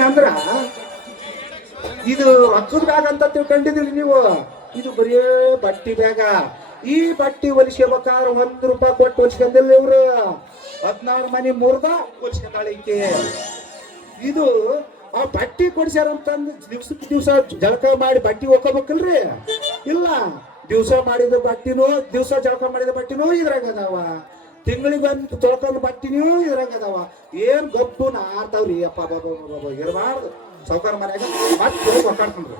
ಏನಂದ್ರ ಇದು ರೊಕ್ಕದ ಬ್ಯಾಗ್ ಅಂತ ತಿಳ್ಕೊಂಡಿದ್ರಿ ನೀವು. ಇದು ಬರೀ ಬಟ್ಟಿ ಬ್ಯಾಗ. ಈ ಬಟ್ಟಿ ಹೊಲಿಸ್ಕೋಬೇಕಾದ್ರೆ ₹1 ಕೊಟ್ಟು ಹೊಲಿಸ್ಕೊಂಡಿಲ್ಲ ಇವ್ರು. 16 ಮನೆ ಮುರ್ದ ಹೊಲಿಸ್ಕೊಂಡಾಳಿಕೆ. ಇದು ಆ ಬಟ್ಟಿ ಕೊಡ್ಸ್ಯಾರಂತಂದು ದಿವ್ಸಕ್ಕೆ ದಿವ್ಸ ಜಳಕ ಮಾಡಿ ಬಟ್ಟಿ ಹೋಗ್ಕೋಬೇಕಲ್ರಿ? ಇಲ್ಲ, ದಿವ್ಸ ಮಾಡಿದ ಬಟ್ಟಿನೂ ದಿವ್ಸ ಜಳಕ ಮಾಡಿದ ಬಟ್ಟಿನೂ ಇದ್ರಾಗ ಅದಾವ, ತಿಂಗಳಿಗೆ ಬಂದು ತೊಳ್ಕೊಂಡ್ ಬಟ್ಟಿನೂ ಇದ್ರಾಗ ಅದಾವ. ಏನ್ ಗಪ್ಪು ನಾರ್ತಾವ್ರಿ ಅಪ್ಪ ಬಾಬಾ ಇರಬಾರ್ದು. ಸೌಕರ್ಯ ಮನ್ಯಾಗ ಮತ್ತೆ ಒಕ್ಕಾಡ್ಕೊಂಡ್ರಿ.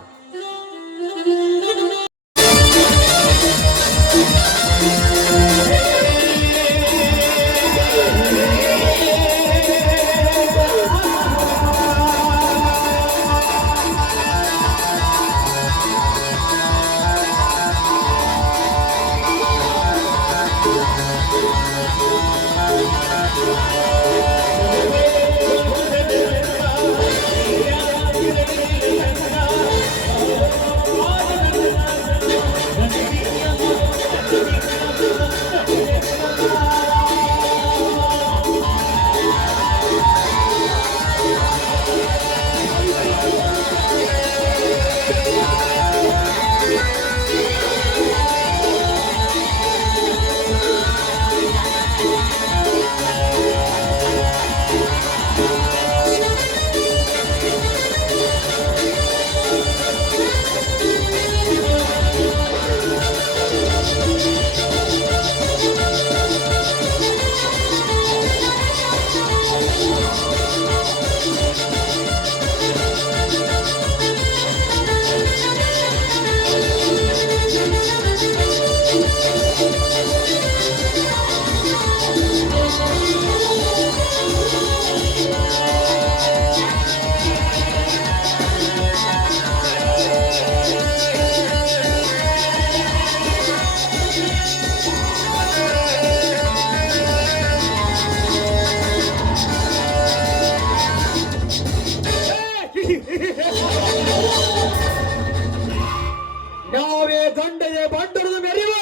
ನಾವೇ ಗಂಡಗೆ ಬಂಡರದ ಮೆರಿವ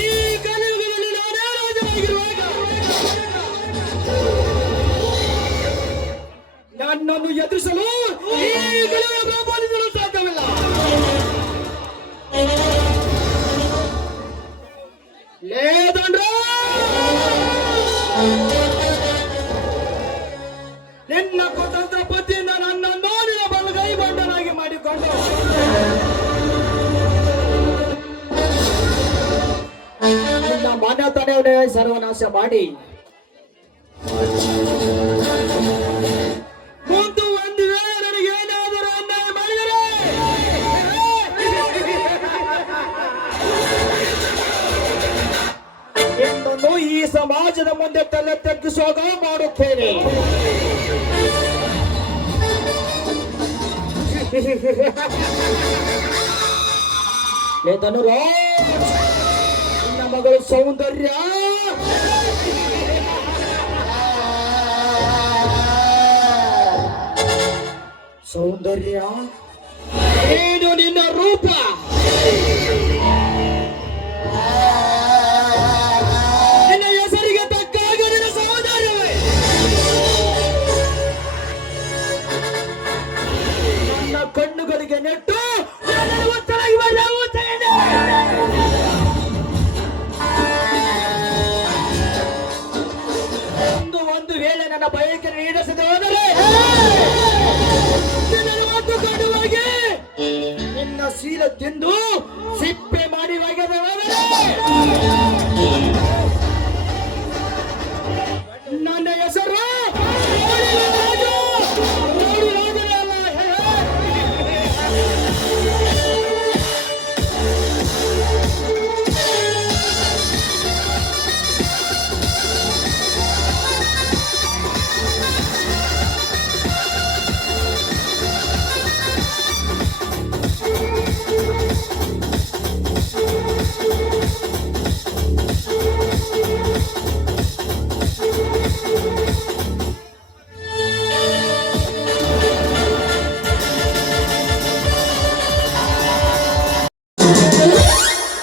ಈ ಕಲಿಯುಗದಲ್ಲಿ ನಾನೇ ರಾಜನಾಗಿರುವಾಗ ನನ್ನನ್ನು ಎದುರಿಸಲು ಈ ಕಲಿಯುಗ ಬ್ರಹ್ಮಾಂಡದಲ್ಲೂ ಸಾಧ್ಯವಿಲ್ಲ. ಲೇದಂಡ್ರ ನಿನ್ನ ಕೊಟ್ಟಂತ ಪತಿಯಿಂದ ನನ್ನನ್ನು ನಿನ್ನ ಬಲಗೈ ಬಂಡನಾಗಿ ಮಾಡಿಕೊಂಡು ನಿನ್ನ ಮನೆತನವನ್ನೇ ಸರ್ವನಾಶ ಮಾಡಿ ಮುಂದೆ ಒಂದು ವೇಳೆ ನನಗೆ ಏನಾದರೂ ಅನ್ಯಾಯ ಮಾಡಿದರೆ ನಿನ್ನನ್ನು ಈ ಸಮಾಜದ ಮುಂದೆ ತಲೆ ತಗ್ಗಿಸುವಾಗ ಮಾಡುತ್ತೇನೆ. ನಿನ್ನ ಮಗಳು ಸೌಂದರ್ಯ ಏನು ನಿನ್ನ ರೂಪ? ನಿನ್ನ ಹೆಸರಿಗೆ ತಕ್ಕಾಗ ನಿನ್ನ ಸೌಂದರ್ಯವೇ ನನ್ನ ಕಣ್ಣುಗಳಿಗೆ ನೆಟ್ಟು ಒಂದು ವೇಳೆ ನನ್ನ ಬಯಕೆ ಈಡೇರಿಸದೆ ಹೋದರೆ ಒಂದು ಕಡುವಾಗಿ ನಿನ್ನ ಶೀಲ ತಿಂದು ಸಿಪ್ಪೆ ಮಾಡಿ ನನ್ನ ಹೆಸರು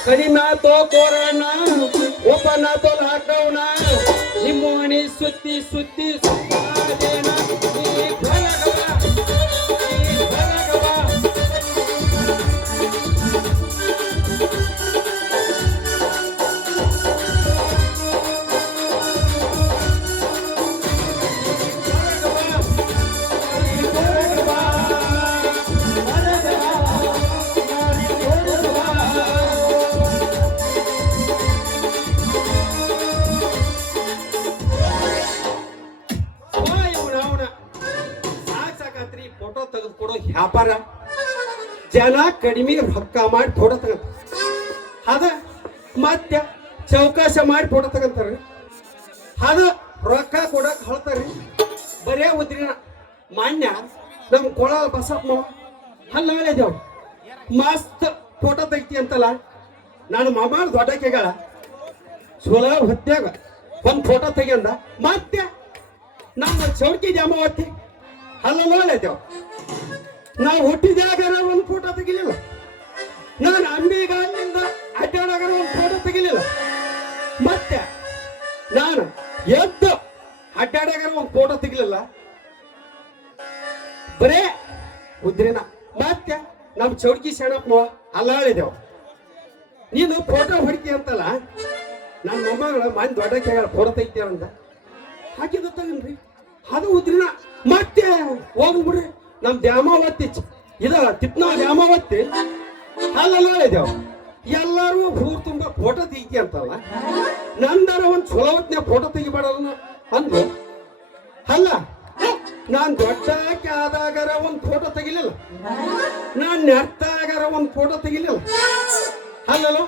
ಕಡಿಮೆ ತೋ ಕೋರಣ್ಣ ಒಪ್ಪನ ತೋ ಲಾಕ್ಡೌನ ನಿಮ್ಮೋಣಿ ಸುತ್ತಿ ಸುತ್ತಿ ಸುತ್ತಾದೇನ ಈ ಭರಗವ, ಈ ಭರಗವ. ಫೋಟೋ ತೆಗೆದುಕೊಡೋ ವ್ಯಾಪಾರ ಜನ ಕಡಿಮೆ ರೊಕ್ಕ ಮಾಡಿ ಫೋಟೋ ತಗಂತ ಅದ ಮತ್ತೆ ಚೌಕಾಶ ಮಾಡಿ ಫೋಟೋ ತಗಂತಾರ ಅದ ರೊಕ್ಕ ಕೊಡಕ್ ಹೇಳ್ತಾರ್ರಿ ಬರೇ ಉದ್ರಿನ ಮಾನ್ಯ ನಮ್ ಕೊಳ ಬಸಪ್ಪ ಅಲ್ಲ ಹೇಳಿದೇವ್ ಮಸ್ತ್ ಫೋಟೋ ತೆಗಿತಿ ಅಂತಲ್ಲ ನಾನು ಮಾಮ ದೊಡ್ಡ ಕೆಗಳ ಚೋಲ ಹೊತ್ಯಾಗ ಒಂದ್ ಫೋಟೋ ತೆಗಿಯಂದ ಮತ್ತೆ ನಮ್ಮ ಚೌಕಿ ಜಾಮಾವತಿ ಅಲ್ಲ ಹೇಳಿದೇವ್ ನಾವು ಹುಟ್ಟಿದಾಗ ಒಂದು ಫೋಟೋ ತೆಗಿಲಿಲ್ಲ, ನಾನು ಅಂಬಿಗಾಲಿಂದ ಅಡ್ಡಾಡಾಗ ಒಂದು ಫೋಟೋ ತೆಗಿಲಿಲ್ಲ, ಮತ್ತೆ ನಾನು ಎದ್ದು ಅಡ್ಡಾಡಾಗ ಒಂದು ಫೋಟೋ ತೆಗಿಲಿಲ್ಲ. ಬರೇ ಉದ್ರಿನ ಮತ್ತೆ ನಮ್ ಚೌಡ್ಕಿ ಸಣ್ಣಪ್ಪ ಅಲ್ಲ ಹೇಳಿದೆವು ನೀನು ಫೋಟೋ ಹೊಡಿತಿ ಅಂತಲ್ಲ ನನ್ನ ಮೊಮ್ಮಗಳ ಮನೆ ದೊಡ್ಡ ಕೇಳ ಫೋಟೋ ತೆಗಿತೀರಂತ ಹಾಕಿದ ತಗನ್ರಿ ಅದು ಉದ್ರಿನ ಮತ್ತೆ ಹೋಗ್ಬಿಡ್ರಿ ನಮ್ ದ್ಯಾಮಾವತಿ ಇದ ತಿಪ್ನ ದ್ಯಾಮಾವತಿ ಅಲ್ಲೆಲ್ಲ ಹೇಳಿದೆವು ಎಲ್ಲಾರು ಊರ್ ತುಂಬಾ ಫೋಟೋ ತೆಗಿತಿ ಅಂತಲ್ಲ ನಂದರ ಒಂದ್ ಚಲೋ ಹೊತ್ನ್ಯಾಗ ಫೋಟೋ ತೆಗಿಬೇಡಲ್ಲ ಅಂದ್ರು. ಅಲ್ಲ ನಾನ್ ದೊಡ್ಡ ಆದಾಗರ ಒಂದ್ ಫೋಟೋ ತೆಗಿಲಿಲ್ಲ, ನಾನ್ ನೆರ್ತಾಗಾರ ಒಂದ್ ಫೋಟೋ ತೆಗಿಲಿಲ್ಲ, ಅಲ್ಲಲ್ಲ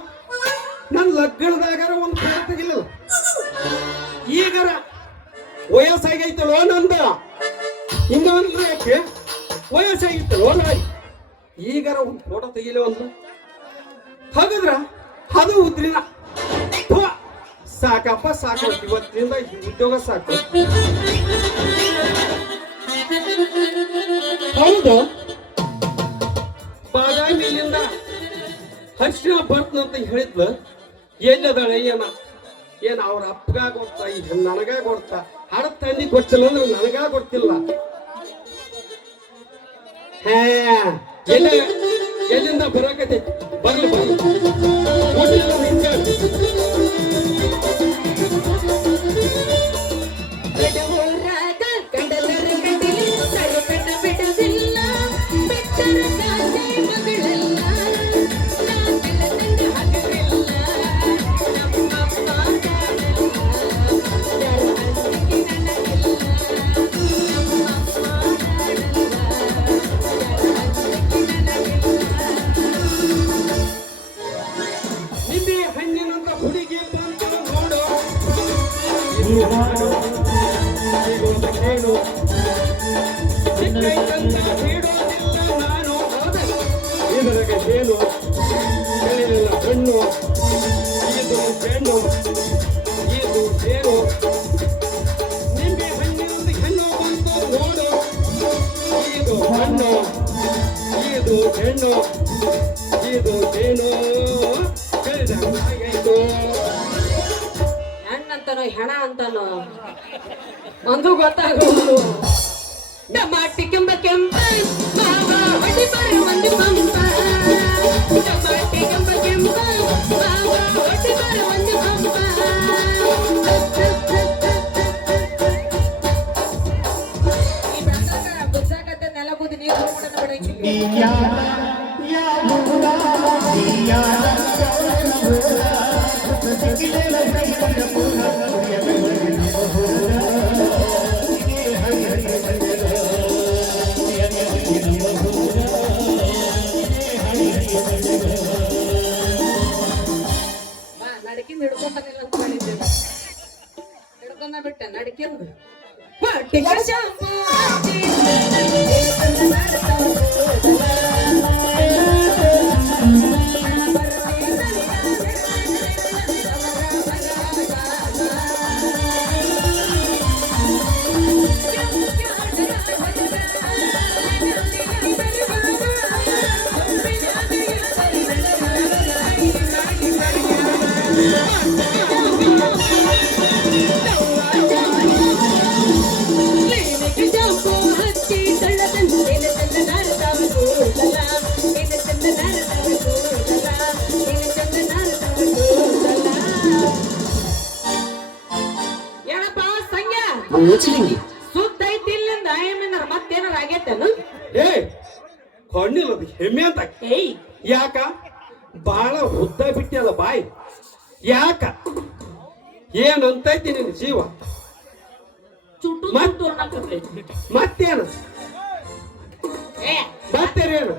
ನನ್ ಲಗ್ನದಾಗಾರ ಒಂದ್ ಫೋಟೋ ತೆಗಿಲಿಲ್ಲ. ಈಗರ ವಯಸ್ಸಾಗೈತಲ್ವ ನಂದ ಇನ್ನೊಂದು ಯಾಕೆ ವಯಸ್ಸಾಗಿತ್ತಲ್ವ ಈಗಾರ ಒಂದು ಫೋಟೋ ತೆಗಿಲಿವ ಅಂದ್ರ ಹಾಗಾದ್ರ ಅದು ಉದ್ರಿನ ಸಾಕಪ್ಪ ಸಾಕು ಇವತ್ತಿನಿಂದ ಉದ್ಯೋಗ ಸಾಕು. ಹೌದು ಬಾದಾಮಿಲಿಂದ ಹರ್ಷಿನ ಬರ್ತಂತ ಹೇಳಿದ್ಲು ಎಲ್ಲದಾಳೆ ಏನ ಅವ್ರ ಅಪ್ಪಗ ಗೊತ್ತಾ ನನಗ ಗೊತ್ತಾ ಹಡ ತಂದಿ ಗೊತ್ತಿಲ್ಲ ಅಂದ್ರೆ ನನಗ ಗೊತ್ತಿಲ್ಲ. ಎಲ್ಲಿಂದ ಬರಕತಿ ಬರ್ಲಿ ಬರ್ಲಿ ಹೆಣ್ಣಂತನೋ ಹೆಣ ಅಂತನೋ ಒಂದು ಗೊತ್ತಾಗೋದು. ಟಮಾಟಿ ಕೆಂಬ ಕೆಂಪ ಮಾವ ಹೊಡಿ ಬರ ಒಂದು ಪಂಪ, ಟಮಾಟಿ ಕೆಂಬ ಕೆಂಪ ಮಾವ ಹೊಡಿ ಬರ ಒಂದು ಪಂಪ. ಈ ಬಂದಾಗ ಬುದ್ಧಾಗತ್ತೆ ನೆಲ ಬುದ್ಧಿ ನೀರು ಬಿಡಂಗಿಲ್ಲ. ನಡಕಿಂದ ಹಿಡ್ಕೊಂಡನಿಲ್ಲ ಅಂತ ಹೇಳಿದ್ದೇನೆ, ಹಿಡ್ಕೊಂಡ ಬಿಟ್ಟೆ ನಡಕಿಂದ ಸುತ್ತ ಐತಿ ಇಲ್ಲಿಂದ ಏನಾರ ಮತ್ತೇನಾರ ಆಗೈತೇನು? ಏ ಕಣ್ಣಿಲ್ಲ ಅದು ಹೆಮ್ಮೆ ಅಂತ ಏಯ್ ಯಾಕ ಬಾಳ ಉದ್ದ ಬಿಟ್ಟಿಯಲ್ಲ ಬಾಯಿ ಯಾಕ ಏನಂತೈತಿ ನಿನ್ ಜೀವ ಚುಟ್ಟು ಮತ್ತ್- ಚುಟ್ಟು ಅನ್ನಕತ್ತೈತಿ. ಮತ್ತೇನು ಏ ಮತ್ತೇನು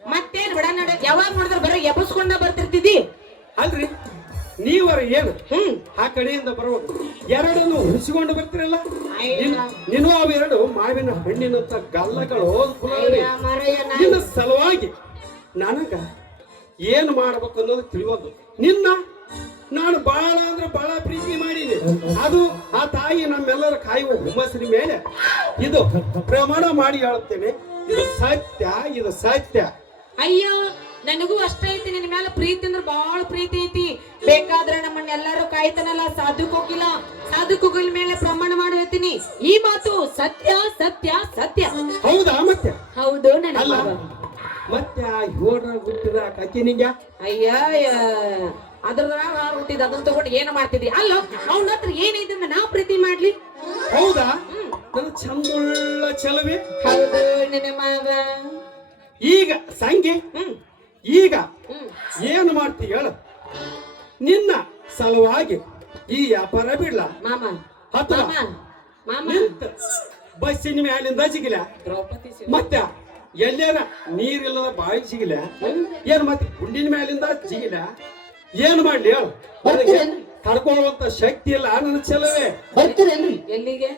ಮತ್ತೇನ್ ಬಿಡ ನಡ ಯಾವಾಗ ನೋಡಿದ್ರೆ ಬರೀ ಎಬಸ್ಕೊಂಡ ಬರ್ತಿರ್ತಿದಿ. ಅಲ್ರಿ ನೀವರ ಏನು ಹ್ಮ್ ಆ ಕಡೆಯಿಂದ ಬರುವುದು ಎರಡನ್ನು ಹುಸಿಕೊಂಡು ಬರ್ತಿರಲ್ಲ ಅಯ್ಯ. ನೀನು ಅವೆರಡು ಮಾವಿನ ಹಣ್ಣಿನಂತ ಗಲ್ಲಗಳು ಕುಲಾರಿ. ಅಯ್ಯ ಮಾರಯ್ಯ, ನಿನ್ನ ಸಲುವಾಗಿ ನನಗ ಏನು ಮಾಡ್ಬೇಕು ಅನ್ನೋದು ತಿಳಿಯೋದು ನಿನ್ನ ನಾನು ಬಹಳ ಅಂದ್ರೆ ಬಹಳ ಪ್ರೀತಿ ಮಾಡೀನಿ. ಅದು ಆ ತಾಯಿ ನಮ್ಮೆಲ್ಲರ ಕಾಯುವ ಹುಮ್ಮಸ್ಸಿನ ಮೇಲೆ ಇದು ಪ್ರಮಾಣ ಮಾಡಿ ಹೇಳುತ್ತೇನೆ. ಇದು ಸತ್ಯ, ಇದು ಸತ್ಯ. ಅಯ್ಯೋ ನನಗೂ ಅಷ್ಟ ಐತಿ ನಿನ್ನ ಮೇಲೆ ಪ್ರೀತಿ ಅಂದ್ರೆ ಬಾಳ ಪ್ರೀತಿ ಐತಿ. ಬೇಕಾದ್ರೆ ನಮ್ಮನ್ನೆಲ್ಲರೂ ಕಾಯ್ತಾನಲ್ಲ ಸಾಧು ಕೋಗಿಲ, ಸಾಧು ಕೋಗಿಲ ಮೇಲೆ ಪ್ರಮಾಣ ಮಾಡಿ ಹೇಳ್ತೀನಿ. ಈ ಮಾತು ಸತ್ಯ ಸತ್ಯ ಸತ್ಯ. ಹೌದಾ? ಮತ್ತೆ ಹೌದು ನನ್ನ ಅಲ್ಲ ಮಗ. ಮತ್ತೆ ಆ ಯೋಡ್ರ ಗುಟ್ಟಿದ ಕತ್ತಿನಿಂಗ ಅಯ್ಯ ಅದ್ರದಾಗ ಹುಟ್ಟಿದ ಅದನ್ನ ತಗೊಂಡು ಏನ್ ಮಾಡ್ತಿದ್ದಿ? ಅಲ್ಲ ಅವನ ಹತ್ರ ಏನೈತೆ ನಾ ಪ್ರೀತಿ ಮಾಡ್ಲಿ? ಹೌದಾ? ನನ್ನ ಚಂದುಳ್ಳ ಚೆಲುವೆ ಹೌದು ನಿನ್ನ ಮಗ. ಈಗ ಸಂಖ್ಯೆ ಹ್ಮ್ ಈಗ ಹ್ಮ್ ಏನು ಮಾಡ್ತಿ ಹೇಳು? ನಿನ್ನ ಸಲುವಾಗಿ ಈ ವ್ಯಾಪಾರ ಬಿಡ್ಲ ಮಾಮ ಹತ್ರ ಮಾಮ ಮಾಮ ನಿಂತ ಬಸ್ಸಿನ ಮ್ಯಾಲಿಂದ ಸಿಗಿಲ್ಲ ದ್ರೌಪದಿ ಮತ್ತೆ ಎಲ್ಲೇನ ನೀರಿಲ್ಲದ ಬಾವಿ ಸಿಗಿಲ್ಲ ಏನ್ ಮತ್ತೆ ಗುಂಡಿನ ಮ್ಯಾಲಿಂದ ಸಿಗಿಲ್ಲ ಏನ್ ಮಾಡ್ಲಿ ಹೇಳು? ನನಗೆ ತಡ್ಕೊಳ್ಳುವಂತ ಶಕ್ತಿ ಇಲ್ಲ ನನ್ನ ಚೆಲುವೆ. ಎಲ್ಲಿಗೆ?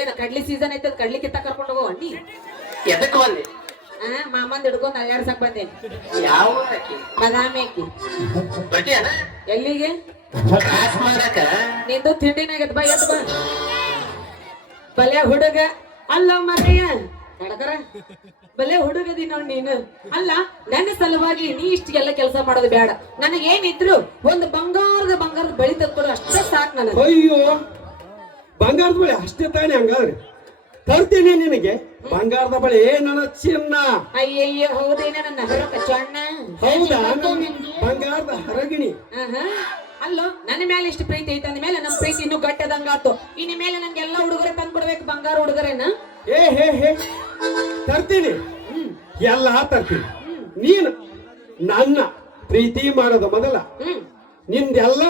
ಏನ ಕಡ್ಲಿ ಸೀಸನ್ ಐತೆ ಕಡ್ಲಿ ಕಿತ್ತ ಕರ್ಕೊಂಡು ಹೋಗೋ ಅಣ್ಣಿ. ಮಾಮಂದ್ ಹಿಡ್ಕೊಂಡ್ ಅಲ್ಲಾಡ್ಸಕ್ ಬಂದೇನಿ. ಬದಾಮಿ ಅಕ್ಕಿ ಎಲ್ಲಿಗೆ? ನಿಂದು ತಿಂಡಿನಾಗತ್ ಬಾ ಎತ್ ಬಾ. ಬಲೆ ಹುಡುಗ ಅಲ್ಲ ಮರೆಯ ನಡಕರ ಬಲೆ ಹುಡುಗದಿ ನೋಡ್ ನೀನು. ಅಲ್ಲ ನನ್ನ ಸಲುವಾಗಿ ನೀ ಇಷ್ಟೆಲ್ಲ ಕೆಲಸ ಮಾಡೋದು ಬೇಡ. ನನಗೇನಿದ್ರು ಒಂದು ಬಂಗಾರದ ಬಳಿ ತಕ್ಕೊಡು ಅಷ್ಟೇ ಸಾಕು ನನಗೆ. ಅಯ್ಯೋ ಬಂಗಾರದ ಬಳೆ ಅಷ್ಟೇ ತಾನೇ? ಹಂಗಾದ್ರೆ ತರ್ತೀನಿ ನಿನಗೆ ಬಂಗಾರದ ಬಳೆ ನನ್ನ ಚಿನ್ನ. ಅಯ್ಯಯ್ಯ ಹೌದೇನ ನನ್ನ ಹರಕ ಚಣ್ಣ. ಹೌದಾ? ನನ್ನ ಬಂಗಾರದ ಹರಗಿಣಿ. ಅಲ್ಲೋ ನನ್ನ ಮೇಲೆ ಇಷ್ಟು ಪ್ರೀತಿ ಐತೆ ಅಂದ ಮೇಲೆ ನಮ್ಮ ಪ್ರೀತಿ ಇನ್ನೂ ಗಟ್ಟದಂಗಾತು. ಇನ್ನ ಮೇಲೆ ನಂಗೆ ಎಲ್ಲ ಉಡುಗೊರೆ ತಂದ್ಕೊಡ್ಬೇಕು, ಬಂಗಾರ ಉಡುಗೊರೆನ. ಏ ಹೇ ಹೇ ತರ್ತೀನಿ, ಎಲ್ಲ ತರ್ತೀನಿ. ನೀನು ನನ್ನ ಪ್ರೀತಿ ಮಾಡೋದು ಮೊದಲ ಹ್ಮ್ ನಿಂದೆಲ್ಲ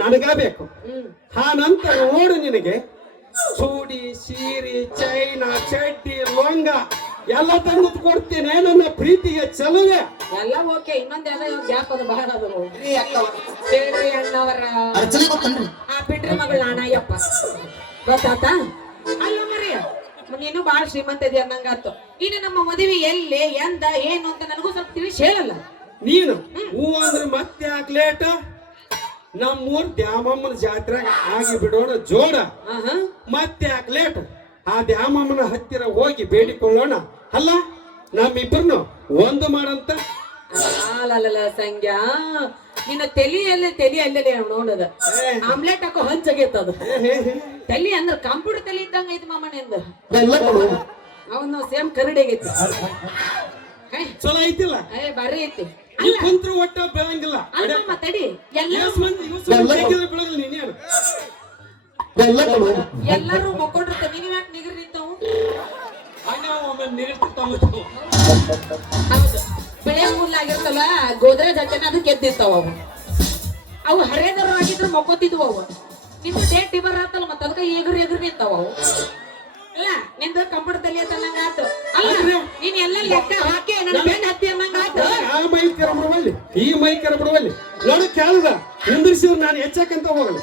ನನಗ ಬೇಕು. ಹ್ಮ್ ಆ ನಂತರ ನೋಡು ನಿನಗೆ ಚೂಡಿ, ಸೀರೆ, ಚೈನ, ಚಡ್ಡಿ, ಲೊಂಗ ಎಲ್ಲ ತಂದು ಕೊಡ್ತೀನಿ ನನ್ನ ಪ್ರೀತಿಗೆ ಚೆಲುವೆ. ಎಲ್ಲ ಓಕೆ. ಇನ್ನೊಂದೆಲ್ಲ ಗ್ಯಾಪ್ ಅದು ಬಹಳ ಅದು. ಹೇಳ್ರಿ ಅಣ್ಣವರ ಆ ಬಿಡ್ರಿ ಮಗಳು ನಾಣಯ್ಯಪ್ಪ ಗೊತ್ತಾತ? ಅಲ್ಲ ಮರಿಯ ನೀನು ಬಾಳ ಶ್ರೀಮಂತ ಇದೆಯಾ ಅನ್ನಂಗಾತು. ಇನ್ನು ನಮ್ಮ ಮದುವೆ ಎಲ್ಲಿ ಎಂದ ಏನು ಅಂತ ನನಗೂ ಸ್ವಲ್ಪ ತಿಳಿಸಿ ಹೇಳಲ್ಲ. ನೀನು ಹೂ ಅಂದ್ರೆ ಮತ್ತೆ ಯಾಕೆ ಲೇಟ್? ನಮ್ಮೂರ್ ದ್ಯಾಮಮ್ಮನ ಜಾತ್ರೆಗ ಆಗಿ ಬಿಡೋಣ ಜೋಡ. ಮತ್ತೆ ಯಾಕೆ ಲೇಟ್? ಆ ದ್ಯಾಮಮ್ಮನ ಹತ್ತಿರ ಹೋಗಿ ಬೇಡಿಕೊಳ್ಳೋಣ. ಅಲ್ಲ ನಮ್ಮಿಬ್ಬರನ್ನು ಒಂದು ಮಾಡಂತ. ಅಲ್ಲ ಸಂಗ್ಯಾ ನಿನ್ನ ತಲಿ ಅಲ್ಲೇ ನೋಡದ ಆಮ್ಲೆಟ್ ಹಾಕೋ ಹಂಚಾಗೈತದ. ತಲಿ ಅಂದ್ರೆ ಕಂಪ್ಯೂಟರ್ ತಲಿ ಇದ್ದಂಗ ಐತಿ ಮಾಮನಿಂದ. ಅವನು ಸೇಮ್ ಕರಡಿ ಆಗೈತಿ. ಚಲೋ ಐತಿಲ್ಲ? ಬಾರಿ ಐತಿ. ನೀವು ಕುಂತ್ರು ಒಟ್ಟ ಬೆಳಂಗಿಲ್ಲ. ಅಲ್ಲ ತಡಿ ಎಲ್ಲರೂ ಮಕ್ಕೊಂಡಿರ್ತಾವ. ನೀನ್ ಯಾಕೆ ನಿಗರ್ ನಿಂತಾವು? ಹೌದು ಬೆಳೆ ಮೂಲಾಗಿರ್ತಲ್ಲ ಗೋದ್ರೆ ಜಟ್ಟೆನ ಅದಕ್ಕೆ ಎದ್ದಿರ್ತಾವ. ಅವು ಹರೇದರು ಆಗಿದ್ರು ಮಕ್ಕೋತಿದ್ವು. ಅವು ನಿಂದು ಡೇಟ್ ಡಿಬರ್ ಆತಲ್ಲ ಮತ್ತ ಅದಕ್ಕೆ ಎಗರು ನಿಂತಾವ ಅವು. ಅಲ್ಲ ನಿಂದು ಕಂಪ್ಯೂಟರ್ ತಲಿ ಅಂತಂಗ ಆತು. ಅಲ್ಲ ನೀನ್ ಎಲ್ಲ ಲೆಕ್ಕ ಹಾಕಿ ನನ್ನ ಬೆನ್ನ ಹತ್ತಿ ಅನ್ನಂಗ ಆತು. ಆ ಮೈ ಕೆರ ಬಿಡುವಲ್ಲಿ ಈ ಮೈ ಕೆರ ಬಿಡುವಲ್ಲಿ ನೋಡು ಕೇಳದ ನಿಂದಿರ್ಸಿದ್ರು ನಾನು ಹೆಚ್ಚಾಕಂತ ಹೋಗಲ್ಲ.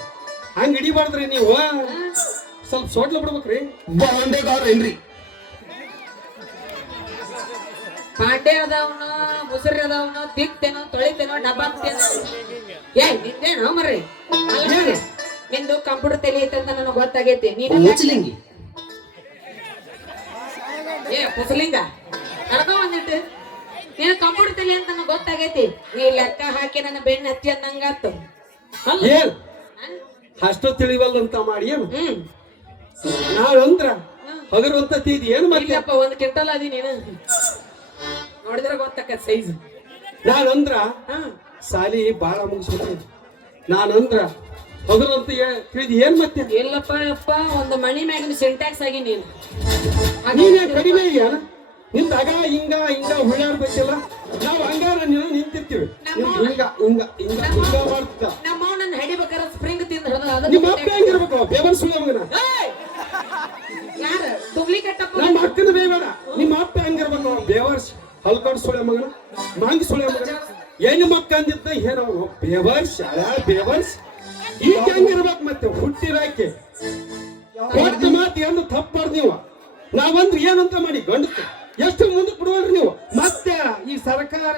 ಹಂಗ ಹಿಡಿಬಾರ್ದ್ರಿ ನೀವು. ಸ್ವಲ್ಪ ಸೋಟ್ಲ ಬಿಡ್ಬೇಕ್ರಿ. ಪಾಂಡೆ ಅದಾವನು, ಮುಸುರಿ ಅದಾವನು, ತಿಕ್ತೇನೋ, ತೊಳಿತೇನೋ, ಡಬ್ಬ ಹಾಕ್ತೇನೋ. ನಿಂದೇನೋ ಮರ್ರಿ? ನಿಂದು ಕಂಪ್ಯೂಟರ್ ತಲಿ ಐತಂತ ನನಗೆ ಗೊತ್ತಾಗೈತಿ. ನೀನು ಕುಸಲಿಂಗ ಕಡ್ಕೊ ಬಂದಿಟ್ಟು ನೀನು ಕಂಪ್ಯೂಟರ್ ತಲಿ ಅಂತ ನನಗೆ ಗೊತ್ತಾಗೈತಿ. ನೀ ಲೆಕ್ಕ ಹಾಕಿ ನನ್ನ ಬೆನ್ನ ಹತ್ತಿ ಅನ್ನಂಗಾತು. ಏನ್ ಅಷ್ಟು ತಿಳಿವಲ್ಲಂತ ಮಾಡಿ ಏನು ಹ್ಮ್ ನಾವಂದ್ರ ಹಗರುವಂತ ತೀದಿ ಏನು ಮತ್ತೆ? ಇಲ್ಲಪ್ಪ 1 ಕ್ವಿಂಟಲ್ ಅದಿ ನೀನು ನೋಡಿದ್ರೆ ಗೊತ್ತಕ್ಕ ಸೈಜ್. ನಾನಂದ್ರ ಸಾಲಿ ಬಾಳ ಮುಗಿಸ್ಬಿಟ್ಟು ನಾನಂದ್ರ ಹೋಗ್ರಂತ ತಿಳಿದಿ ಏನ್ ಮತ್ತೆ ಇಲ್ಲಪ್ಪ ಯಪ್ಪ ಒಂದು ಮಣಿ ಮ್ಯಾಗಿನ ಸಿಂಟ್ಯಾಕ್ಸ್ ಆಗಿ ನೀನು ನೀನೇ ಕಡಿಮೆ ಇದೆಯಾ ನಿಂದ ಆಗ ಹಿಂಗ ಹುಳ್ಳಾಡ್ಬೇಕಿಲ್ಲ ನಾವು ಹಂಗಾರ ನೀನು ನಿಂತಿರ್ತೀವಿ ಹಿಂಗ ಹಿಂಗ ಹಿಂಗ ಹಿಂಗ ಮಾಡ್ತಾ ನಮ್ಮ ನನ್ನ ಹಿಡಿಬೇಕಾರ ಸ್ಪ್ರಿಂಗ್ ತಿಂದ ನಿಮ್ಮ ಅಪ್ಪ ಹೆಂಗಿರ್ಬೇಕು ಬೇಬರ್ ಸುಳ್ಳ ಮಗನ ಯಾರ ಡೂಪ್ಲಿಕೇಟ್ ಅಪ್ಪ ನಮ್ಮ ಅಕ್ಕನ ಬೇಬೇಡ ನಿಮ್ಮ ಅಪ್ಪ ಹೆಂಗಿರ್ಬೇಕು ಬೇವರ್ಸ್ ಹಲ್ಕಾಡ್ ಸುಳ್ಳ ಮಗನ ಮಾಂಗಿ ಸುಳ್ಳ ಮಗನ ಹೆಣ್ಣು ಮಕ್ಕ ಅಂದಿದ್ದ ಏನವನು ಬೇವರ್ಸ್ ಬೇವರ್ಸ್ ಈಗ ಹೆಂಗಿರ್ಬೇಕು ಮತ್ತೆ ಹುಟ್ಟಿರಾಕೆ ಕೊಟ್ಟ ಮಾತು ಎಂದು ತಪ್ಪಾರ್ದು ನೀವು ನಾವಂದ್ರೆ ಏನಂತ ಮಾಡಿ ಗಂಡಕ್ಕೆ ಎಷ್ಟು ಮುಂದಕ್ಕೆ ಬಿಡುವಲ್ರಿ ನೀವು ಮತ್ತೆ ಈ ಸರ್ಕಾರ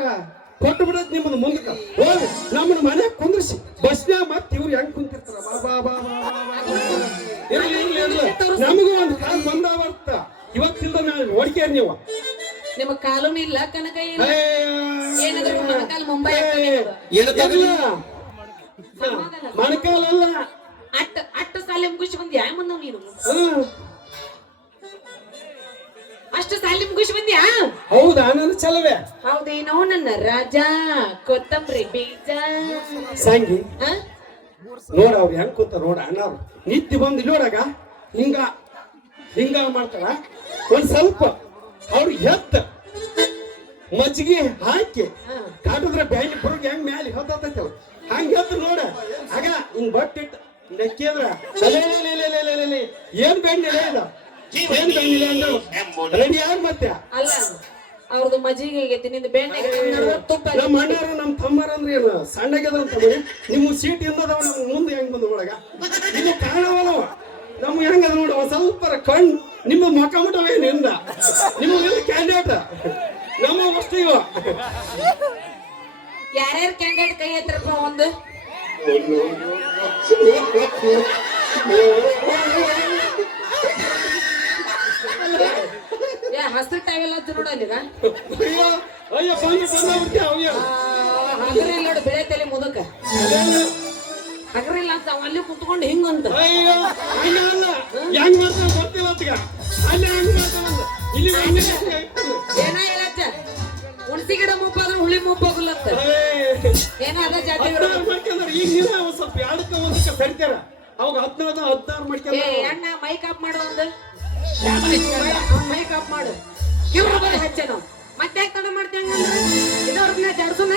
ಕೊಟ್ಟು ಬಿಡೋದು ನಿಮ್ಮನ್ನ ಮುಂದಕ್ಕೆ ಹೋಗಿ ನಮ್ಮನ್ನ ಮನೆ ಕುಂದ್ರಿಸಿ ಬಸ್ನ್ಯಾಗ ಮತ್ತೆ ಇವ್ರು ಹೆಂಗ್ ಕುಂತಿರ್ತಾರ ಬಾ ಬಾ ಬಾ ನಮಗೂ ಒಂದು ಕಾಲ ಬಂದಾವರ್ತ ಇವತ್ತಿಂದ ನಾವು ನೋಡ್ಕೇರಿ ನೀವು ನಿಮ್ಮ ಕಾಲೂನು ಇಲ್ಲ ಕನಕ ಇಲ್ಲ ಏನಾದ್ರು ಮೊಣಕಾಲ್ ಮುಂಬೈ ಮೊಣಕಾಲ ಅಲ್ಲ ಅಟ್ಟ ಸಾಲೆ ಮುಗಿಸಿ ಬಂದಿ ಯಾ ಮುಂದ ನೀನು ಅಷ್ಟು ಸಾಲಿ ಮುಗಿಸಿ ಬಂದ್ಯಾ ಹೌದಾ ನನ್ನ ಚಲವೇ ಹೌದೇನೋ ನನ್ನ ರಾಜ ಕೊತ್ತಂಬರಿ ಬೀಜ ಸಾಂಗಿ ನೋಡ ಅವ್ರು ಹೆಂಗ್ ಕೂತ ನೋಡ ಅಣ್ಣವ್ರು ನಿತ್ಯ ಬಂದು ನೋಡಾಗ ಹಿಂಗ ಹಿಂಗ ಮಾಡ್ತಾರ ಒಂದ್ ಸ್ವಲ್ಪ ಅವ್ರಿಗೆ ಎತ್ತ ಮಜ್ಜಿಗೆ ಹಾಕಿ ಕಾಟಿದ್ರ ಬ್ಯಾಂಕ್ ಬರೋಗ್ ಹೆಂಗ್ ಮ್ಯಾಲೆ ಹೊತ್ತೈತಲ್ಲ ಹಂಗ ಎತ್ತ ನೋಡ ಆಗ ಹಿಂಗ್ ಬಟ್ಟಿಟ್ಟು ನೆಕ್ಕಿದ್ರ ಏನ್ ಬೆಣ್ಣಿಲ್ಲ ಇದು ಏನ್ ಬೆಣ್ಣಿಲ್ಲ ಅಂದ್ರೆ ರೆಡಿ ಆಗ್ ಮತ್ತೆ ಅಲ್ಲ ಅವ್ರದ್ದು ಮಜ್ಜಿಗೆ ಆಗೈತಿ ನಿಂದ ಬೆಣ್ಣೆ ತುಪ್ಪ ನಮ್ಮ ಅಣ್ಣಾರು ನಮ್ಮ ತಮ್ಮಾರ ಅಂದ್ರೆ ಏನು ಸಣ್ಣಗ್ಯದ ಅಂತ ನಿಮ್ಮ ಸೀಟ್ ಇಂದದವ ನಮ್ ಮುಂದೆ ಹೆಂಗ್ ಬಂದ ಒಳಗ ನೀವು ಕಾಣವಲ್ಲವ ನಮ್ಮ ಹೆಂಗದ ನೋಡ ಒಂದ್ ಸ್ವಲ್ಪ ಕಣ್ಣು ನಿಮ್ಮ ಮೊಕ ಮುಟವೇ ನಿಂದ ನಿಮ್ಮ ಕ್ಯಾಂಡಿಡೇಟ್ ನಮ್ಮ ಅಷ್ಟೇ ಇವ ಯಾರ್ಯಾರ ಕ್ಯಾಂಡಿಡೇಟ್ ಕೈ ಎತ್ತರಪ್ಪ ಒಂದು ಹಸಿರು ಟೈವೆಲ್ಲ ಅಂತ ನೋಡಲ್ಲಿಗ ಅಯ್ಯ ಬಂದ್ಬಿಡ್ತೀಯ ಅವ್ಯ ಹಗರಿಲ್ಲ ನೋಡು ಬೆಳೆ ತಲೆ ಮುದಕ ಹಗರಿಲ್ಲ ಅಂತ ಅಲ್ಲಿ ಕುತ್ಕೊಂಡು ಹಿಂಗಂತ ಅಯ್ಯೋ ಹಂಗ ಅಲ್ಲ ಹೆಂಗ್ ಮಾಡ್ತಾವ ಗೊತ್ತಿಲ್ಲ ಅಂತೀಗ ಅಲ್ಲಿ ಹೆಂಗ್ ಮಾಡ್ತಾವ ಇಲ್ಲಿ ಏನ ಹೇಳಚ್ಚ ಹುಣಸಿ ಗಿಡ ಮುಪ್ಪಾದ್ರೆ ಹುಳಿ ಮುಪ್ಪಾಗಲ್ಲತ್ತ ಏನ ಅದ ಜಾತಿ ಮಾಡ್ಕೊಂಡ್ರೆ ಈಗ ನೀವ ಒಂದ್ ಸ್ವಲ್ಪ ಎರಡಕ್ಕ ಒಂದಕ್ಕೆ ಸರಿತಾರ ಅವಾಗ 16 ಮಾಡ್ಕೊಂಡ್ರೆ ಅಣ್ಣ ಮೈಕ್ ಆಫ್ ಮಾಡು ಒಂದು ಮೈಕ್ ಆಫ್ ಮಾಡು ಇವ್ರ ಬಂದು ಹಚ್ಚ ನಾವು ಮತ್ತೆ ಯಾಕೆ ತಡ ಮಾಡ್ತೇವೆ ಇದವ್ರನ್ನ ಜಾಡ್ಸೋಣ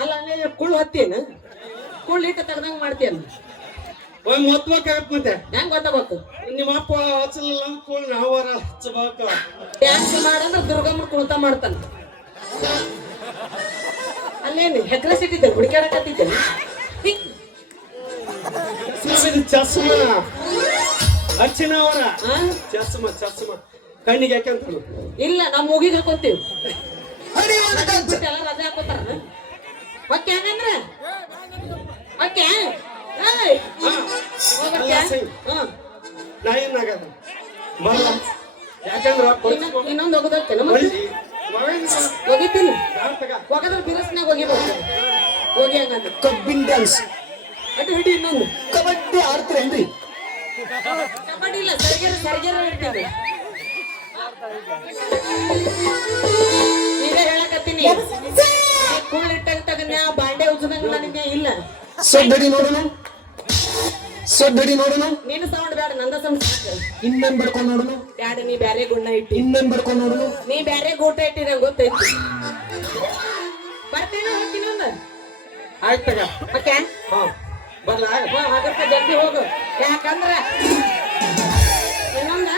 ಅಲ್ಲ ನೀ ಕುಳ್ಳು ಹತ್ತೇನು ಕುಳ್ಳು ಇಟ್ಟು ತೆಗ್ದಂಗ್ ಮಾಡ್ತೇನು ಒಂದ್ ಮೊತ್ಬೇಕಾಗತ್ ಮತ್ತೆ ಹೆಂಗ್ ಗೊತ್ತಾಗೋತು ನಿಮ್ಮ ಅಪ್ಪ ಹಚ್ಚಲಿಲ್ಲ ಅಂದ್ಕೊಂಡು ನಾವಾರ ಹಚ್ಚಬೇಕು. ಡ್ಯಾನ್ಸ್ ಮಾಡಂದ್ರೆ ದುರ್ಗಮ್ಮ ಕುಣಿತ ಮಾಡ್ತಾನ ಅಲ್ಲೇನು ಹೆಗ್ರ ಸಿಟ್ಟಿದ್ದೆ ಹುಡುಕಾಡಕತ್ತಿದ್ದೇನೆ ಇದು ಚಸ್ಮ ಅರ್ಚನಾ ಅವರ ಚಸ್ಮ ಕಣ್ಣಿಗೆ ಯಾಕಂತ ಇಲ್ಲ ನಾವು ಮೂಗಿಗೆ ಹಾಕೊಂತೀವಿ ಎಲ್ಲ ರಜೆ ಹಾಕೋತಾರ ಓಕೆ ಹಂಗಂದ್ರೆ ಓಕೆ ನಾ ಏನಾಗದ ಬರಲ್ಲ ಯಾಕಂದ್ರ ಇನ್ನೊಂದು ಹೋಗೋದಕ್ಕೆ ಹೋಗಿದ್ದೀನಿ ಹೋಗದ್ರ ಬಿರಸ್ನಾಗ ಹೋಗಿಬೇಕು ಹೋಗಿ ಹಂಗಂದ್ರೆ ಕಬ್ಬಿನ ಡ್ಯಾನ್ಸ್ ಅಡ್ಡು ಹಿಡಿ ಇನ್ನೊಂದು ಕಬಡ್ಡಿ ಆಡ್ತೀರೇನ್ರಿ ಕಬಡ್ಡಿ ಇಲ್ಲ ಸರ್ಗೇರ ಇರ್ತೀವಿ ಈಗ ಹೇಳಕತ್ತೀನಿ ಕುಳ್ಳಿಟ್ಟಾಗ ತಗನ್ಯ ಬಾಂಡೆ ಉಜ್ದಂಗ ನನಗೆ ಇಲ್ಲ ಸೊಡ್ಡಡಿ ನೋಡೋಣ ಸೊಡ್ಡಡಿ ನೋಡೋಣ ನೀನು ಸೌಂಡ್ ಬೇಡ ನಂದ ಸೌಂಡ್ ಇನ್ನೇನ್ ಬಡ್ಕೊಂಡ್ ನೋಡೋಣ ಬ್ಯಾಡ ನೀ ಬ್ಯಾರೆ ಗುಣ್ಣ ಇಟ್ಟಿ ಇನ್ನೇನ್ ಬಡ್ಕೊಂಡ್ ನೋಡೋಣ ನೀ ಬ್ಯಾರೆ ಗೂಟ ಇಟ್ಟಿರ ಗೊತ್ತೈತಿ ಬರ್ತೀನ ಹೋಗ್ತೀನಿ ಒಂದು ಆಯ್ತು ತಗ ಓಕೆ ಹಾ ಬರ್ಲಾ ಹಾಗಪ್ಪ ಜಲ್ದಿ ಹೋಗು ಯಾಕಂದ್ರ ಇನ್ನೊಂದ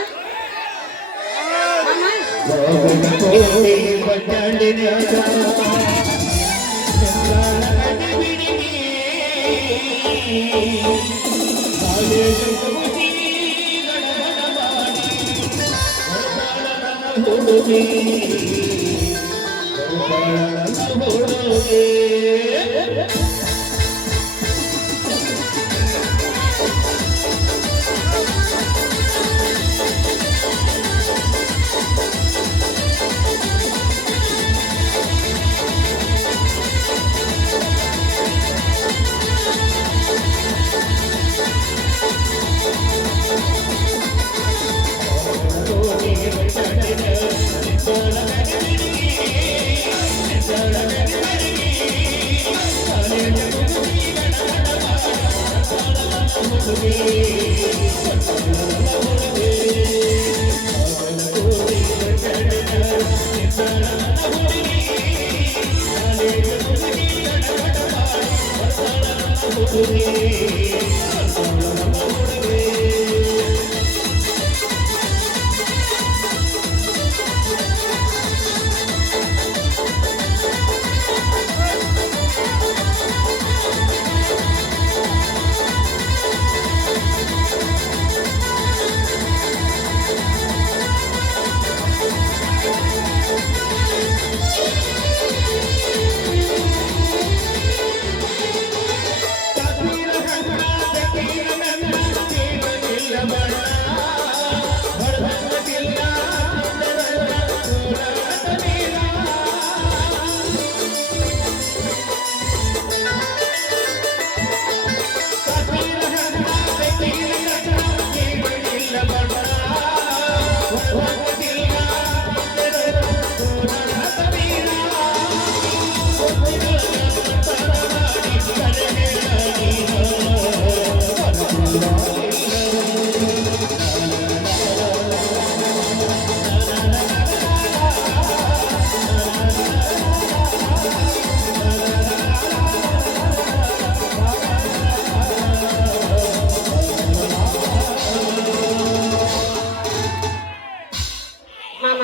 ಅಮ್ಮ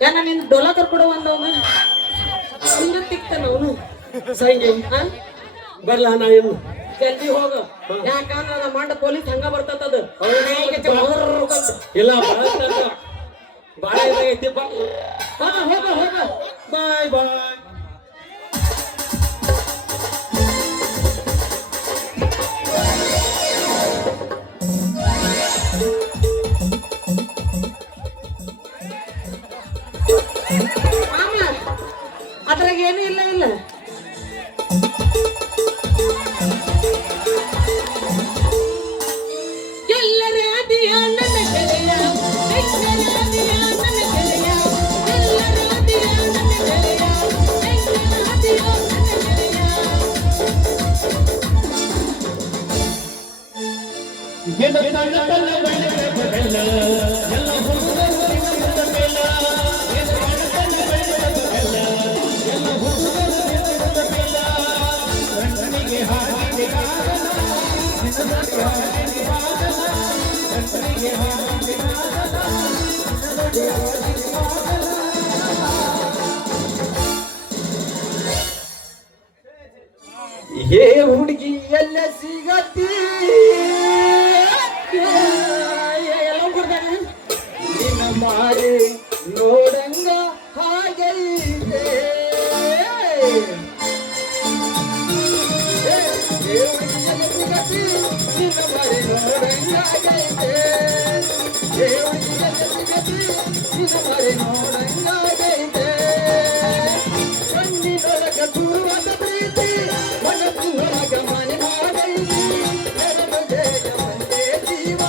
ಯಾನ ನಿನ್ ಡೋಲಾ ಕರ್ಕೊಡೋ ಒಂದವನು ಸುಮ್ಮನೆ ತಿಕ್ತಾನ ಅವನು ಸಂಗಿ ಬರ್ಲಾ ನಾ ಏನು ಜಲ್ದಿ ಹೋಗು ಯಾಕಂದ್ರ ನಮ್ಮ ಮಂಡ ಪೊಲೀಸ್ ಹಂಗ ಬರ್ತದ ಇಲ್ಲ ಬಾಳ ಇದಾಗೈತಿ ಹೋಗ ಹೋಗ ಬಾಯ್ ಬಾಯ್ ಮಾಮ ಅದ್ರಾಗ ಏನು ಇಲ್ಲ ಇಲ್ಲ ಎಲ್ಲರ ಅದಿಯ ನನ್ನ ಗೆಳೆಯ ಎಲ್ಲರ ಅದಿಯ ನನ್ನ ಗೆಳೆಯ ಎಲ್ಲರ ಅದಿಯ ನನ್ನ ಗೆಳೆಯ ಎಲ್ಲರ ಅದಿಯ ನನ್ನ ಗೆಳೆಯ ಏ ಹುಡುಗಿ ಎಲ್ಲ ಸಿಗತ್ತಿ ಎಲ್ಲ ಕೊಡ್ತಾರೆ ನಿನ್ನ ಮಾರಿ ನೋಡಂಗ ಹಾಗೈತೆ ಏ ಹುಡುಗಿ ಎಲ್ಲ ಸಿಗತ್ತಿ ನಿನ್ನ ಮಾರಿ ನೋಡಂಗ ಆಗೈತೆ ಏ ಹುಡುಗಿ ಎಲ್ಲ ಸಿಗತ್ತಿ ನಿನ್ನ ಮಾರಿ ನೋಡಂಗ ಆಗೈತೆ ಕಣ್ಣಿನೊಳಗ ದೂರದ ಪ್ರೀತಿ ಮನಸ್ಸಿನೊಳಗ ಮನೆ ಮಾಡೈತಿ ನೆನಪು ಬೇಗ ಬಂದೆ ಜೀವ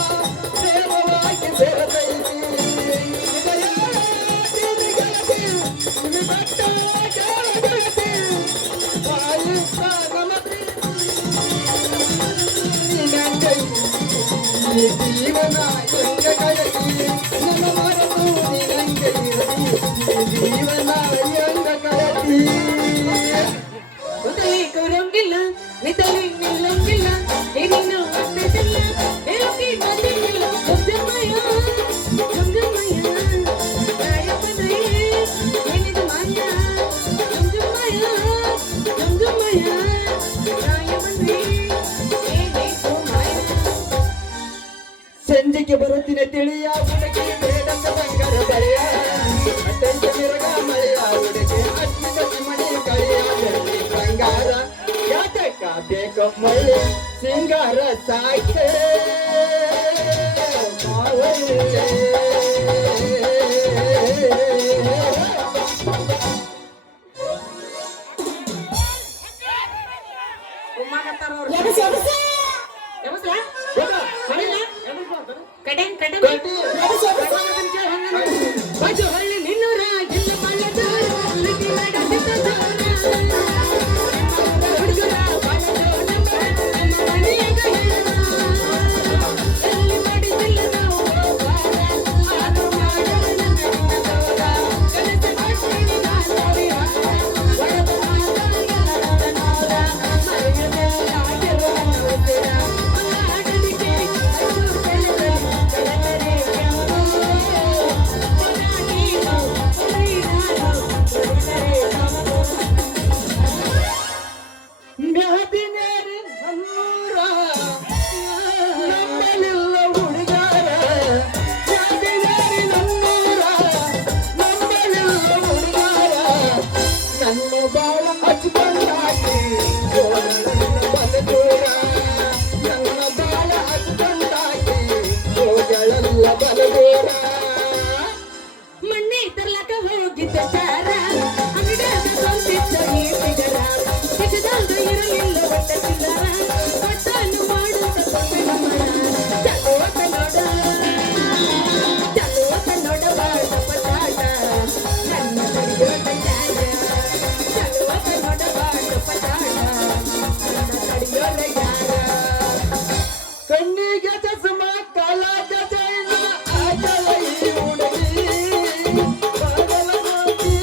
ದೇವವಾಗಿ ಬೆರೆತೈತಿ ಗೆಳತಿ ನಿಮಿತ್ತ ಗೆಳತಿ ಬಾಯಿತ್ತ ನಮ್ಮ ಪ್ರೀತಿ ನಿನ್ನಂಗೈ ಜೀವನ ಎಂಗ ಗೆಳತಿ ನನ್ನ ಮರೆತು ನಿನ್ನಂಗೆ ಇರಲಿ ಜೀವನ ಎಂಗ ಗೆಳತಿ ಉದಲಿ ಕೊರಂಗಿಲ್ಲ ನಿತಲಿ ನಿಲ್ಲಂಗಿಲ್ಲ ಏನಿನ್ನು ಅರ್ಥದಿಲ್ಲ ಹೇಳೋಕೆ ಮಾತಿಲ್ಲ ಗಂಗಮಯ ಗಂಗಮಯ ರಾಯಪ್ಪನೇ ಏನಿದು ಮಾಯ ಗಂಗಮಯ ಗಂಗಮಯ ರಾಯಪ್ಪನೇ ಏನಿದು ಮಾಯ ಸಂಜೆಗೆ ಬರುತ್ತಿನ ತಿಳಿಯ ಹುಡುಗಿ ಬೇಡಂತ ಬಂಗಾರ ಬಳೆಯ ಅಟ್ಟಂತ ಮಿರಗ ಮಳೆಯ ಹುಡುಗಿ ಅಟ್ಟಿ ಕಸಿ ಮಣಿ ಕಳೆಯ ಬೆಳ್ಳಿ ಬಂಗಾರ ಯಾತಕ್ಕ ಬೇಕು ಮಳೆ ಸಿಂಗಾರ ಸಾಕೆ ಮಾವಯ್ಯ. ಉಮ್ಮಾಕತ್ತಾರ ಅವ್ರು ಎಬ್ಸ್. ಎಬ್ಸ್ಲಾ? ಹೋಗ. ಹೊಡಿಲ್ಲ? ಕಡೆನ್ ಕಡೆನ್ ಕಟ್ಟಿ. ಬಾಜು ಹಳ್ಳಿ ನಿನ್ನೂರ ಜಿಲ್ಲ ಮಲ್ಲದೂರ ಹುಡುಗಿ ನಡದಿದ್ದ ಜೋರ ಹುಡುಗರ ಬಾಳದೋ ನಮ್ಮ ಮನೆಯಾಗ ಎಲ್ಲಿ ಮಾಡಿದಿಲ್ಲ ನಾವು ಆದ್ರೂ ಮಾಡಲ್ಲ ನನ್ನ ಗೌರ ಕನಸು ಮಾಡ್ತೀನಿ ನಾಲ್ವರಿ ಒಳಗ ಮಾತಾಡಲ್ಲ ನವರ ಮರೆಯದೆಲ್ಲ ಆಗಿರುವ ಉಸಿರ ಮಾತಾಡಲಿಕ್ಕೆ ಅದು ಬೆಳೆದರೆ ಮ್ಯಾದಿನೇರಿ ಹನ್ನೂರ ನಮ್ಮಲಿಲ್ಲ ಹುಡುಗಾರ ಮ್ಯಾದಿನೇರಿ ನನ್ನೂರ ನಮ್ಮಲಿಲ್ಲ ಹುಡುಗಾರ ನನ್ನ ಬಾಳ ಹಚ್ಕೊಂಡಾಗಿ ನನ್ನ ಬಲದೂರ ನನ್ನ ಬಾಳ ಹಚ್ಕೊಂಡಾಗಿ ಹೋಗಳೆಲ್ಲ ಬಲದೂರ ಮಣ್ಣೆ ತರ್ಲಕ ಹೋಗಿದ್ದ ಚಾರ ಅಂಗಡ್ಯಾಗ ಸ್ವಂತಿದ್ದ ಈ ಸಿಗರ ಸಿಗದಾಗ ಇರಲಿಲ್ಲ ಒಟ್ಟ ಚಿಲ್ಲರ ಒಟ್ಟನ್ನು ಮಾಡುತ್ತ ಕೊಂಬೆನ ಮರ ಚಲೋತ ನೋಡ ಬಾಳ ಪಟಾಟ ನನ್ನ ತಡಿಯೋಟ ಯಾರ ಚಲೋತ ನೋಡ ಬಾಳ ಪಟಾಟ ನನ್ನ ತಡಿಯೋರ ಯಾರ ಕಣ್ಣಿಗೆ ಚಸ್ಮ ಕಾಲಾಗ ಚೈನ ಆಟಲ ಈ ಹುಡುಗಿ ಬಾಗಲ ನೋಟಿ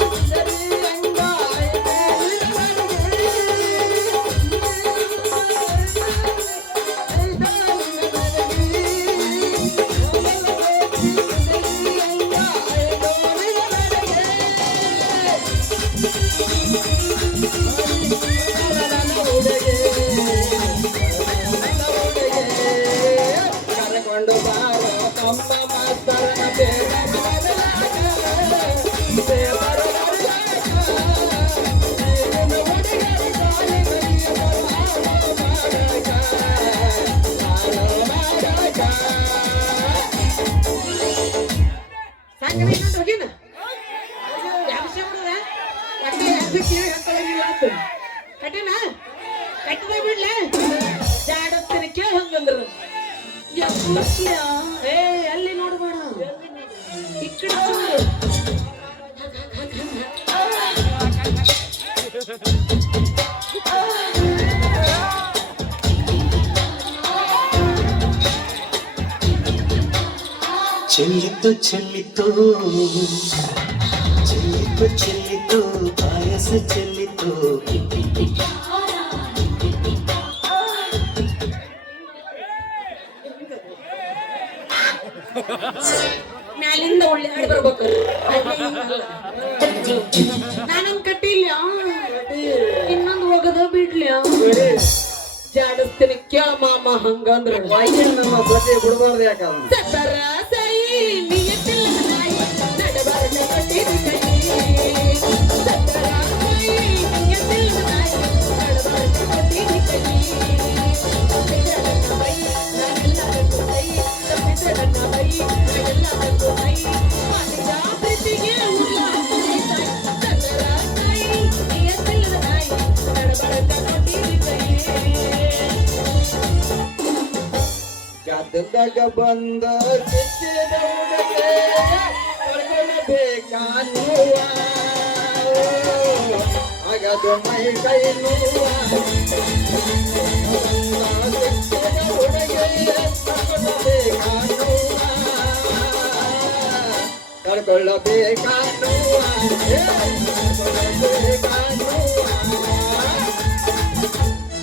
ಅದಕ್ಕೆ ಹೇಳ್ತಾಗಿಲ್ಲ ಅಂತ ಕಟ್ಟಿನ ಕಟ್ಟಿದ ಬಿಡ್ಲೆ ಜಾಡತ್ತಿನ ಕೇಳ ಹಂಗಂದ್ರು ಯಪ್ಪಸ್ಯ ಏ ಅಲ್ಲಿ ನೋಡ್ಬೇಡ ಈ ಕಡೆ ನೋಡು. ಚೆಲ್ಲಿತು ಚೆಲ್ಲಿತು ಚೆಲ್ಲಿತು ಚೆಲ್ಲಿತು ಪಾಯಸ ಚೆಲ್ಲಿತು ಮ್ಯಾಲಿಂದ ಒಳ್ಳೆ ಹಾಡಿ ಬರ್ಬೇಕು ನಾನೊಂದ್ ಕಟ್ಟಿಲ್ಲ ಇನ್ನೊಂದು ಹೋಗದ ಬಿಡ್ಲಿ ಜಾಡಿಸ್ತೀನಿ ಕೇಳ ಮಾಮ ಹಂಗಂದ್ರ ನಮ್ಮ ಜೊತೆ ಬಿಡಬಾರ್ದು ಯಾಕಂದ್ರೆ ಸತರ ಸಾಯಿ ನಿಯತ್ತಿಲ್ಲ ನಾಯಿ ನಡಬಾರದು ಕಟ್ಟಿದ ಕೈ ಸತರ ಸಾಯಿ ನಿಯತ್ತಿಲ್ಲ ನಾಯಿ ನಡಬಾರದು ಕಟ್ಟಿದ ಕೈ ತಪ್ಪಿದರನ್ನ ಬೈ ನಾನೆಲ್ಲದಕ್ಕೂ ಬೈ ತಪ್ಪಿದರನ್ನ ಬೈ ನಾನೆಲ್ಲದಕ್ಕೂ ಬೈ ಮಾಡಿದ ಪ್ರೀತಿಗೆ ಉಲ್ಲ ಸತರ ಸಾಯಿ ನಿಯತ್ತಿಲ್ಲ ನಾಯಿ ನಡಬಾರದು ಕಟ್ಟಿದ ಕೈ ಗದ್ದಲ್ದಾಗ ಬಂದ ಕೆಚ್ಚಿದ ಹುಡುಗೆ ಕಳ್ಕೊಳ್ಳಬೇಕಾನ್ನುವ ಆಗದು ಮೈ ಕೈ ನೋವ ಕೆಚ್ಚಿದ ಹುಡುಗೆ ಕಳ್ಕೊಳ್ಳಬೇಕಾನ್ನುವ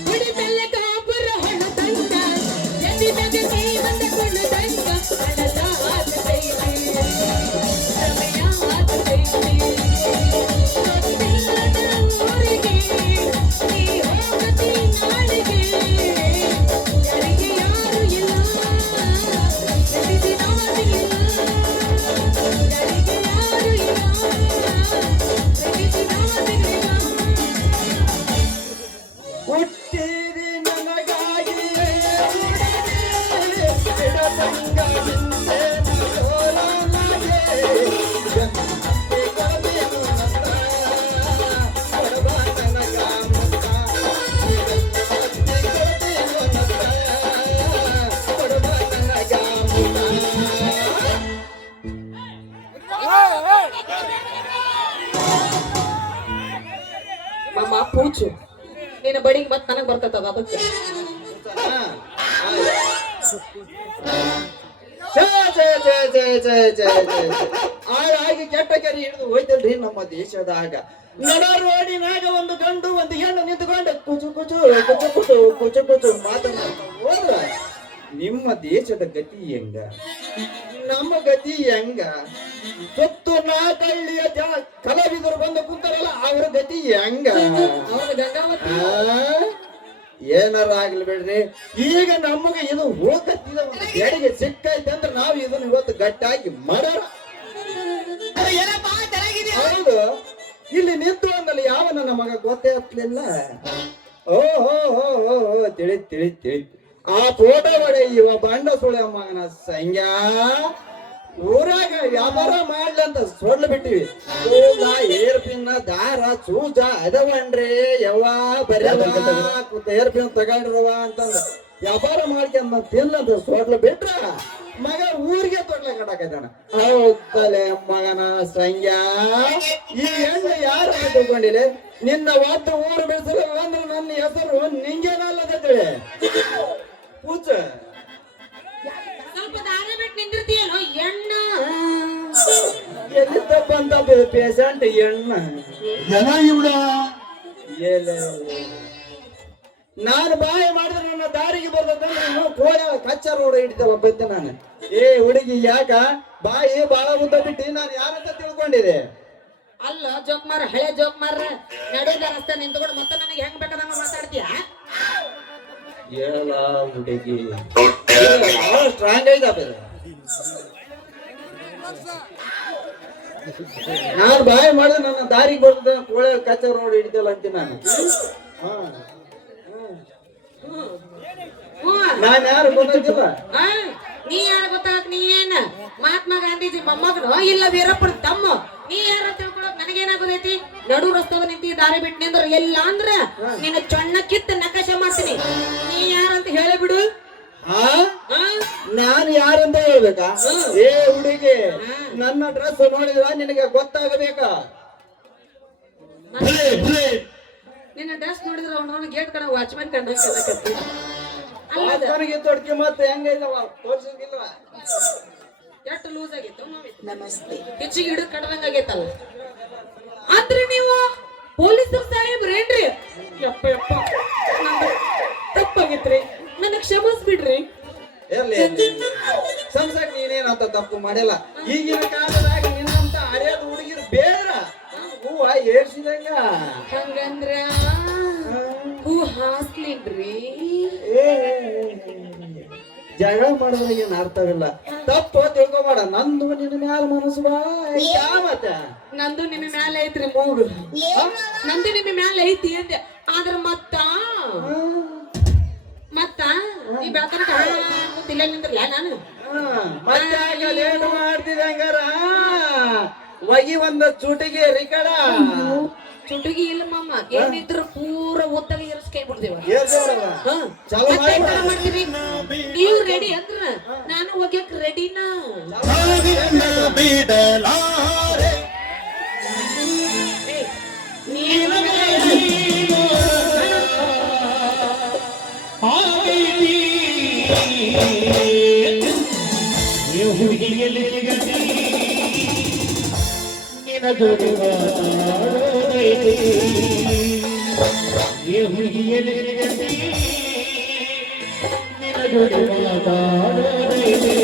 ಹುಡಿತಲ್ಲ ಕಾಪುರ ಹೊಣ ತಂಗ ಎದಿದಾಗ ಕೈ ಬಂದ ಕೊಂಡು ತಂಗ ಹಣದ ಆದ ಕೈಲಿ ಸಮಯ ಆದ ಕೈಲಿ ಗೊತ್ತಿಲ್ಲದ ಊರಿಗೆ ನೀ ಹೋಗತಿ ನಾಳಿಗೆ ಯಾರಿಗೆ ಯಾರು ಇಲ್ಲ ಎದಿಸಿ ನಾವಿಲ್ಲ ಯಾರಿಗೆ ಯಾರು ಇಲ್ಲ ಎದಿಸಿ ನಾವಿಲ್ಲ ಹುಟ್ಟಿರಿ ನನಗಾಗಿ ಎಡಬಂಗ ಹಿಂದೆ ನಡೋಲಾಗೆ ಕೊಡಬೇನು ನತ್ತ ಕೊಡಬ ನನಗ ಮುತ್ತ ಕೊಡಬೇನು ನತ್ತ ಕೊಡಬ ನನಗ ಮುತ್ತ ಮಾಮ ಪೂಚು ನಿನ್ನ ಬಡಿಗೆ ಮತ್ ನನಗ್ ಬರ್ತದ ಅದಕ್ಕೆ ಆಗಿ ಕೆಟ್ಟ ಕೆರೆ ಹಿಡಿದು ಹೋಯ್ತಲ್ರಿ ನಮ್ಮ ದೇಶದಾಗ ನಡ ರೋಡಿನಾಗ ಒಂದು ಗಂಡು ಒಂದು ಹೆಣ್ಣು ನಿಂತ್ಕೊಂಡು ಕುಚು ಕುಚು ಕುಚು ಕುಚು ಕುಚು ಕುಚು ಮಾತನಾಡ್ತಾ ಹೋದ್ರ ನಿಮ್ಮ ದೇಶದ ಗತಿ ಹೆಂಗ ನಮ್ಮ ಗತಿ ಹೆಂಗ ಸುತ್ತು ನಾಲ್ಕಳ್ಳಿಯ ಕಲಾವಿದರು ಬಂದು ಕುಂತಾರಲ್ಲ ಅವ್ರ ಗತಿ ಹೆಂಗ ಅವನ ಗಂಗಾವತಿ ಏನಾರ ಆಗ್ಲಿ ಬಿಡ್ರಿ ಈಗ ನಮಗೆ ಇದು ಹೋಗತ್ತಿದ ಒಂದು ಎಡೆಗೆ ಸಿಕ್ಕೈತೆ ಅಂದ್ರೆ ನಾವು ಇದನ್ನ ಇವತ್ತು ಗಟ್ಟಾಗಿ ಮಾಡೋಣ ಹೌದು ಇಲ್ಲಿ ನಿಂತು ಅಂದಲ್ಲಿ ಯಾವ ನನ್ನ ಮಗ ಗೊತ್ತೇ ಆಗ್ಲಿಲ್ಲ ಓ ಹೋ ಹೋ ಹೋ ಹೋ ತಿಳಿ ತಿಳಿ ತಿಳಿ ಆ ಫೋಟೋ ಒಡೆ ಇವ ಬಂಡ ಸುಳೆ ಮಗನ ಸಂಜ್ಞಾ ಊರಾಗ ವ್ಯಾಪಾರ ಮಾಡ್ಲಿ ಅಂತ ಸೊಡ್ಲು ಬಿಟ್ಟಿವಿ ಏರ್ ಪಿನ್ನ ದಾರ ಚೂಜ ಅದವನ್ರಿ ಯವ್ವ ಬರೆಯವ ಏರ್ ಪಿನ್ ತಗೊಂಡ್ರವ ಅಂತಂದ ವ್ಯಾಪಾರ ಮಾಡ್ಕೊಂಡ್ ತಿನ್ಲ ಅಂತ ಸೊಡ್ಲು ಬಿಟ್ರ ಮಗ ಊರಿಗೆ ತೊಡ್ಲ ಕಟಾಕೈತಾನ ಹೌದಲೆ ಮಗನ ಸಂಜ್ಞಾ ಈ ಹೆಣ್ಣು ಯಾರು ತಿಳ್ಕೊಂಡಿಲ್ಲ ನಿನ್ನ ಒಟ್ಟು ಊರು ಬೆಳೆಸಲು ಅಂದ್ರೆ ನನ್ನ ಹೆಸರು ನಿಂಗೇನಲ್ಲದೆ ಪೂಜ ಸ್ವಲ್ಪ ದಾರ ಬಿಟ್ಟು ನಿಂದಿರ್ತೀಯನೋ ಎಣ್ಣ ಎಲ್ಲಿದ್ದ ಬಂದ ಪೇಷಂಟ್ ಎಣ್ಣ ನಾನು ಬಾಯಿ ಮಾಡಿದ್ರೆ ನನ್ನ ದಾರಿಗೆ ಬರ್ತಂದ್ರೆ ನೀವು ಕೋಳಿ ಕಚ್ಚಾ ರೋಡ್ ಹಿಡಿತಲ್ಲ ಬಂದೆ ನಾನು ಏ ಹುಡುಗಿ ಯಾಕ ಬಾಯಿ ಬಾಳ ಉದ್ದ ಬಿಟ್ಟು ನಾನು ಯಾರಂತ ತಿಳ್ಕೊಂಡಿದೆ ಅಲ್ಲ ಜೋಕ್ಮಾರ ಹಳೆ ಜೋಕ್ಮಾರ ನಡುವ ರಸ್ತೆ ನಿಂತ್ಕೊಂಡು ಮತ್ತೆ ನನಗೆ ಹೆಂಗ್ ಬೇಕಾದಂಗ ಮಾತಾಡ್ತೀಯ ಹೇಳ ಹುಡುಗಿ ಸ್ಟ್ರಾಂಗ್ ಐತೆ ನಾನು ಬಾಯಿ ಮಾಡಿದ್ರೆ ನನ್ನ ದಾರಿಗೆ ಬರ್ತದೆ ಕೋಳಿ ಕಚ್ಚಾ ರೋಡ್ ಹಿಡಿತಲ್ಲ ಅಂತೀನಿ ನಾನು ನಾನು ಯಾರು ಗೊತ್ತಿಲ್ಲ ನೀ ಯಾರ ಗೊತ್ತಾಗ ನೀ ಏನ ಮಹಾತ್ಮ ಗಾಂಧೀಜಿ ಮೊಮ್ಮಗನು ಇಲ್ಲ ವೀರಪ್ಪನ ತಮ್ಮ ನೀ ಯಾರ ತಿಳ್ಕೊಳಕ್ ನನಗೇನಾಗ ಗೊತ್ತೈತಿ ನಡು ರಸ್ತಾಗ ನಿಂತಿ ದಾರಿ ಬಿಟ್ಟು ನಿಂದ್ರ ಎಲ್ಲ ಅಂದ್ರ ನಿನ್ನ ಚೊಣ್ಣ ಕಿತ್ತ ನಕಾಶ ಮಾಡ್ತೀನಿ. ನೀ ಯಾರಂತ ಹೇಳಿ ಬಿಡು. ನಾನು ಯಾರಂತ ಹೇಳ್ಬೇಕಾ? ಏ ಹುಡುಗಿ, ನನ್ನ ಡ್ರೆಸ್ ನೋಡಿದ್ರ ನಿನಗೆ ಗೊತ್ತಾಗಬೇಕಾ? ನಿನ್ನ ಡ್ರೆಸ್ ನೋಡಿದ್ರ ಅವ್ನ ಗೇಟ್ ಕಡೆ ವಾಚ್ಮನ್ ಕಂಡ ನನಗೆ ತೊಡ್ಕಿ ಮತ್ತೆ ಹೆಂಗೈತವ ತೋರ್ಸಂಗಿಲ್ವ? ಎಷ್ಟು ಲೂಸ್ ಆಗಿತ್ತು ನಮಸ್ತೆ. ಹೆಚ್ಚಿಗೆ ಹಿಡಿದು ಕಟ್ಟದಂಗ ಆಗೈತಲ್ಲ. ಆದ್ರೆ ನೀವು ಪೊಲೀಸರು ಸಾಹೇಬ್ರೇನ್ರಿ? ಯಪ್ಪ ಯಪ್ಪ, ತಪ್ಪಾಗಿತ್ರಿ, ನನಗ್ ಕ್ಷಮಿಸ್ಬಿಡ್ರಿ. ಸಂಸಾರ ನೀನೇನಂತ ತಪ್ಪು ಮಾಡಿಲ್ಲ. ಈಗಿನ ಕಾಲದಾಗ ನಿನ್ನಂತ ಹರಿಯದ ಹುಡುಗಿರು ಬೇಡ, ಹೂವ ಏರ್ಸಿದಂಗ. ಹಂಗಂದ್ರ ಹೂ ಹಾಸ್ಲಿನ್ರಿ. ಜಗಳ ಮಾಡಿದ್ರೆ ಏನ್ ಅರ್ಥವಿಲ್ಲ. ತಪ್ಪು ತಿಳ್ಕೊಬೇಡ. ನಂದು ನಿನ್ನ ಮ್ಯಾಲ ಮನಸ್ಸು ಬಾ ಯಾವತ್ತ. ನಂದು ನಿಮ್ಮ ಮ್ಯಾಲ ಐತ್ರಿ ಮೂಗು. ನಂದು ನಿಮ್ಮ ಮ್ಯಾಲ ಐತಿ ಅಂದೆ. ಆದ್ರ ಮತ್ತ ಈ ಬೆಳತನಕ ಗೊತ್ತಿಲ್ಲ ನಿಂದ್ರಲ್ಲ ನಾನು. ಮತ್ತೆ ಲೇಟ್ ಮಾಡ್ತಿದ್ದೆ ಹಂಗಾರ ಒಗಿ ಒಂದ ಚುಟಿಗೆ ರಿಕಡ. ಚುಟುಗಿ ಇಲ್ಲ ಮಾಮ, ಏನಿದ್ರು ಪೂರ ಒತ್ತಾಗ ಏರಿಸ್ಕೈ ಬಿಡ್ತೇವ. ಮಾಡ್ತೀರಿ ನೀವು ರೆಡಿ ಅಂದ್ರ ನಾನು ಹೋಗ್ಯಾಕ ರೆಡಿನಾ. ಹುಡುಗಿಯಲ್ಲಿ ನಿನ್ನ ಜೋಡಿ ಮಾತಾಡೋದೈತಿ. ಹುಡುಗಿಯಲ್ಲಿ ನಿನ್ನ ಜೋಡಿ ಮಾತಾಡೋದೈತಿ.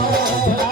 Oh,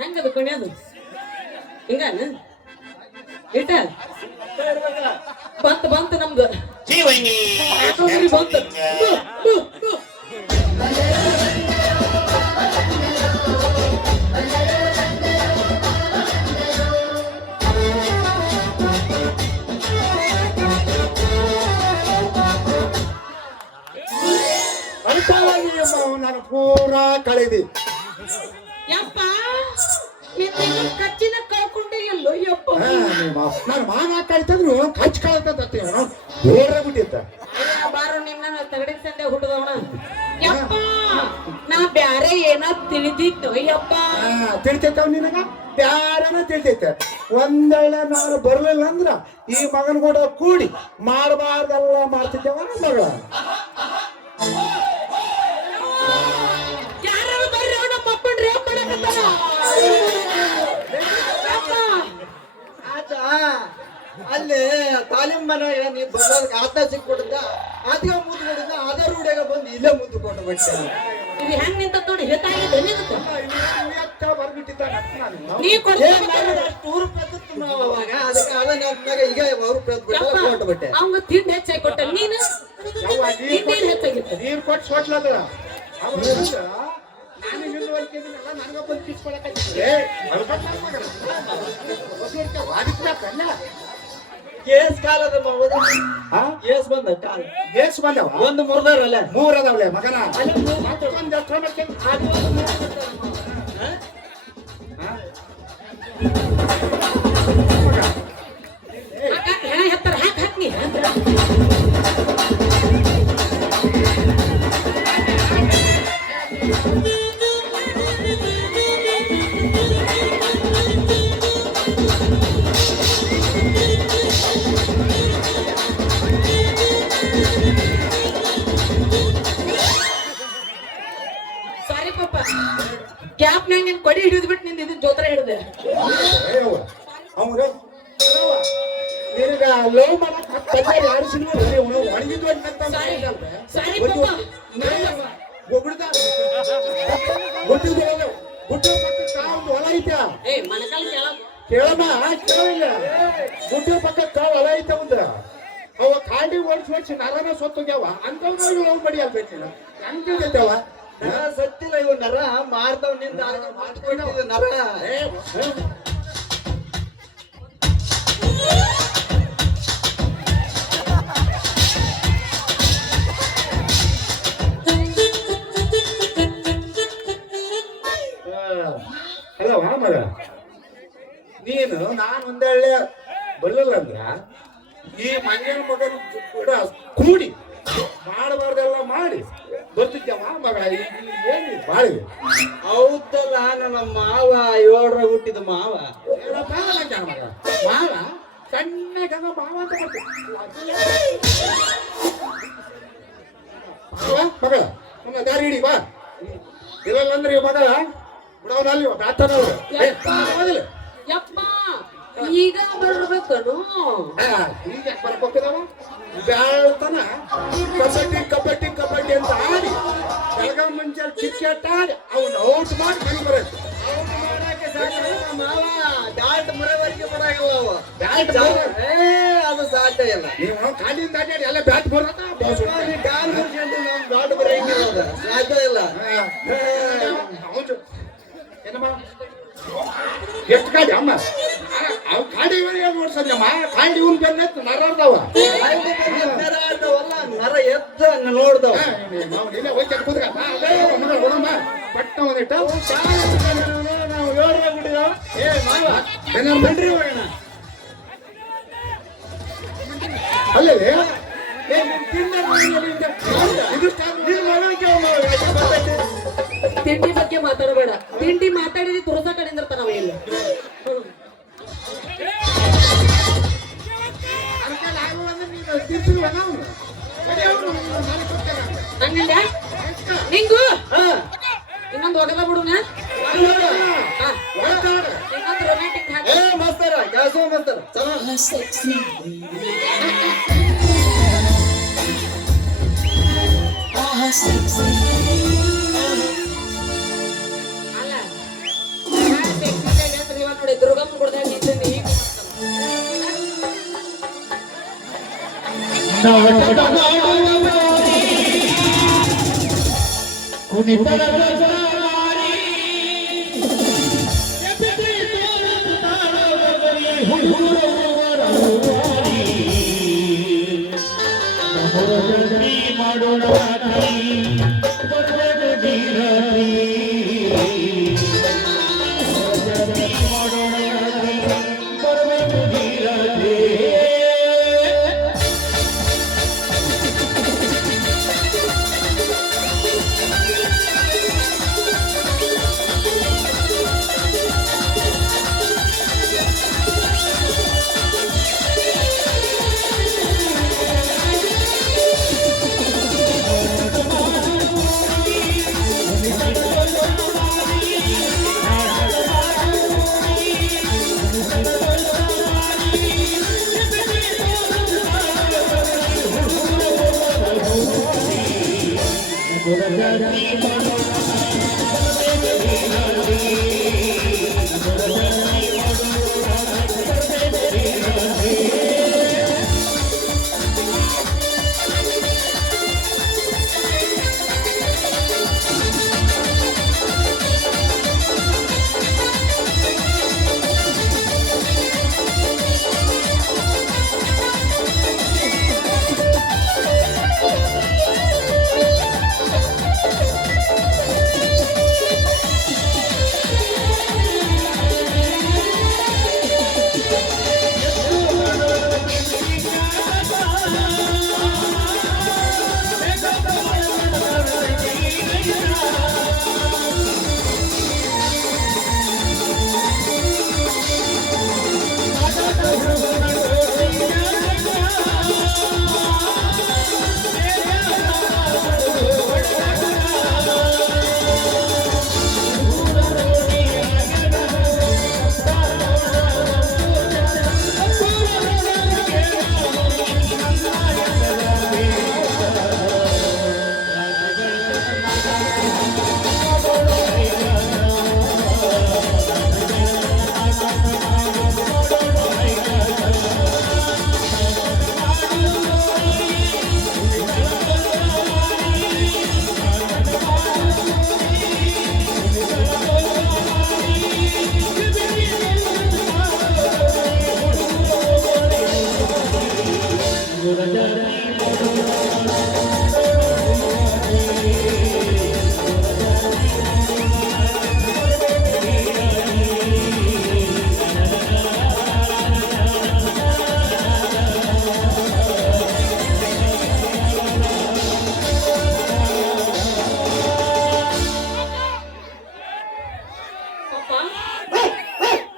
ಹೆಂಗದು ಕುಣಿಯೋದು ಹಿಂಗಾನ ಇಟ್ಟ ಬಂತು ನಮ್ದು ಜೀವನಿ ಬಂತು ಅಲ್ಪವಾಗಿ ನಾನು ಪೂರಾ ಕಳೆದಿ. ಯಪ್ಪ ನಿನ್ನ ಕಚ್ಚಿನ ಕಳ್ಕೊಂಡೆ ಎಲ್ಲೋ ಯಪ್ಪ ನಾನು ಮಾನ ಕಳಿತಂದ್ರು ಕಚ್ ಕಳತಂತ ಓಡ್ರಾಗ್ಬಿಟ್ಟಿತ್ತ. ಬಾರೋ ನಿನ್ನ ತಗಡಿ ಸಂಡೆ ಹುಟ್ಟದವಣ ಯಪ್ಪ ನಾ ಬ್ಯಾರೆ ಏನ ತಿಳಿದಿತ್ತು ಯಪ್ಪ ತಿಳಿತೈತವ್ ನಿನಗ ಬ್ಯಾರನ ತಿಳಿತೈತೆ. ಒಂದೆಳ್ಳೆ ನಾನು ಬರ್ಲಿಲ್ಲ ಅಂದ್ರ ಈ ಮಗನ ಕೂಡ ಕೂಡಿ ಮಾಡಬಾರ್ದೆಲ್ಲ ಮಾಡ್ತಿದ್ದೇವ ಮಗಳ. ಯಾರು ಬರ್ರಿ ಅವನ ಮಪ್ಪನ್ ರೇಪ್ ಮಾಡಕತ್ತಾನ ಅಲ್ಲಿ ತಾಲೀಮ್ ಮನೆಗೆ ನೀ ಬಂದಾಗ ಆತ ಸಿಕ್ಬಿಟ್ಟಿದ್ದ ಆದಿಗ ಮುದ್ದು ಕೊಟ್ಟಿದ್ದ ಅದ ರೂಢಿಯಾಗ ಬಂದು ಇಲ್ಲೇ ಮುದ್ದು ಕೊಟ್ಟು ಬಿಟ್ಟೆ. ಇದು ಹೆಂಗ್ ನಿಂತ ನೋಡಿ ಹೇತಾಗಿದೆ ನಿಂತ ನೀ ಟೂರ್ ಪ್ರತಿತ್ತು ನಾವು ಅವಾಗ ಅದಕ್ಕೆ ಅದ ನೆನಪಾಗ ಈಗ ಅವ್ರು ಕೊಟ್ಟು ಬಿಟ್ಟೆ. ಅವಂಗ ತಿಂಡಿ ಹೆಚ್ಚಾಗಿ ಕೊಟ್ಟ ನೀನು ತಿಂಡಿ ಹೆಚ್ಚಾಗಿತ್ತು ನೀರ್ ಕೊಟ್ಟು ಸೋಟ್ಲದ ನಾನು ನಿಲ್ಲುವಲ್ಕಿದ್ದೀನಲ್ಲ ನನಗ ಬಂದು ಕಿಸ್ಕೊಳಕತ್ತಿದ್ದೆ ಕೇಸ್ ಕಾಲದ ಕೇಸ್ ಬಂದ ಕಾಲ ಬೇಸ್ ಬಂದವ ಒಂದು ಮುರ್ದಾರಲ್ಲ ಮೂರ್ ಅದಾವಲೆ ಮಗನ ಹೆಣ ಹೆತ್ತರ ಹಾಕ್ ನೀ ಸಾರಿ ಪಾಪ ಕ್ಯಾಪ್ ನಂಗೆ ಕೊಡಿ ಹಿಡಿದು ಬಿಟ್ಟು ನಿಂದ ಇದನ್ನ ಜೋತ್ರ ಹಿಡಿದೆ ಅವ್ರು ನಿನಗ ಲವ್ ಮಾಡಕ್ ಯಾರು ಸಿಗ್ಲಿಲ್ಲ ಮಡಗಿದ್ದು ಅಂತ ಸಾರಿ ಪಾಪ ಹೊಲ ಐತ ಏ ಮನಕಾಲ ಕೇಳಮ್ಮ ಕೇಳಿಲ್ಲ ಗುಡ್ಡ ಪಕ್ಕ ಹೊಲ ಐತ ಒಂದ ಅವ ಕಾಡಿ ಓಡಿಸಿ ನರನ ಸೊತ್ತೋಗ್ಯಾವ ಅಂತವ್ ಲವ್ ಮಾಡಿ ಆಗ್ಬೇಕಿಲ್ಲ ಹೆಂಗ್ ತಿಳ್ದೈತವ ನರ ಸತ್ತಿಲ್ಲ ಇವ್ ನರ ಮಾರ್ದವ್ ನಿಂದ ಮಾಡ್ಕೊಂಡಿದ್ದ ನರ ಅಲ್ಲವಾ ಮಗ ನೀನು ನಾನು ಒಂದೆಳ್ಳೆ ಬರಲಿಲ್ಲ ಅಂದ್ರ ಈ ಮಂಗನ ಮಗನ ಕೂಡ ಕೂಡಿ ಮಾಡಬಾರ್ದೆಲ್ಲ ಮಾಡಿ ಬರ್ತಿದ್ದವ ಮಗ ಏನು ಬಾಳಿ ಹೌದಲ್ಲ ನನ್ನ ಮಾವ 7ರ ಹುಟ್ಟಿದ ಮಾವ ಮಗ ಮಾವ ಸಣ್ಣ ಮಾವ ಅಂತ ಮಗ ನಮ್ಮ ದಾರಿ ಹಿಡಿ ಬಾ ಇಲ್ಲ ಅಂದ್ರೆ ಮಗ ಬಿಡವನಲ್ಲಿ ಬ್ಯಾಟನವ್ರು ಯಪ್ಪ ಈಗ ಬರ್ಬೇಕನು ಈಗ ಬರ್ಬೇಕದವ ಬ್ಯಾಳ್ತನ ಕಬಡ್ಡಿ ಕಬಡ್ಡಿ ಅಂತ ಆಡಿ ಬೆಳಗಾವ್ ಮುಂಚೆ ಕ್ರಿಕೆಟ್ ಆಡಿ ಅವ್ನು ಔಟ್ ಮಾಡಿ ಮನೆ ಬರತ್ತೆ ಮಾವ ಡಾಟ್ ಮರವರೆಗೆ ಬರಾಗವ ಅವ ಬ್ಯಾಟ್ ಅದು ಸಾಧ್ಯ ಇಲ್ಲ ನೀವು ಕಾಲಿಂದ ಆಡಿ ಎಲ್ಲ ಬ್ಯಾಟ್ ಬರತ್ತ ಕಾಲ್ ಮುರ್ಕೊಂಡು ನಾವು ಡಾಟ್ ಬರಂಗಿಲ್ಲ ಸಾಧ್ಯ ಇಲ್ಲ ಹೌದು ಏನಮ್ಮ ಎಷ್ಟು ಕಾಡಿ ಅಮ್ಮ ಅವ್ ಕಾಡಿ ನೋಡ್ಸಮ್ಮ ಕಾಡಿ ಇವ್ನ ಬೆನ್ನೈತ್ ನರದವ ನರ ಎದ್ದ ನೋಡ್ದವ ಪಟ್ಟ ಒಂದಿಟ್ಟ ನಾವು 7 ಬಿಟ್ಟಿದಾವ ಬನ್ರಿ ಹೋಗೋಣ ಅಲ್ಲೇ ಏ ನಿನ್ ತಿಂಡಿ ನಿನ್ ಮಗನಿಗೆ ತಿಂಡಿ ಬಗ್ಗೆ ಮಾತಾಡಬೇಡ. ತಿಂಡಿ ಮಾತಾಡಿದ್ರೆ ತುರಸ ಕಡೆಯಿಂದ ನಾವ್ ಇಲ್ಲ. ಹಂಗಿಲ್ಲ ನಿಂಗು ಇನ್ನೊಂದು ಒಗದ ಬಿಡುನ. ಇನ್ನೊಂದು ರೊಮ್ಯಾಂಟಿಕ್ ಏ ಮಸ್ತಾರ ಕೆಲಸ ಮಸ್ತಾರ ಚಲೋ ಅಲ್ಲ ನೋಡಿ ದುರ್ಗಮ್ಮ ಕೊಡ್ದಾಗ ನಿಂತೀನಿ ಈಗ ಮಾಡೋಣ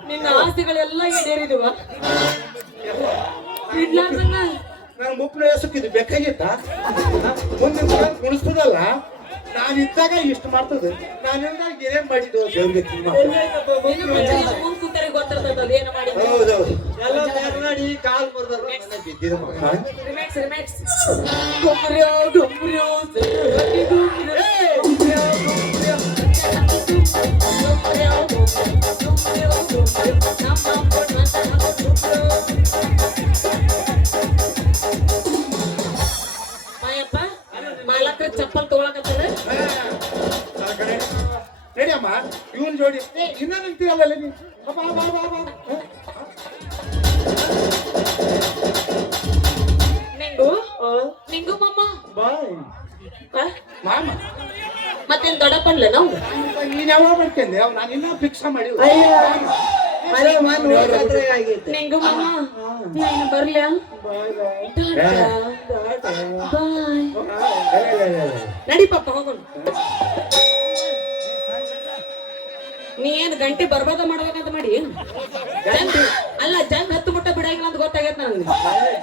ನಿನ್ನ ಆಸೆಗಳೆಲ್ಲ ಈಡೇರಿದುವ ಇಡ್ಲಾರ್ದಂಗ ನಾನು ಮುಪ್ಪಳು ಎಸಕ್ಕಿದ್ದು ಬೇಕಾಗಿತ್ತ ಮುಂದಿನ ಸಲ ಕುಣಿಸ್ತದಲ್ಲ ನಾನಿದ್ದಾಗ ಇಷ್ಟು ಮಾಡ್ತದೆ ನಾನಿಂದಾಗ ಏನೇನ್ ಮಾಡಿದ್ದು ದೇವ್ರಿಗೆ ಮುಂದ್ ಕೂತರೆ ಗೊತ್ತಿರ್ತದ ಅದೇನು ಮಾಡಿದ್ದು. ಹೌದೌದು ಎಲ್ಲ ಬ್ಯಾಗ್ ಮಾಡಿ ಕಾಲ್ ಬರ್ದಾರ ನನ್ನ ಬಿದ್ದಿದ ಮಗ ರಿಮ್ಯಾಕ್ಸ್ ರಿಮ್ಯಾಕ್ಸ್ ಗುಮ್ರ್ಯೋ ಗುಮ್ರ್ಯೋ ಸರಿ ಗುಮ್ರ್ಯೋ ಮಾಯಪ್ಪ ಮಾಲಕ ಚಪ್ಪಲ್ ತಗೊಳಕತ್ತಾರ. ನಡಿಯಮ್ಮ ಇವನ್ ಜೋಡಿ ಇನ್ನ ನಿಂತೀರಲ್ಲ ನೀ ಬಾ ಬಾ ಬಾ ಬಾ ನಿಂಗು ನಿಂಗು ಮಮ್ಮ ಬಾಯ್ ಮಾಮ ಮತ್ತೇನ್ ದೊಡ್ಡಪ್ಪನ್ಲೆ ನಾವು ನೀನ್ ಯಾವಾಗ ಮಾಡ್ಕೊಂಡೆ ನಾನು ಇನ್ನೂ ಭಿಕ್ಷಾ ಮಾಡಿ ಅರೆ ಮನ್ ಹೋದ್ರೆ ಆಗೈತೆ ನಿಂಗು ಮಾಮ ನೀನು ಬರ್ಲ್ಯಾ ಬಾಯ್ ನಡಿ ಪಾಪ ಹೋಗೋಣ ನೀ ಏನ್ ಗಂಟೆ ಬರ್ಬೋದ ಮಾಡ್ಬೇಕಂತ ಮಾಡಿ ಅಲ್ಲ ಜಂಗ್ ಹತ್ತು ಮುಟ್ಟ ಬಿಡಂಗಿಲ್ಲ ಅಂತ ಗೊತ್ತಾಗೈತೆ ನನಗೆ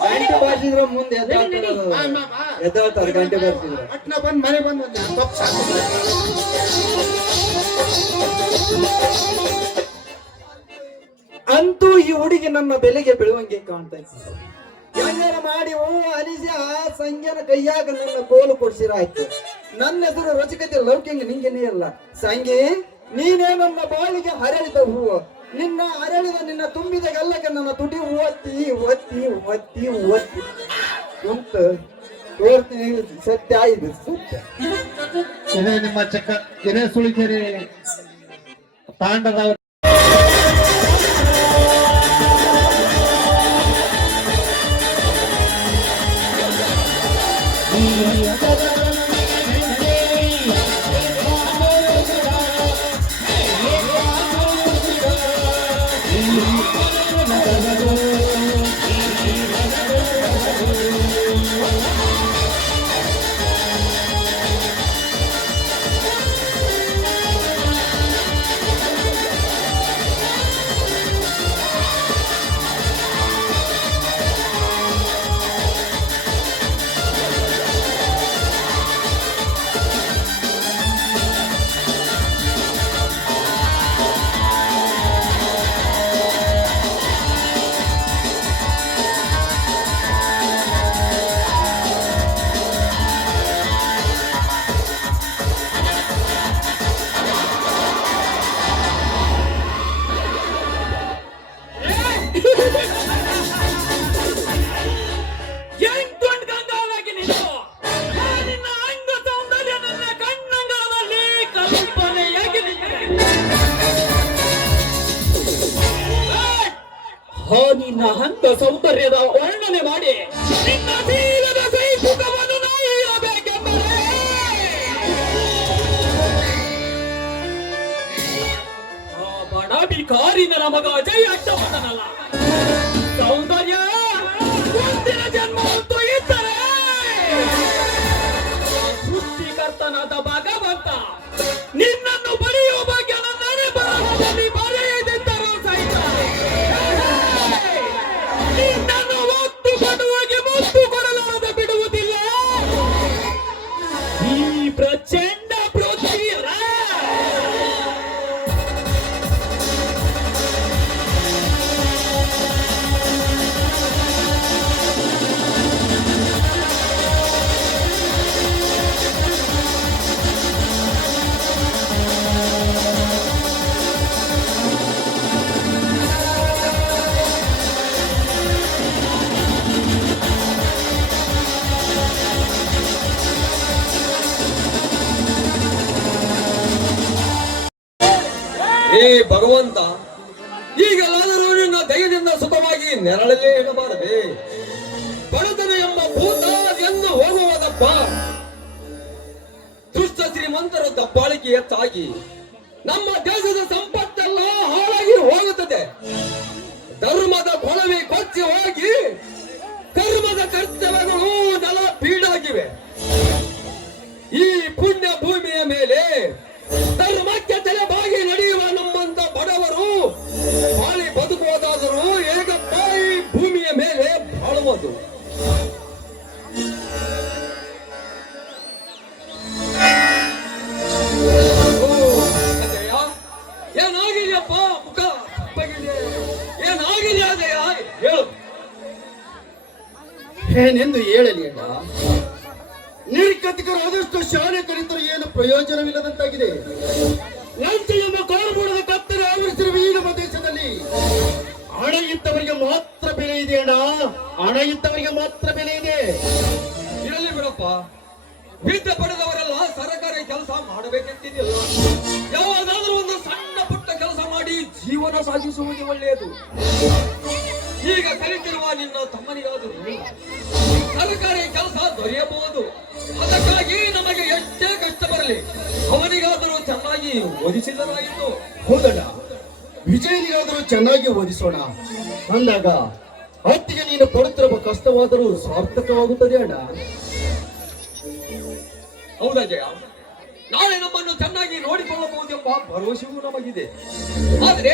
ಗಂಟೆ ಬಾರಿಸಿದ್ರು ಮುಂದೆ ಎದ್ದಾಳ್ತಾರೆ ಗಂಟೆ ಬಾರಿಸಿದ್ರು ಅಟ್ನ ಬಂದ್ ಮನೆ ಬಂದ್ ಅಂತೂ ಈ ಹುಡುಗಿ ನನ್ನ ಬೆಲೆಗೆ ಬೀಳುವಂಗೆ ಕಾಣ್ತಾ ಇತ್ತು ಹೆಂಗಾರ ಮಾಡಿ ಅನಿಸ ಸಂಜೆನ ಕೈಯಾಗ ನನ್ನ ಕೋಲು ಕೊಡ್ಸಿರಾಯ್ತು ನನ್ನ ಹೆಸರು ರಚಿಕತೆ ಲೌಕಿಂಗ್ ನಿಂಗೆನೇ ಅಲ್ಲ ಸಂಗಿ ನೀನೇ ನನ್ನ ಬಾಳಿಗೆ ಹರಳಿದ ಹೂವು ನಿನ್ನ ಅರಳಿದ ನಿನ್ನ ತುಂಬಿದ ಗಲ್ಲಕ್ಕೆ ನನ್ನ ತುಟಿ ಒತ್ತಿ ಒತ್ತಿ ಒತ್ತಿ ಒತ್ತಿ ಅಂತ ತೋರ್ತೀನಿ ಸತ್ಯ ಇದು ಸತ್ಯ ಇದೇ ನಿಮ್ಮ ಇದೇ ಸುಳಿಕೆರೆ ತಾಂಡದ ನಿನ್ನ ಹಂತ ಸೌಂದರ್ಯದ ವರ್ಣನೆ ಮಾಡಿ ನಿನ್ನ ಶೀಲದ ಸೈಸುಖವನ್ನು ನಾಯಿರಬೇಕೆಂದರೆ ಆ ಬಡ ಬಿಕಾರಿನ ಮಗ ಜಯ ಅಡ್ಡವನಲ್ಲ ಸೌಂದರ್ಯ ಮುಂದಿನ ಜನ್ಮ ಅಂತೂ ಇದ್ದರೆ ಸೃಷ್ಟಿಕರ್ತನಾದ ಭಗವಂತ ನಿನ್ನನ್ನು ಬರೆಯುವ ಬಗ್ಗೆ ನನ್ನೇ ಬರಹದಲ್ಲಿ ಬರೆಯದಿದ್ದರೂ ಸಹಿತ ನಿನ್ನನ್ನು ಒತ್ತು ಕೊಡುವಾಗೆ ಮುತ್ತು ಕೊಡಲಾರದೆ ಬಿಡುವುದಿಲ್ಲ ಈ ಪ್ರಚಂಡ ಪೃಥ್ವಿರ ಏ ಭಗವಂತ, ಈಗಲಾದರೂ ನಿನ್ನ ದಯದಿಂದ ಸುಖವಾಗಿ ನೆರಳಲ್ಲೇ ಇಡಬಾರದೆ. ಬಡತನ ಎಂಬ ಭೂತ ಎಂದು ಹೋಗುವುದಪ್ಪ. ದುಷ್ಟ ಶ್ರೀಮಂತರ ದಬ್ಬಾಳಿಕೆ ಹೆಚ್ಚಾಗಿ ನಮ್ಮ ದೇಶದ ಸಂಪತ್ತೆಲ್ಲ ಹಾಳಾಗಿ ಹೋಗುತ್ತದೆ. ಧರ್ಮದ ಕೊಳವೆ ಕೊಚ್ಚಿ ಹೋಗಿ ಕರ್ಮದ ಕರ್ತವ್ಯಗಳು ನೆಲ ಬೀಡಾಗಿವೆ. ಈ ಪುಣ್ಯ ಭೂಮಿಯ ಮೇಲೆ ಧರ್ಮಕ್ಕೆ ತಲೆಬಾಗಿ ನಡೆಯುವ ನಮ್ಮಂತ ಬಡವರು ಬಾಳಿ ಬದುಕುವುದಾದರೂ ಹೇಗಪ್ಪ ಈ ಭೂಮಿಯ ಮೇಲೆ ಬಾಳುವುದು? ಏನಾಗಿದೆಯಪ್ಪ ಮುಖ ಏನಾಗಿದೆ ಅಜಯ? ಹೇಳು. ಏನೆಂದು ಹೇಳಲಿ ಅಣ್ಣ, ನಿರ್ಗತಿಕರು ಆದಷ್ಟು ಶಾಲೆ ಕಲಿತರು ಏನು ಪ್ರಯೋಜನವಿಲ್ಲದಂತಾಗಿದೆ. ಲಂಚ ಎಂಬ ಕಾರ್ಮೂಡದ ಕತ್ತಲೆ ಆವರಿಸಿರುವ ಈ ನಮ್ಮ ದೇಶದಲ್ಲಿ ಹಣ ಇದ್ದವರಿಗೆ ಮಾತ್ರ ಬೆಲೆ ಇದೆ ಅಣ್ಣ, ಹಣ ಇದ್ದವರಿಗೆ ಮಾತ್ರ ಬೆಲೆ ಇದೆ. ಇರಲಿ ಬಿಡಪ್ಪ, ವಿದ್ಯೆ ಪಡೆದವರೆಲ್ಲ ಸರಕಾರಿ ಕೆಲಸ ಮಾಡಬೇಕೆಂತಿದ್ದಿಲ್ಲ. ಯಾವಾಗಾದ್ರೂ ಒಂದು ಸಣ್ಣ ಪುಟ್ಟ ಕೆಲಸ ಮಾಡಿ ಜೀವನ ಸಾಗಿಸುವುದು ಒಳ್ಳೆಯದು. ಈಗ ಕಲಿತಿರುವ ನಿನ್ನ ತಮ್ಮನಿಗಾದರೂ ಸರ್ಕಾರಿ ಕೆಲಸ ದೊರೆಯಬಹುದು. ಅದಕ್ಕಾಗಿ ನಮಗೆ ಎಷ್ಟೇ ಕಷ್ಟ ಬರಲಿ ಅವನಿಗಾದರೂ ಚೆನ್ನಾಗಿ ಓದಿಸಿದರಾಯಿತು. ಹೌದಣ್ಣ, ವಿಜಯನಿಗಾದರೂ ಚೆನ್ನಾಗಿ ಓದಿಸೋಣ ಅಂದಾಗ ಅತ್ತಿಗೆ ನೀನು ಪಡುತ್ತಿರುವ ಕಷ್ಟವಾದರೂ ಸಾರ್ಥಕವಾಗುತ್ತದೆ ಅಣ್ಣ. ಹೌದಾ ಜಯ, ನಾಳೆ ನಮ್ಮನ್ನು ಚೆನ್ನಾಗಿ ನೋಡಿಕೊಳ್ಳಬಹುದೆಂಬ ಭರವಸೆಯೂ ನಮಗಿದೆ. ಆದ್ರೆ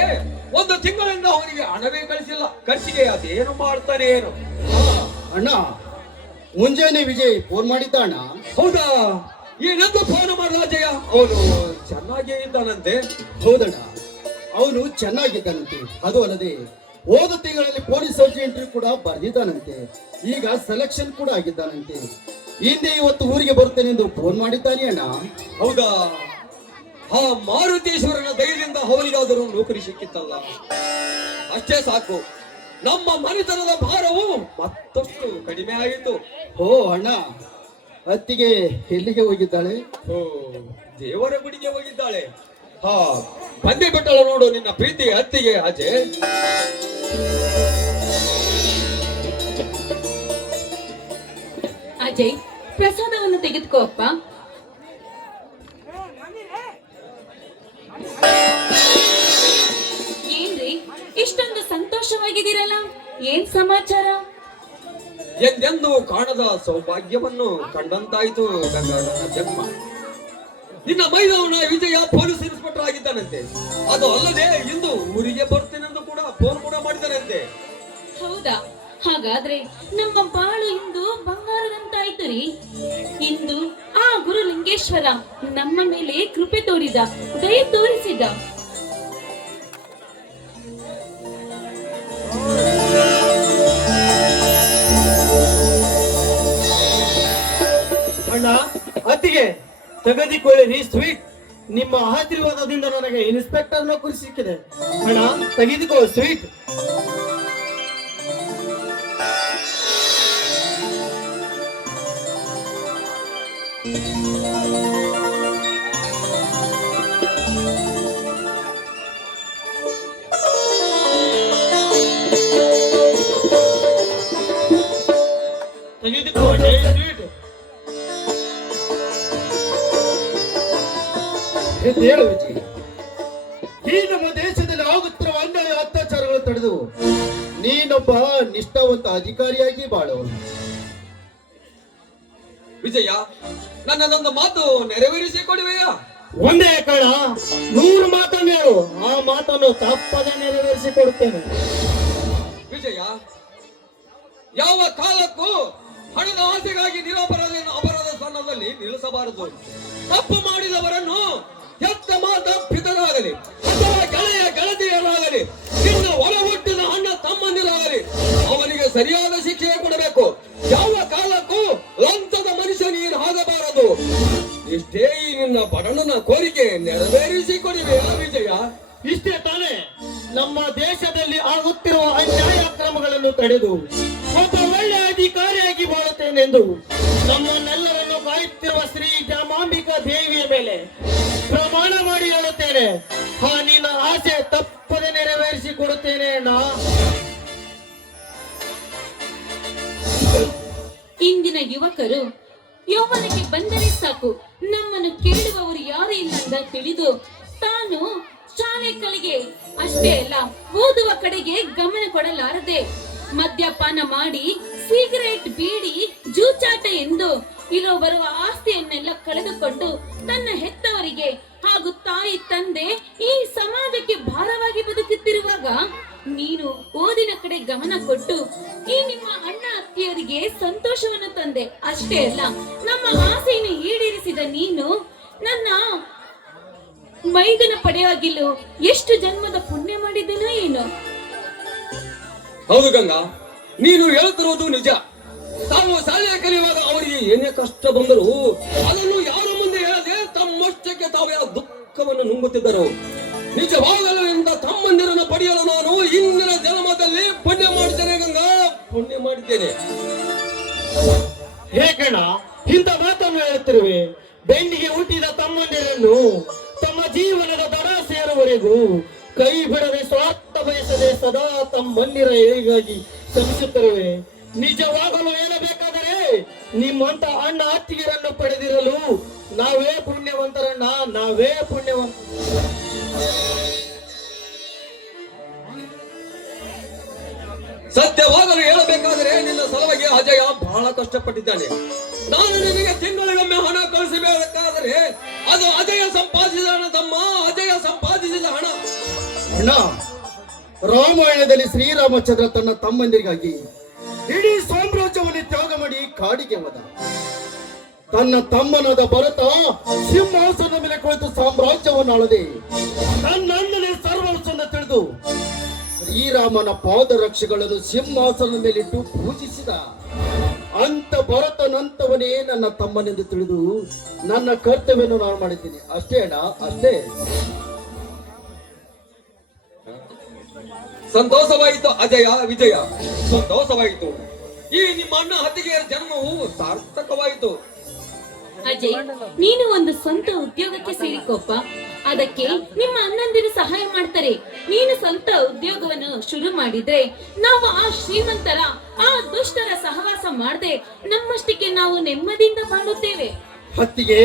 ಒಂದು ತಿಂಗಳಿಂದ ಅವನಿಗೆ ಹಣವೇ ಕಳಿಸಿಲ್ಲ. ಖರ್ಚಿಗೆ ಅದೇನು ಮಾಡ್ತಾನೆ ಏನು? ಅಣ್ಣ, ಮುಂಜಾನೆ ವಿಜಯ್ ಫೋನ್ ಮಾಡಿದ್ದ ಅಣ್ಣ. ಹೌದಾ? ಏನೆಂದು ಫೋನ್ ಮಾಡ್ದ ಜಯ? ಅವನು ಚೆನ್ನಾಗೇ ಇದ್ದಾನಂತೆ. ಹೌದಣ್ಣ, ಅವನು ಚೆನ್ನಾಗಿದ್ದಾನಂತೆ. ಅದು ಅಲ್ಲದೆ ಹೋದ ತಿಂಗಳಲ್ಲಿ ಪೊಲೀಸ್ ಸರ್ಜೆಂಟ್ರಿ ಕೂಡ ಬರೆದಿದ್ದಾನಂತೆ. ಈಗ ಸೆಲೆಕ್ಷನ್ ಕೂಡ ಆಗಿದ್ದಾನಂತೆ. ಹಿಂದೆ ಇವತ್ತು ಊರಿಗೆ ಬರುತ್ತೇನೆ ಎಂದು ಫೋನ್ ಮಾಡಿದ್ದಾನೆ ಅಣ್ಣ. ಹೌದಾ? ಆ ಮಾರುತೇಶ್ವರನ ದಯದಿಂದ ಅವನಿಗಾದರೂ ನೌಕರಿ ಸಿಕ್ಕಿತ್ತಲ್ಲ, ಅಷ್ಟೇ ಸಾಕು. ನಮ್ಮ ಮನೆತನದ ಭಾರವು ಮತ್ತಷ್ಟು ಕಡಿಮೆ ಆಯಿತು. ಓ ಅಣ್ಣ, ಅತ್ತಿಗೆ ಎಲ್ಲಿಗೆ ಹೋಗಿದ್ದಾಳೆ? ಓ, ದೇವರ ಗುಡಿಗೆ ಹೋಗಿದ್ದಾಳೆ. ಹಾ, ಬಂದೇ ಬಿಟ್ಟಳ ನೋಡು ನಿನ್ನ ಪ್ರೀತಿ ಅತ್ತಿಗೆ ಅಜಯ್. ಅಜಯ್, ಪ್ರಸಾದವನ್ನು ತೆಗೆದುಕೋ ಅಪ್ಪ. ಏನ್ರಿ ಇಷ್ಟೊಂದು ಸಂತೋಷವಾಗಿದ್ದೀರಲ್ಲ, ಏನ್ ಸಮಾಚಾರ? ಎಂದೆಂದು ಕಾಣದ ಸೌಭಾಗ್ಯವನ್ನು ಕಂಡಂತಾಯಿತು ಗಂಗಾಧರನ ಜನ್ಮ. ನಿನ್ನ ಮೈದವನ ವಿಜಯ ಪೊಲೀಸ್ ಇನ್ಸ್ಪೆಕ್ಟರ್ ಆಗಿದ್ದಾನಂತೆ. ಅದು ಅಲ್ಲದೆ ಇಂದು ಊರಿಗೆ ಬರ್ತೇನೆಂದು ಕೂಡ ಫೋನ್ ಕೂಡ ಮಾಡಿದ್ದಾನಂತೆ. ಹೌದಾ? ಹಾಗಾದ್ರೆ ನಮ್ಮ ಬಾಳು ಇಂದು ಬಂಗಾರದಂತಾಯ್ತು ರೀ. ಇಂದು ಆ ಗುರುಲಿಂಗೇಶ್ವರ ನಮ್ಮ ಮೇಲೆ ಕೃಪೆ ತೋರಿದ, ದಯ ತೋರಿಸಿದ. ಅಣ್ಣ, ಅತ್ತಿಗೆ ತೆಗೆದುಕೊಳ್ಳಿರಿ ಸ್ವೀಟ್. ನಿಮ್ಮ ಆಶೀರ್ವಾದದಿಂದ ನನಗೆ ಇನ್ಸ್ಪೆಕ್ಟರ್ ನೌಕರಿ ಸಿಕ್ಕಿದೆ. ಅಣ್ಣ, ತೆಗೆದುಕೋ ಸ್ವೀಟ್. ತೆಗೆದುಕೋ ಸ್ವೀಟ್. ಹೇಳು ವಿಜಯ್, ಈ ನಮ್ಮ ದೇಶದಲ್ಲಿ ಆಗುತ್ತಿರುವ ಅನ್ಯಾಯ ಅತ್ಯಾಚಾರಗಳು ತಡೆದು ನೀನೊಬ್ಬ ನಿಷ್ಠಾವಂತ ಅಧಿಕಾರಿಯಾಗಿ ಬಾಳವನು. ವಿಜಯ, ನನ್ನದೊಂದು ಮಾತು ನೆರವೇರಿಸಿಕೊಡುವೆಯಾ? ಒಂದೇ ಕಣ 100 ಮಾತನ್ನು ಹೇಳು, ಆ ಮಾತನ್ನು ತಪ್ಪದೆ ನೆರವೇರಿಸಿಕೊಡುತ್ತೇನೆ. ವಿಜಯ, ಯಾವ ಕಾಲಕ್ಕೂ ಹಣದ ಆಸೆಗಾಗಿ ನಿರಪರಾಧಿಯನ್ನು ಅಪರಾಧ ಸ್ಥಾನದಲ್ಲಿ ನಿಲ್ಲಿಸಬಾರದು. ತಪ್ಪು ಮಾಡಿದವರನ್ನು ಹೆತ್ತ ಮಾತ ಪಿತರಾಗಲಿ ಅಥವಾ ಗೆಳೆಯ ಗೆಳತಿಯರಾಗಲಿ, ನಿನ್ನ ಒಳ ಹುಟ್ಟಿದ ಅಣ್ಣ ತಮ್ಮಂದಿರಾಗಲಿ, ಅವನಿಗೆ ಸರಿಯಾದ ಶಿಕ್ಷೆ ಕೊಡಬೇಕು. ಯಾವ ಕಾಲಕ್ಕೂ ಲಂಚದ ಮನುಷ್ಯ ನೀರು ಆಗಬಾರದು. ಇಷ್ಟೇ ಈ ನಿನ್ನ ಬಡಣನ ಕೋರಿಕೆ ನೆರವೇರಿಸಿಕೊಡಿವೆಯಾ ವಿಜಯ? ಇಷ್ಟೇ ತಾನೇ ನಮ್ಮ ದೇಶದಲ್ಲಿ ಆಗುತ್ತಿರುವ ಅನ್ಯಾಯ ಕ್ರಮಗಳನ್ನು ತಡೆದು ಒಬ್ಬ ಒಳ್ಳೆ ಅಧಿಕಾರಿಯಾಗಿ ಬಾಳುತ್ತೇನೆಂದು ನಮ್ಮನ್ನೆಲ್ಲರನ್ನು ಕಾಯುತ್ತಿರುವ ಶ್ರೀ ಜಾಮಾಂಬಿಕಾ ದೇವಿಯ ಮೇಲೆ ಪ್ರಮಾಣ ಮಾಡಿ ಹೇಳುತ್ತೇನೆ. ನಿನ್ನ ಆಸೆ ತಪ್ಪದೆ ನೆರವೇರಿಸಿಕೊಡುತ್ತೇನೆ ಅಣ್ಣ. ಇಂದಿನ ಯುವಕರು ಯೌವನಕ್ಕೆ ಬಂದರೆ ಸಾಕು, ನಮ್ಮನ್ನು ಕೇಳುವವರು ಯಾರು ಇಲ್ಲ ಅಂತ ತಿಳಿದು ತಾನು ಶಾಲೆ ಕಲಿಗೆ ಅಷ್ಟೇ ಅಲ್ಲ, ಓದುವ ಕಡೆಗೆ ಗಮನ ಕೊಡಲಾರದೆ ಮದ್ಯಪಾನ ಮಾಡಿ ಸಿಗರೇಟ್, ಬೀಡಿ, ಜೂಚಾಟ ಎಂದು ಇರೋ ಬರುವ ಆಸ್ತಿಯನ್ನೆಲ್ಲ ಕಳೆದುಕೊಂಡು ತನ್ನ ಹೆತ್ತವರಿಗೆ ಹಾಗೂ ತಾಯಿ ತಂದೆ ಈ ಸಮಾಜಕ್ಕೆ ಭಾರವಾಗಿ ಬದುಕುತ್ತಿರುವಾಗ ನೀನು ಓದಿನ ಕಡೆ ಗಮನ ಕೊಟ್ಟು ಈ ನಿಮ್ಮ ಅಣ್ಣ ಅತ್ತಿಯರಿಗೆ ಸಂತೋಷವನ್ನು ತಂದೆ. ಅಷ್ಟೇ ಅಲ್ಲ, ನಮ್ಮ ಆಸೆಯನ್ನು ಈಡೇರಿಸಿದ ನೀನು ನನ್ನ ಮೈದನ ಪಡೆಯಾಗಿಲ್ಲ ಎಷ್ಟು ಜನ್ಮದ ಪುಣ್ಯ ಮಾಡಿದ್ದೇನೋ ಏನೋ. ಹೌದು ಗಂಗಾ, ನೀನು ಹೇಳ್ತಿರೋದು ನಿಜ. ತಾವು ಶಾಲೆ ಕಲಿಯುವಾಗ ಅವರಿಗೆ ಏನೇ ಕಷ್ಟ ಬಂದರೂ ಅದನ್ನು ಯಾರ ಮುಂದೆ ಹೇಳದೆ ತಮ್ಮಷ್ಟಕ್ಕೆ ತಾವೇ ಆ ದುಃಖವನ್ನು ನುಂಗುತ್ತಿದ್ದರು. ನಿಜವಾಗಲೂ ಇಂದ ತಮ್ಮಂದಿರನ್ನು ಪಡೆಯಲು ನಾನು ಇಂದಿನ ಜನ್ಮದಲ್ಲಿ ಪುಣ್ಯ ಮಾಡಿದ್ದೇನೆ ಗಂಗಾ, ಪುಣ್ಯ ಮಾಡಿದ್ದೇನೆ. ಹೇಗಣ್ಣ ಇಂಥ ಮಾತನ್ನು ಹೇಳುತ್ತಿರುವೆ? ಬೆಂಡಿಗೆ ಹುಟ್ಟಿದ ತಮ್ಮಂದಿರನ್ನು ತಮ್ಮ ಜೀವನದ ದಡ ಸೇರುವವರೆಗೂ ಕೈ ಬಿಡದೆ ಸ್ವಾರ್ಥ ಬಯಸದೆ ಸದಾ ತಮ್ಮಂದಿರ ಏಳಿಗಾಗಿ ಶ್ರಮಿಸುತ್ತಿರುವೆ. ನಿಜವಾಗಲು ಹೇಳಬೇಕಾದರೆ ನಿಮ್ಮಂತ ಅಣ್ಣ ಅತ್ತಿಗೆರನ್ನು ಪಡೆದಿರಲು ನಾವೇ ಪುಣ್ಯವಂತರಣ್ಣ, ನಾವೇ ಪುಣ್ಯವಂತ. ಸತ್ಯವಾಗಲು ಹೇಳಬೇಕಾದರೆ ನಿನ್ನ ಸಲುವಾಗಿ ಅಜಯ ಬಹಳ ಕಷ್ಟಪಟ್ಟಿದ್ದಾನೆ. ನಾನು ನಿನಗೆ ತಿಂಗಳಿಗೊಮ್ಮೆ ಹಣ ಕಳಿಸಬೇಕಾದರೆ ಅದು ಅಜಯ ಸಂಪಾದಿಸಿದ ಹಣ ತಮ್ಮ, ಅಜಯ ಸಂಪಾದಿಸಿದ ಹಣ. ಅಣ್ಣ, ರಾಮಾಯಣದಲ್ಲಿ ಶ್ರೀರಾಮಚಂದ್ರ ತನ್ನ ತಮ್ಮಂದಿರಿಗಾಗಿ ಇಡೀ ಸಾಮ್ರಾಜ್ಯವನ್ನು ತ್ಯಾಗ ಮಾಡಿ ಕಾಡಿಗೆ ಹೋದ. ತನ್ನ ತಮ್ಮನಾದ ಭರತ ಸಿಂಹಾಸನದ ಮೇಲೆ ಕುಳಿತು ಸಾಮ್ರಾಜ್ಯವನ್ನು ಆಳದೆ ತನ್ನನ್ನೇ ಸರ್ವಸ್ವವನ್ನು ತಿಳಿದು ಶ್ರೀರಾಮನ ಪಾದರಕ್ಷೆಗಳನ್ನು ಸಿಂಹಾಸನದ ಮೇಲಿಟ್ಟು ಪೂಜಿಸಿದ. ಅಂತ ಭರತನಂತವನೇ ನನ್ನ ತಮ್ಮನೆಂದು ತಿಳಿದು ನನ್ನ ಕರ್ತವ್ಯವನ್ನು ನಾನು ಮಾಡಿದ್ದೀನಿ. ಅಷ್ಟೇ ಅಣ್ಣ, ಅಷ್ಟೇ. ಸಂತೋಷವಾಯಿತು ಅಜಯ, ವಿಜಯ, ಸಂತೋಷವಾಯಿತು. ಈ ನಿಮ್ಮ ಅಣ್ಣ ಹತ್ತಿಗೆಯ ಜನ್ಮವು ಸಾರ್ಥಕವಾಯಿತು. ಅಜಯ್, ನೀನು ಒಂದು ಸ್ವಂತ ಉದ್ಯೋಗಕ್ಕೆ ಸೇರಿಕೊಪ್ಪ. ಅದಕ್ಕೆ ನಿಮ್ಮ ಅಣ್ಣಂದಿರು ಸಹಾಯ ಮಾಡ್ತಾರೆ. ನೀನು ಸ್ವಂತ ಉದ್ಯೋಗವನ್ನು ಶುರು ಮಾಡಿದ್ರೆ ನಾವು ಆ ಶ್ರೀಮಂತರ, ಆ ದುಷ್ಟರ ಸಹವಾಸ ಮಾಡದೆ ನಮ್ಮಷ್ಟಕ್ಕೆ ನಾವು ನೆಮ್ಮದಿಯಿಂದ ಬಾಳುತ್ತೇವೆ. ಹತ್ತಿಗೆ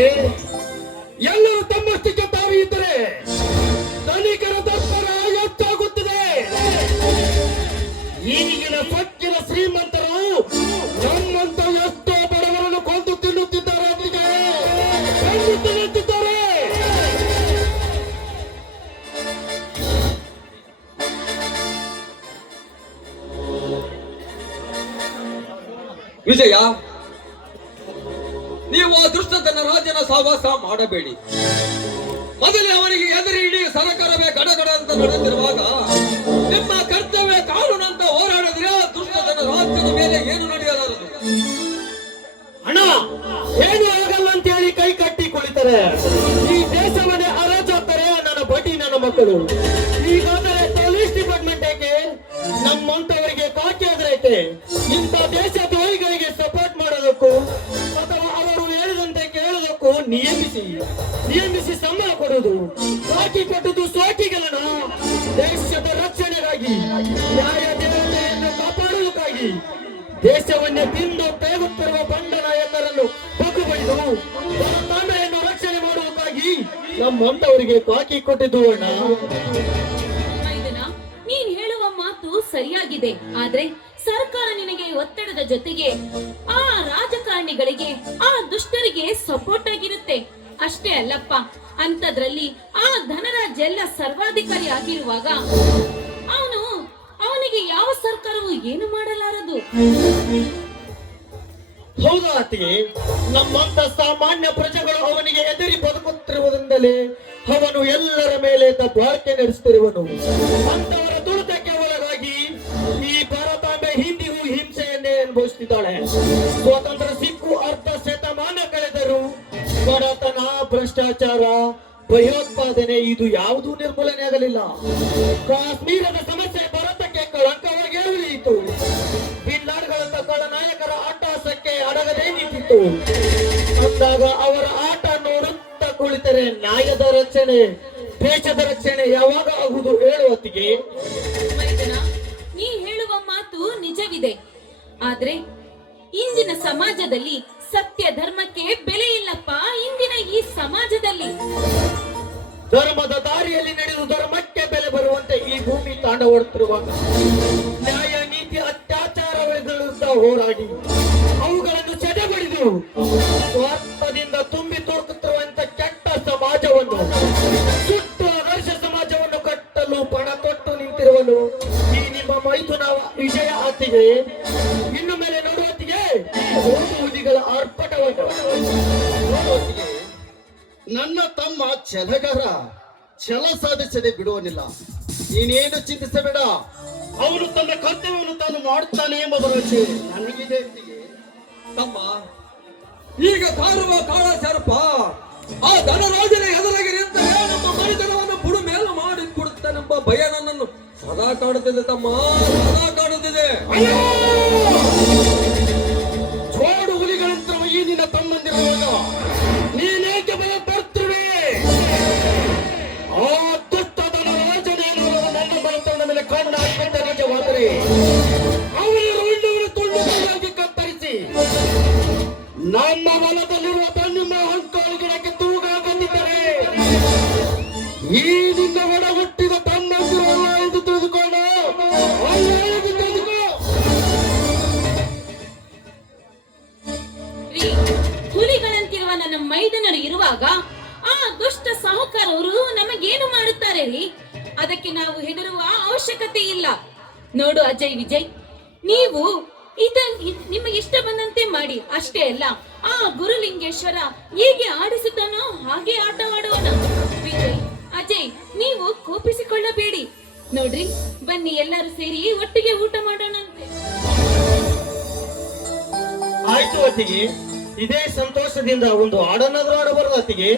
ಎಲ್ಲರೂ ತಮ್ಮಷ್ಟಕ್ಕೆ ತಾವು ಇದ್ದರೆ ಧನಿಕರ ದರ್ಪಣ ಹೆಚ್ಚಾಗುತ್ತದೆ. ಈಗಿನ ಸೊಕ್ಕಿನ ಶ್ರೀಮಂತರು ನಮ್ಮಂತ ಎಷ್ಟೋ ಬಡವರನ್ನು ಕೊಂದು ತಿನ್ನುತ್ತಿದ್ದಾರೆ. ಅವರಿಗೆ ತಿನ್ನುತ್ತಿದ್ದಾರೆ. ವಿಜಯ, ನೀವು ಆ ದುಷ್ಟತನ ರಾಜನ ಸಹವಾಸ ಮಾಡಬೇಡಿ. ಮೊದಲೇ ಅವನಿಗೆ ಎದುರಿ ಇಡೀ ಸರಕಾರವೇ ಗಡಗಡ ಅಂತ ನಡೆದಿರುವಾಗ ನಿಮ್ಮ ಕರ್ತವ್ಯ ಕಾನೂನಂತ ಹೋರಾಡಿದ್ರೆ ಆ ದುಷ್ಟತನ ರಾಜ್ಯದ ಮೇಲೆ ಏನು ನಡೆಯಲಾರದು. ಅಣ್ಣ, ಏನು ಆಗಲ್ಲ ಅಂತ ಹೇಳಿ ಕೈ ಕಟ್ಟಿ ಕುಳಿತಾರೆ. ಈ ದೇಶವನ್ನೇ ಅರಾಜಾಗ್ತಾರೆ ನನ್ನ ಬಡ್ಡಿ ನನ್ನ ಮಕ್ಕಳು. ಈಗಾದರೆ ಪೊಲೀಸ್ ಡಿಪಾರ್ಟ್ಮೆಂಟ್ ಏಕೆ, ನಮ್ಮಂತವರಿಗೆ ಕಾಕಿ ಆದ್ರೆ ಏಕೆ? ಇಂಥ ದೇಶ ದ್ರೋಹಿಗಳಿಗೆ ಸಪೋರ್ಟ್ ಮಾಡೋದಕ್ಕೂ ಅಥವಾ ಅವರು ಹೇಳಿದಂತೆ ಕೇಳೋದಕ್ಕೂ ನಿಯಮಿಸಿ ಸಂಬಳ ಕೊಡುವುದು. ಕಾಕಿ ಕೊಟ್ಟದ್ದು ಸೋಕಿಗಳನ್ನು ದೇಶದ ರಕ್ಷಣೆಗಾಗಿ, ನ್ಯಾಯ ದೇವತೆಯನ್ನು ಕಾಪಾಡುವುದಕ್ಕಾಗಿ, ದೇಶವನ್ನೇ ತಿಂದು ತೇಗುತ್ತಿರುವ ಬಂಡ ನಾಯಕರನ್ನು ಬಗ್ಗು ಬಡಿದು ತಾಂಡೆಯನ್ನು ರಕ್ಷಣೆ ಮಾಡುವುದಕ್ಕಾಗಿ ನಮ್ಮಂತವರಿಗೆ ಕಾಕಿ ಕೊಟ್ಟಿದ್ದು. ಅಣ್ಣ, ಮೈದನ, ನೀನ್ ಹೇಳುವ ಮಾತು ಸರಿಯಾಗಿದೆ. ಆದ್ರೆ ಸರ್ಕಾರ ನಿನಗೆ ಒತ್ತಡದ ಜೊತೆಗೆ ಆ ರಾಜಕಾರಣಿಗಳಿಗೆ, ಆ ದುಷ್ಟರಿಗೆ ಸಪೋರ್ಟ್ ಆಗಿರುತ್ತೆ. ಅಷ್ಟೇ ಅಲ್ಲಪ್ಪ, ಅಂತದ್ರಲ್ಲಿ ಆ ಧನರಾಜ್ ಎಲ್ಲ ಸರ್ವಾಧಿಕಾರಿ ಆಗಿರುವಾಗ ಅವನಿಗೆ ಯಾವ ಸರ್ಕಾರವು ಏನು ಮಾಡಲಾರದು. ಹೌದಾ ಅತ್ತಿಗೆ? ನಮ್ಮಂತ ಸಾಮಾನ್ಯ ಪ್ರಜೆಗಳು ಅವನಿಗೆ ಎದುರಿ ಬದುಕುತ್ತಿರುವುದರಿಂದಲೇ ಅವನು ಎಲ್ಲರ ಮೇಲೆ ದಬ್ಬಾಳಿಕೆ ನಡೆಸುತ್ತಿರುವನು. ಅಂತವರ ದುಡಿತಕ್ಕೆ ಒಳಗಾಗಿ ಈ ಭಾರತಾಂಬೆ ಹಿಂದಿಗೂ ಹಿಂಸೆಯನ್ನೇ ಅನುಭವಿಸುತ್ತಿದ್ದಾಳೆ. ಸ್ವಾತಂತ್ರ್ಯ ಸಿಕ್ಕು ಅರ್ಧ ಶತಮಾನ ಕಳೆದರೂ ಬಡತನ, ಭ್ರಷ್ಟಾಚಾರ, ಭಯೋತ್ಪಾದನೆ ಇದು ಯಾವುದೂ ನಿರ್ಮೂಲನೆ ಆಗಲಿಲ್ಲ. ಕಾಶ್ಮೀರದ ಸಮಸ್ಯೆ ಭಾರತಕ್ಕೆ ಕಳಂಕವಾಗಿ ಉಳಿಯಿತು. ಬಿಲ್ಲಾಡ್ಗಳಂತ ನಾಯಕರ ಅಟ್ಟಹಾಸಕ್ಕೆ ಅಡಗದೆ ನಿಂತಿತ್ತು. ಅಂದಾಗ ಅವರ ಆಟ ನೋಡುತ್ತಾ ಕುಳಿತರೆ ನ್ಯಾಯದ ರಕ್ಷಣೆ, ದೇಶದ ರಕ್ಷಣೆ ಯಾವಾಗ ಆಗುವುದು ಹೇಳುವತ್ತಿಗೆ? ಮೈದನ, ನೀ ಹೇಳುವ ಮಾತು ನಿಜವಿದೆ. ಆದ್ರೆ ಇಂದಿನ ಸಮಾಜದಲ್ಲಿ ಸತ್ಯ ಧರ್ಮಕ್ಕೆ ಬೆಲೆ ಇಲ್ಲಪ್ಪ. ಇಂದಿನ ಈ ಸಮಾಜದಲ್ಲಿ ಧರ್ಮದ ದಾರಿಯಲ್ಲಿ ನಡೆದು ಧರ್ಮಕ್ಕೆ ಬೆಲೆ ಬರುವಂತೆ ಈ ಭೂಮಿ ತಾಂಡವಾಡುತ್ತಿರುವಾಗ ನ್ಯಾಯ, ನೀತಿ, ಅತ್ಯಾಚಾರವಿರುತ್ತ ಹೋರಾಡಿ ಅವುಗಳನ್ನು ಸೆಡೆಬಡಿದು ಸ್ವಾರ್ಥದಿಂದ ತುಂಬಿ ತುಳುಕುತ್ತಿರುವಂತ ಕೆಟ್ಟ ಸಮಾಜವನ್ನು, ಸುಟ್ಟು ಆದರ್ಶ ಸಮಾಜವನ್ನು ಕಟ್ಟಲು ಪಣ ತೊಟ್ಟು ನಿಂತಿರುವನು ಈ ನಿಮ್ಮ ಮೈಥುನ ವಿಜಯ ಅತ್ತಿಗೆ. ಇನ್ನು ಮೇಲೆ ನೋಡುವತ್ತಿಗೆ ಹುಲಿಗಳ ಆರ್ಭಟವನ್ನು ನೋಡುವತ್ತಿಗೆ ನನ್ನ ತಮ್ಮ ಛಲಗಾರ ಛಲ ಸಾಧಿಸದೆ ಬಿಡುವನಿಲ್ಲ. ನೀನೇನು ಚಿಂತಿಸಬೇಡ, ಅವನು ತನ್ನ ಕರ್ತವ್ಯವನ್ನು ತಾನು ಮಾಡುತ್ತಾನೆ ಎಂಬ ಭರವಸೆ ನನಗಿದೆ. ತಮ್ಮ, ಈಗ ಕಾರುವ ಕಾಳ ಸರ್ಪ ಆ ಧನರಾಜನ ಎದುರಾಗಿ ನಿಂತರೆ ನಮ್ಮ ಮನೆತನವನ್ನು ಬುಡು ಮೇಲು ಮಾಡಿ ಕೊಡುತ್ತಾನೆಂಬ ಭಯ ನನ್ನನ್ನು ಸದಾ ಕಾಡುತ್ತಿದೆ ತಮ್ಮ, ಸದಾ ಕಾಡುತ್ತಿದೆ. ಚೋಡು ಹುಲಿಗಳಂತ ಈ ನಿನ್ನ ತಮ್ಮಂದಿರುವಾಗ ನೀನೇಕೆ ಭಯ ಪಡ್ತಿರುವೆ? ಆ ದುಷ್ಟದ ರಾಜನೇನು ನನ್ನ ಬರುತ್ತವನ ಮೇಲೆ ಕಣ್ಣು ಹಾಕಿಕೊಂಡ ನಿಜವಾದರೆ ಅವನ ರುಂಡವನ್ನು ತುಂಡುಗಳಾಗಿ ಕತ್ತರಿಸಿ ನಮ್ಮ ಹೊಲದಲ್ಲಿರುವ ತನ್ನ ಹಂಕಾಳು ಗಿಡಕ್ಕೆ ತೂಗ ಬಂದಿದ್ದಾರೆ. ಈ ನಿನ್ನ ಒಡ ಹುಟ್ಟಿದ ತಮ್ಮಂದಿರು ಅಲ್ಲ ಎಂದು ತಿಳಿದುಕೊಂಡು ಅಲ್ಲ ಎಂದು ತಿಳಿದುಕೋ. ಇರುವಾಗ ಆ ದುಷ್ಟ ಸಾಹುಕಾರರು ನಮಗೇನು ಮಾಡುತ್ತಾರೆ ರೀ? ಅದಕ್ಕೆ ನಾವು ಹೆದರುವ ಅವಶ್ಯಕತೆ ಇಲ್ಲ. ನೋಡು ಅಜಯ್ ವಿಜಯ್, ನೀವು ನಿಮಗೆ ಇಷ್ಟ ಬಂದಂತೆ ಮಾಡಿ. ಅಷ್ಟೇ ಅಲ್ಲ, ಆ ಗುರುಲಿಂಗೇಶ್ವರ ಹೇಗೆ ಆಡಿಸುತ್ತಾನೋ ಹಾಗೆ ಆಟವಾಡೋಣ. ವಿಜಯ್, ಅಜಯ್, ನೀವು ಕೋಪಿಸಿಕೊಳ್ಳಬೇಡಿ. ನೋಡ್ರಿ, ಬನ್ನಿ ಎಲ್ಲರೂ ಸೇರಿ ಒಟ್ಟಿಗೆ ಊಟ ಮಾಡೋಣಂತೆ. ಆಯ್ತು ಅತ್ತಿಗೆ, ಇದೇ ಸಂತೋಷದಿಂದ ಒಂದು ಹಾಡನ್ನಾದ್ರೂ ಆಡಬಾರದು ಅತ್ತಿಗೆ?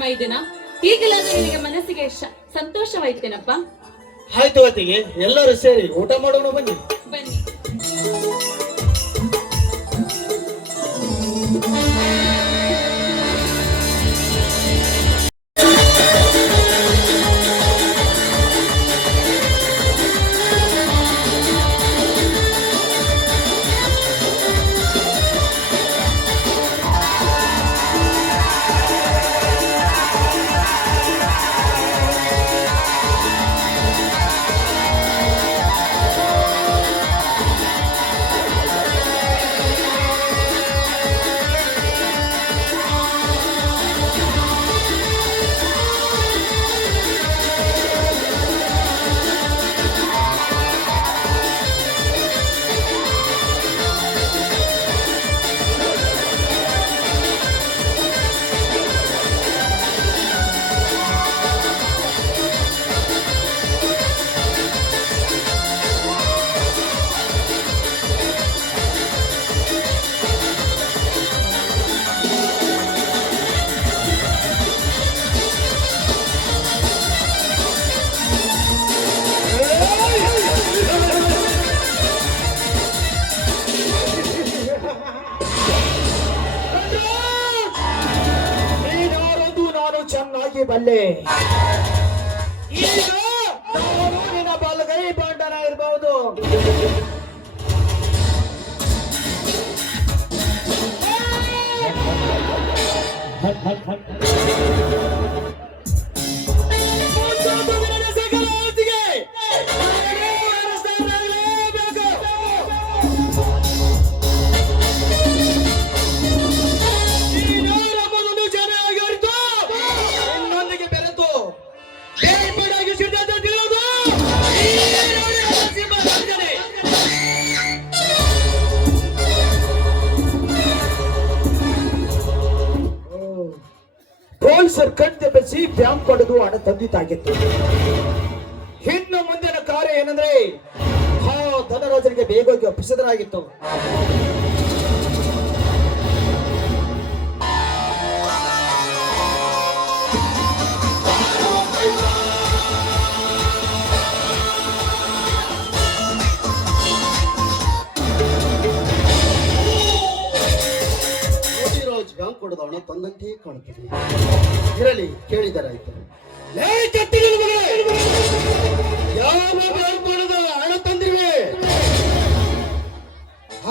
ಮೈದನ, ಈಗಲಾದ್ರೂ ನಿನಗೆ ಮನಸ್ಸಿಗೆ ಸಂತೋಷವಾಯ್ತೇನಪ್ಪ? ಆಯ್ತು ಅತ್ತಿಗೆ, ಎಲ್ಲರೂ ಸೇರಿ ಊಟ ಮಾಡೋಣ ಬನ್ನಿ. ಬನ್ನಿ. ಚೆನ್ನಾಗಿ ಬಲ್ಲೆ. ಈಗ ನಾನು ನಿನ್ನ ಬಲಗೈ ಬಂಡನ ಇರಬಹುದು. ಪೊಲೀಸರು ಕಣ್ತೆಪ್ಪಿಸಿ ಬ್ಯಾಂಕ್ ಪಡೆದು ಹಣ ತಂದಿದ್ದಾಗಿತ್ತು. ಇನ್ನು ಮುಂದಿನ ಕಾರ್ಯ ಏನಂದ್ರೆ ಆ ಧನರಾಜನಿಗೆ ಬೇಗ ಒಪ್ಪಿಸಿದ್ರಾಗಿತ್ತು. ಬ್ಯಾಂಕ್ ಕೊಡೋದು ಹಣ ತಂದಂತೆ ಕಾಣುತ್ತದೆ. ಇರಲಿ, ಕೇಳಿದರಾಯ್ತು. ಯಾವ ಬ್ಯಾಂಕ್ ಕೊಡೋದು ಹಣ ತಂದಿರುವೆ?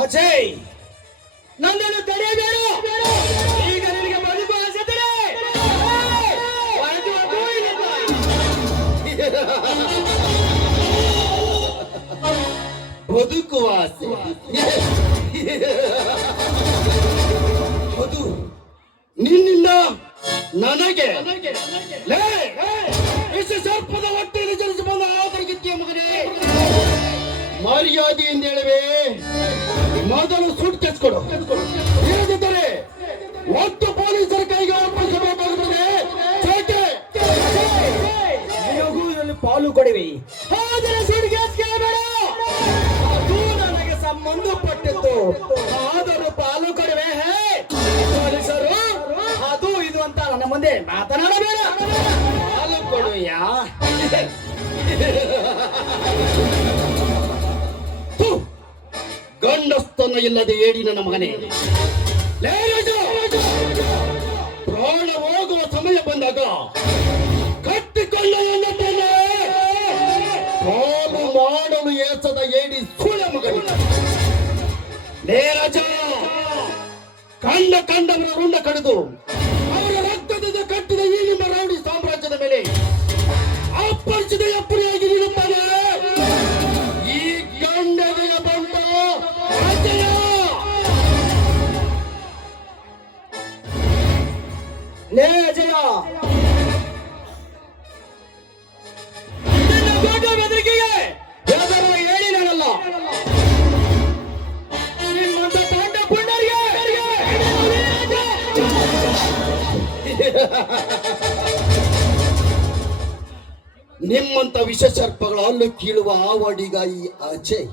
ಅಜಯ್, ನನ್ನನ್ನು ತಡೆಯಬೇಡ. ಈಗ ನಿನಗೆ ಬದುಕು ಆಸೆಯಿದ್ದರೆ ಹೊರಟು ಹೋಗು ಇಲ್ಲಿಂದ. ಬದುಕುವ ಆಸೆ ಅದು ನಿನ್ನಿಂದ ನನಗೆ ಸರ್ಪದ ಹೊಟ್ಟೆಯಲ್ಲಿ ಜನಿಸಿ ಬಂದ ಆದರಗಿತ್ತಿಯ ಮಗನೇ, ಮರ್ಯಾದೆಯಿಂದ ಹೇಳುವೆ, ಮೊದಲು ಸೂಟ್ ಕೆಚ್ಕೊಡು. ಇಲ್ಲದಿದ್ದರೆ ಒಟ್ಟು ಪೊಲೀಸರ ಕೈಗೆ ಒಪ್ಪಿಸಬೇಕಾಗುತ್ತದೆ. ನಿನಗೂ ಇದರಲ್ಲಿ ಪಾಲು ಕೊಡುವೆ. ಆದರೆ ಸುಡ್ಗ್ಯಾಸ್ ಕೇಳಬೇಡ, ಅದು ನನಗೆ ಸಂಬಂಧಪಟ್ಟಿತ್ತು. ಆದರೂ ಪಾಲು ಕೊಡುವೆ. ಪೊಲೀಸರು ಅದು ಇದು ಅಂತ ನನ್ನ ಮುಂದೆ ಮಾತನಾಡಬೇಡ. ಪಾಲು ಕೊಡುವೆಯಾ? ಗಂಡಸ್ತನ ಇಲ್ಲದೆ ಏಡಿ ನನ್ನ ಮಗನೇ, ಪ್ರಾಣ ಹೋಗುವ ಸಮಯ ಬಂದಾಗ ಕಟ್ಟಿಕೊಳ್ಳ ಪಾಲು ಮಾಡಲು ಏಸದ ಏಡಿ ಸುಳ ಮಗನ ನೇರಜ ಕಂಡವರ ರುಂಡ ಕಡಿದು ಅವರ ರಕ್ತದಿಂದ ಕಟ್ಟಿದ ಈ ನಿಮ್ಮ ರೌಡಿ ಸಾಮ್ರಾಜ್ಯದ ಮೇಲೆ ಅಪ್ಪಳಿಸಿದ ಎಪ್ಪಡಿಯಾಗಿ ನಿಲ್ಲುತ್ತಾನೆ ಈ ಗಂಡದಿನ ಬಂದ ಅಜಯ. ಲೇ ಅಜಯ, ನಿನ್ನ ದೊಡ್ಡ ಬೆದರಿಕೆಗೆ ಯಾವ್ದಾರು ಹೇಳಿ ನಾನಲ್ಲ. ನಿಮ್ಮಂತ ದೊಡ್ಡ ಪುಂಡರಿಗೆ ನಿಮ್ಮಂತ ವಿಷ ಸರ್ಪಗಳ ಹಲ್ಲು ಕೀಳುವ ಆವಡಿಗ ಈ ಅಜಯ್.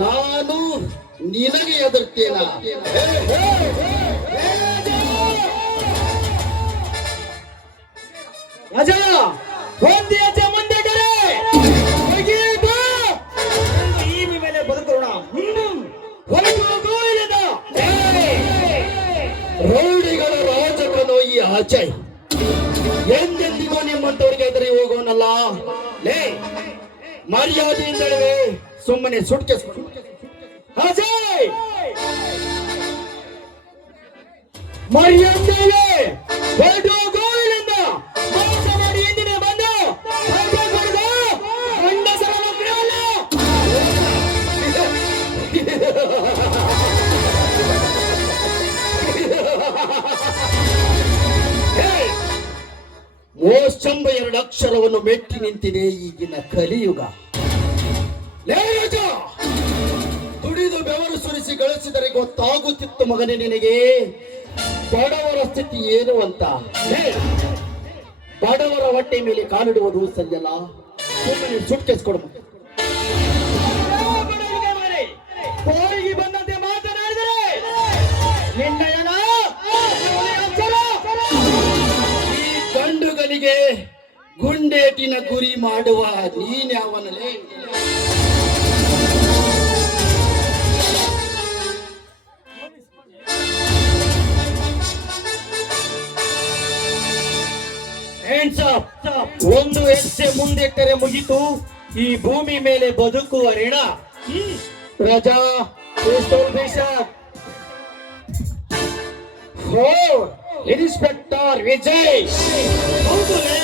ನಾನು ನಿನಗೆ ಎದುರ್ತೇನ? ಅಜಯ, ಒಂದು ಹೆಜ್ಜೆ ಮುಂದೆ ಈ ಮೇಲೆ ಬದುಕೋಣ. ರೌಡಿಗಳ ರಾಜಕನು ಈ ಅಜಯ್. ಎಂದೆಂದಿಗೂ ನಿಮ್ಮಂತವರಿಗೆ ಎದುರಿ ಹೋಗೋನಲ್ಲ. ಲೇ, ಮರ್ಯಾದೆಯಿಂದ ಸುಮ್ಮನೆ ಸುಟ್ಕೆಸ್ಕೊಂಡು ಅಜಯ್, ಮರ್ಯಾದೆ ಹೊರಟು ಹೋಗು ಇಲ್ಲಿಂದ. ಮೋಸ ಮಾಡಿ ಎಂದಿನೇ ಬಂದು ಗಂಡಸರ ಮಕ್ಕಳಲ್ಲ. ಮೋಸಂಬ 2 ಅಕ್ಷರವನ್ನು ಮೆಟ್ಟಿ ನಿಂತಿದೆ ಈಗಿನ ಕಲಿಯುಗ. ಲೇ ರಾಜ, ದುಡಿದು ಬೆವರು ಸುರಿಸಿ ಗಳಿಸಿದರೆ ಗೊತ್ತಾಗುತ್ತಿತ್ತು ಮಗನೇ ನಿನಗೆ ಬಡವರ ಸ್ಥಿತಿ ಏನು ಅಂತ. ಬಡವರ ಹೊಟ್ಟೆ ಮೇಲೆ ಕಾಲಿಡುವುದು ಸರಿಯಲ್ಲ. ಸುಮ್ಮನೆ ಸುಟ್ಕೆಸ್ಕೊಡು. ಹೋಗಿ ಬಂದಂತೆ ಮಾತನಾಡಿದರೆ ನಿನ್ನ ಈ ಗಂಡುಗನಿಗೆ ಗುಂಡೇಟಿನ ಗುರಿ ಮಾಡುವ ನೀನ್ಯಾವನಲೇ? ಒಂದು ಹೆಜ್ಜೆ ಮುಂದಿಟ್ಟರೆ ಮುಗಿತು ಈ ಭೂಮಿ ಮೇಲೆ ಬದುಕುವ ಋಣ. ರಾಜಾ, ಇನ್ಸ್ಪೆಕ್ಟರ್ ವಿಜಯ್. ಹೌದಲೇ,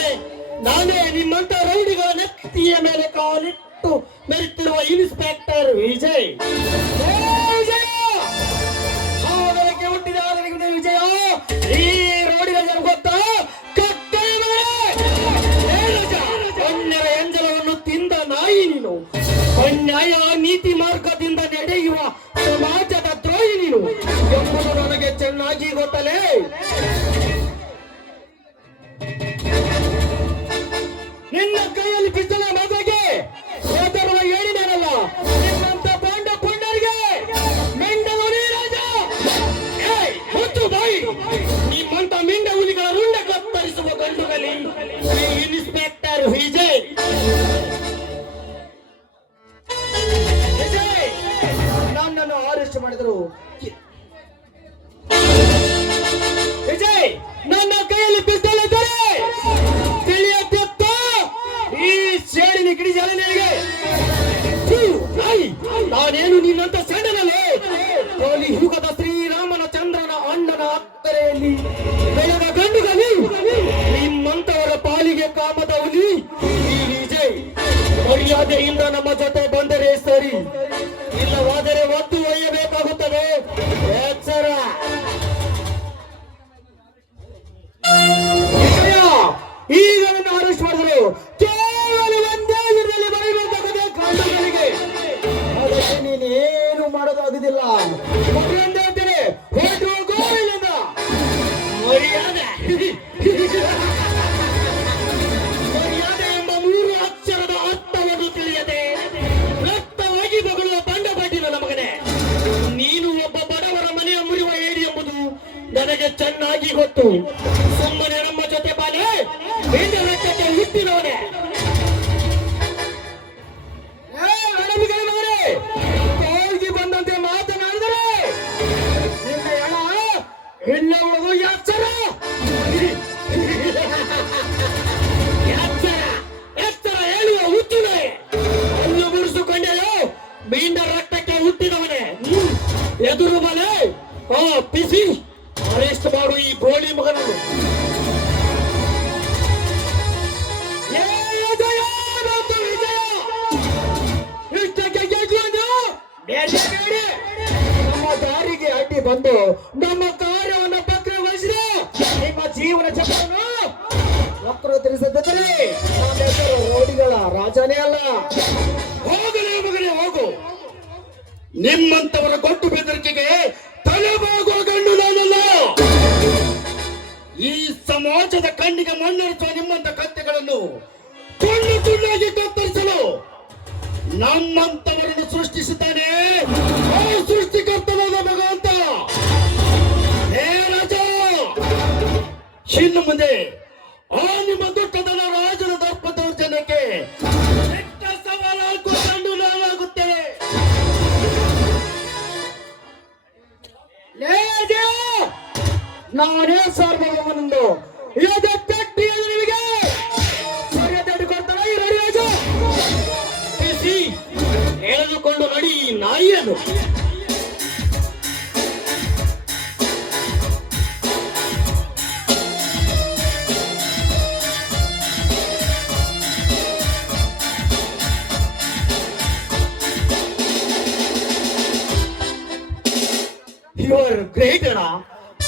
ನಾನೇ ನಿಮ್ಮಂತ ರೌಡಿಗಳ ನೆತ್ತಿಯ ಮೇಲೆ ಕಾಲಿಟ್ಟು ಮೆರೆತಿರುವ ಇನ್ಸ್ಪೆಕ್ಟರ್ ವಿಜಯ್. ಹುಟ್ಟಿದ ವಿಜಯ. ಈ ರೋಡಿನ ಜನ ಗೊತ್ತಾ? ಕನ್ಯರ ಎಂಜಲವನ್ನು ತಿಂದ ನಾಯಿ ನೀನು. ಅನ್ಯಾಯ ನೀತಿ ಮಾರ್ಗದಿಂದ ನಡೆಯುವ ಸಮಾಜದ ದ್ರೋಹಿ ನೀನು ಎಂಬುದು ನನಗೆ ಚೆನ್ನಾಗಿ ಗೊತ್ತಲೇ. ನಿನ್ನ ಕೈಯಲ್ಲಿ ಪಿಸ್ತಲ ಮಗುವಿಗೆ ಸೋದರವ ಹೇಳಿದಾರಲ್ಲ, ನಿನ್ನಂತ ಪಾಂಡ ಪುಂಡರಿಗೆ ಮೆಂಡಲು ನೀರಾಜ. ಏಯ್ ಮುತ್ತು ಬಾಯಿ, ನಿಮ್ಮಂತ ಮಿಂಡ ಹುಲಿಗಳ ರುಂಡ ಕತ್ತರಿಸುವ ಗಂಡುಗಲಿ ಇನ್ಸ್ಪೆಕ್ಟರ್ ವಿಜಯ್. ವಿಜಯ್, ನನ್ನನ್ನು ಅರೆಸ್ಟ್ ಮಾಡಿದ್ರು. ವಿಜಯ್, ನನ್ನ ಕೈಯಲ್ಲಿ ಪಿಸ್ತೂಲ್ ಇದ್ದರೆ ತಿಳಿಯುತ್ತಿತ್ತು ಈ ಸೇಡಿನ ಗಿಡಿ ನಿನಗೆ. ನಾನೇನು ನಿನ್ನಂತ ಸೆಂಡನಲ್ಲೇ ಕೋಲಿ ಯುಗದ ಶ್ರೀರಾಮನ ಚಂದ್ರನ ಅಣ್ಣನ ಅಕ್ಕರೆಯಲ್ಲಿ ಬೆಳೆದ ಗಂಡುಗಲಿ ನಿಮ್ಮಂತವರ ಪಾಲಿಗೆ ಕಾಮದ ಹುಲಿ ಈ ವಿಜಯ್. ಮರ್ಯಾದೆಯಿಂದ ನಮ್ಮ ಜೊತೆ ಬಂದರೆ ಸರಿ, ಇಲ್ಲವಾದರೆ ಒತ್ತು ಒಯ್ಯಬೇಕಾಗುತ್ತದೆ. ಎಚ್ಚರ. ಈಗ ನನ್ನ ಅರೆಸ್ಟ್ ಮಾಡಿದ್ರು ಕೇವಲ ಒಂದೇ ದಿನದಲ್ಲಿ ಬರಬೇಕಾಗಿದೆ ಕಾಂಡಗಳಿಗೆ. ಅದಕ್ಕೆ ನೀನೇನು ಮಾಡೋದಾಗುದಿಲ್ಲ. ಮರ್ಯಾದೆ ಹೇಳ್ತೇನೆ, ಹೊರಟು ಹೋಗೋ ಇಲ್ಲಿಂದ. ಮರ್ಯಾದೆ ಮರ್ಯಾದೆ ಎಂಬ 3 ಅಕ್ಷರದ ಅರ್ಥವನ್ನು ತಿಳಿಯದೆ ರಕ್ತವಾಗಿ ಬಗಳುವ ಬಂಡ ಬಡ್ಡಿ ನನ್ನ ಮಗನೇ. ನೀನು ಒಬ್ಬ ಬಡವರ ಮನೆಯ ಮುರಿಯುವ ಏಡಿ ಎಂಬುದು ನನಗೆ ಚೆನ್ನಾಗಿ ಗೊತ್ತು. ಸುಮ್ಮನೆ ನಮ್ಮ ಜೊತೆ ಬಾಲೆ, ನಿನ್ನ ರಕ್ತಕ್ಕೆ ಹುಟ್ಟಿದವನೇ. ಅಡವಿಗಳ ಮಗನೇ, ಹೋಗಿ ಬಂದಂತೆ ಮಾತನಾಡಿದರೆ ನಿನ್ನ ಹಣ ಇಲ್ಲ ಉಳಿದು ಎಚ್ಚರ. ಎಚ್ಚರ ಎಚ್ಚರ ಹೇಳುವ ಹುಟ್ಟಿದೆ. ಅಲ್ಲು ಮುಡಿಸಿಕೊಂಡೆಯೋ ಮೀಂಡ ರಕ್ತಕ್ಕೆ ಹುಟ್ಟಿದವನೇ. ಎದುರು ಬಲೆ ಪಿಸಿ ಅರೆಸ್ಟ್ ಮಾಡು ಈ ಗೋಳಿ ಮಗನನ್ನು. ನಮ್ಮ ದಾರಿಗೆ ಅಡ್ಡಿ ಬಂದು ನಮ್ಮ ಕಾರ್ಯವನ್ನು ಪಕ್ರಗೊಳಿಸಿದ ನಿಮ್ಮ ಜೀವನ ಚಕ್ರವನ್ನು ವಕ್ರೋತ್ತರಿಸದಿದ್ದರೆ ನನ್ನ ಹೆಸರು ರೌಡಿಗಳ ರಾಜನೇ ಅಲ್ಲ. ಹೋಗಲೇ ಮಗನೇ ಹೋಗು. ನಿಮ್ಮಂತವರ ಕೊಟ್ಟು ಬೆದರಿಕೆಗೆ ತಲೆಬಾಗುವ ಗಂಡು ನಾನಲ್ಲ. ಈ ಸಮಾಜದ ಕಣ್ಣಿಗೆ ಮಣ್ಣರಿಸುವ ನಿಮ್ಮಂತ ಕತ್ತೆಗಳನ್ನು ತುಂಡು ತುಂಡಾಗಿ ಕತ್ತರಿಸಲು ನಮ್ಮಂತವರನ್ನು ಸೃಷ್ಟಿಸಿದ್ದಾನೆ ಆ ಸೃಷ್ಟಿಕರ್ತನಾದ ಭಗವಂತ. ಹೇ ರಾಜ, ಇನ್ನು ಮುಂದೆ ಆ ನಿಮ್ಮ ದೊಡ್ಡದನ ರಾಜನ ದರ್ಪ ದೌರ್ಜನ್ಯಕ್ಕೆ ಕೆಟ್ಟ ಸವಾಲು ಹಾಕಿಕೊಂಡು ನಾವಾಗುತ್ತೇವೆ. ನಾನೇ ಸಾರ್ವಭೌಮನೆಂದು ಇದು ಪೆಟ್ಟಿಗೆ ನಿಮಗೆ ಸರಿಯಾದ ಕೊಡ್ತಾರ ಈ ರಾಜ. ಎಳೆದುಕೊಂಡು ನಡಿ ನಾಯಿಯನ್ನು. ಯು ಆರ್ ಗ್ರೇಟ್ ಅಣ್ಣ.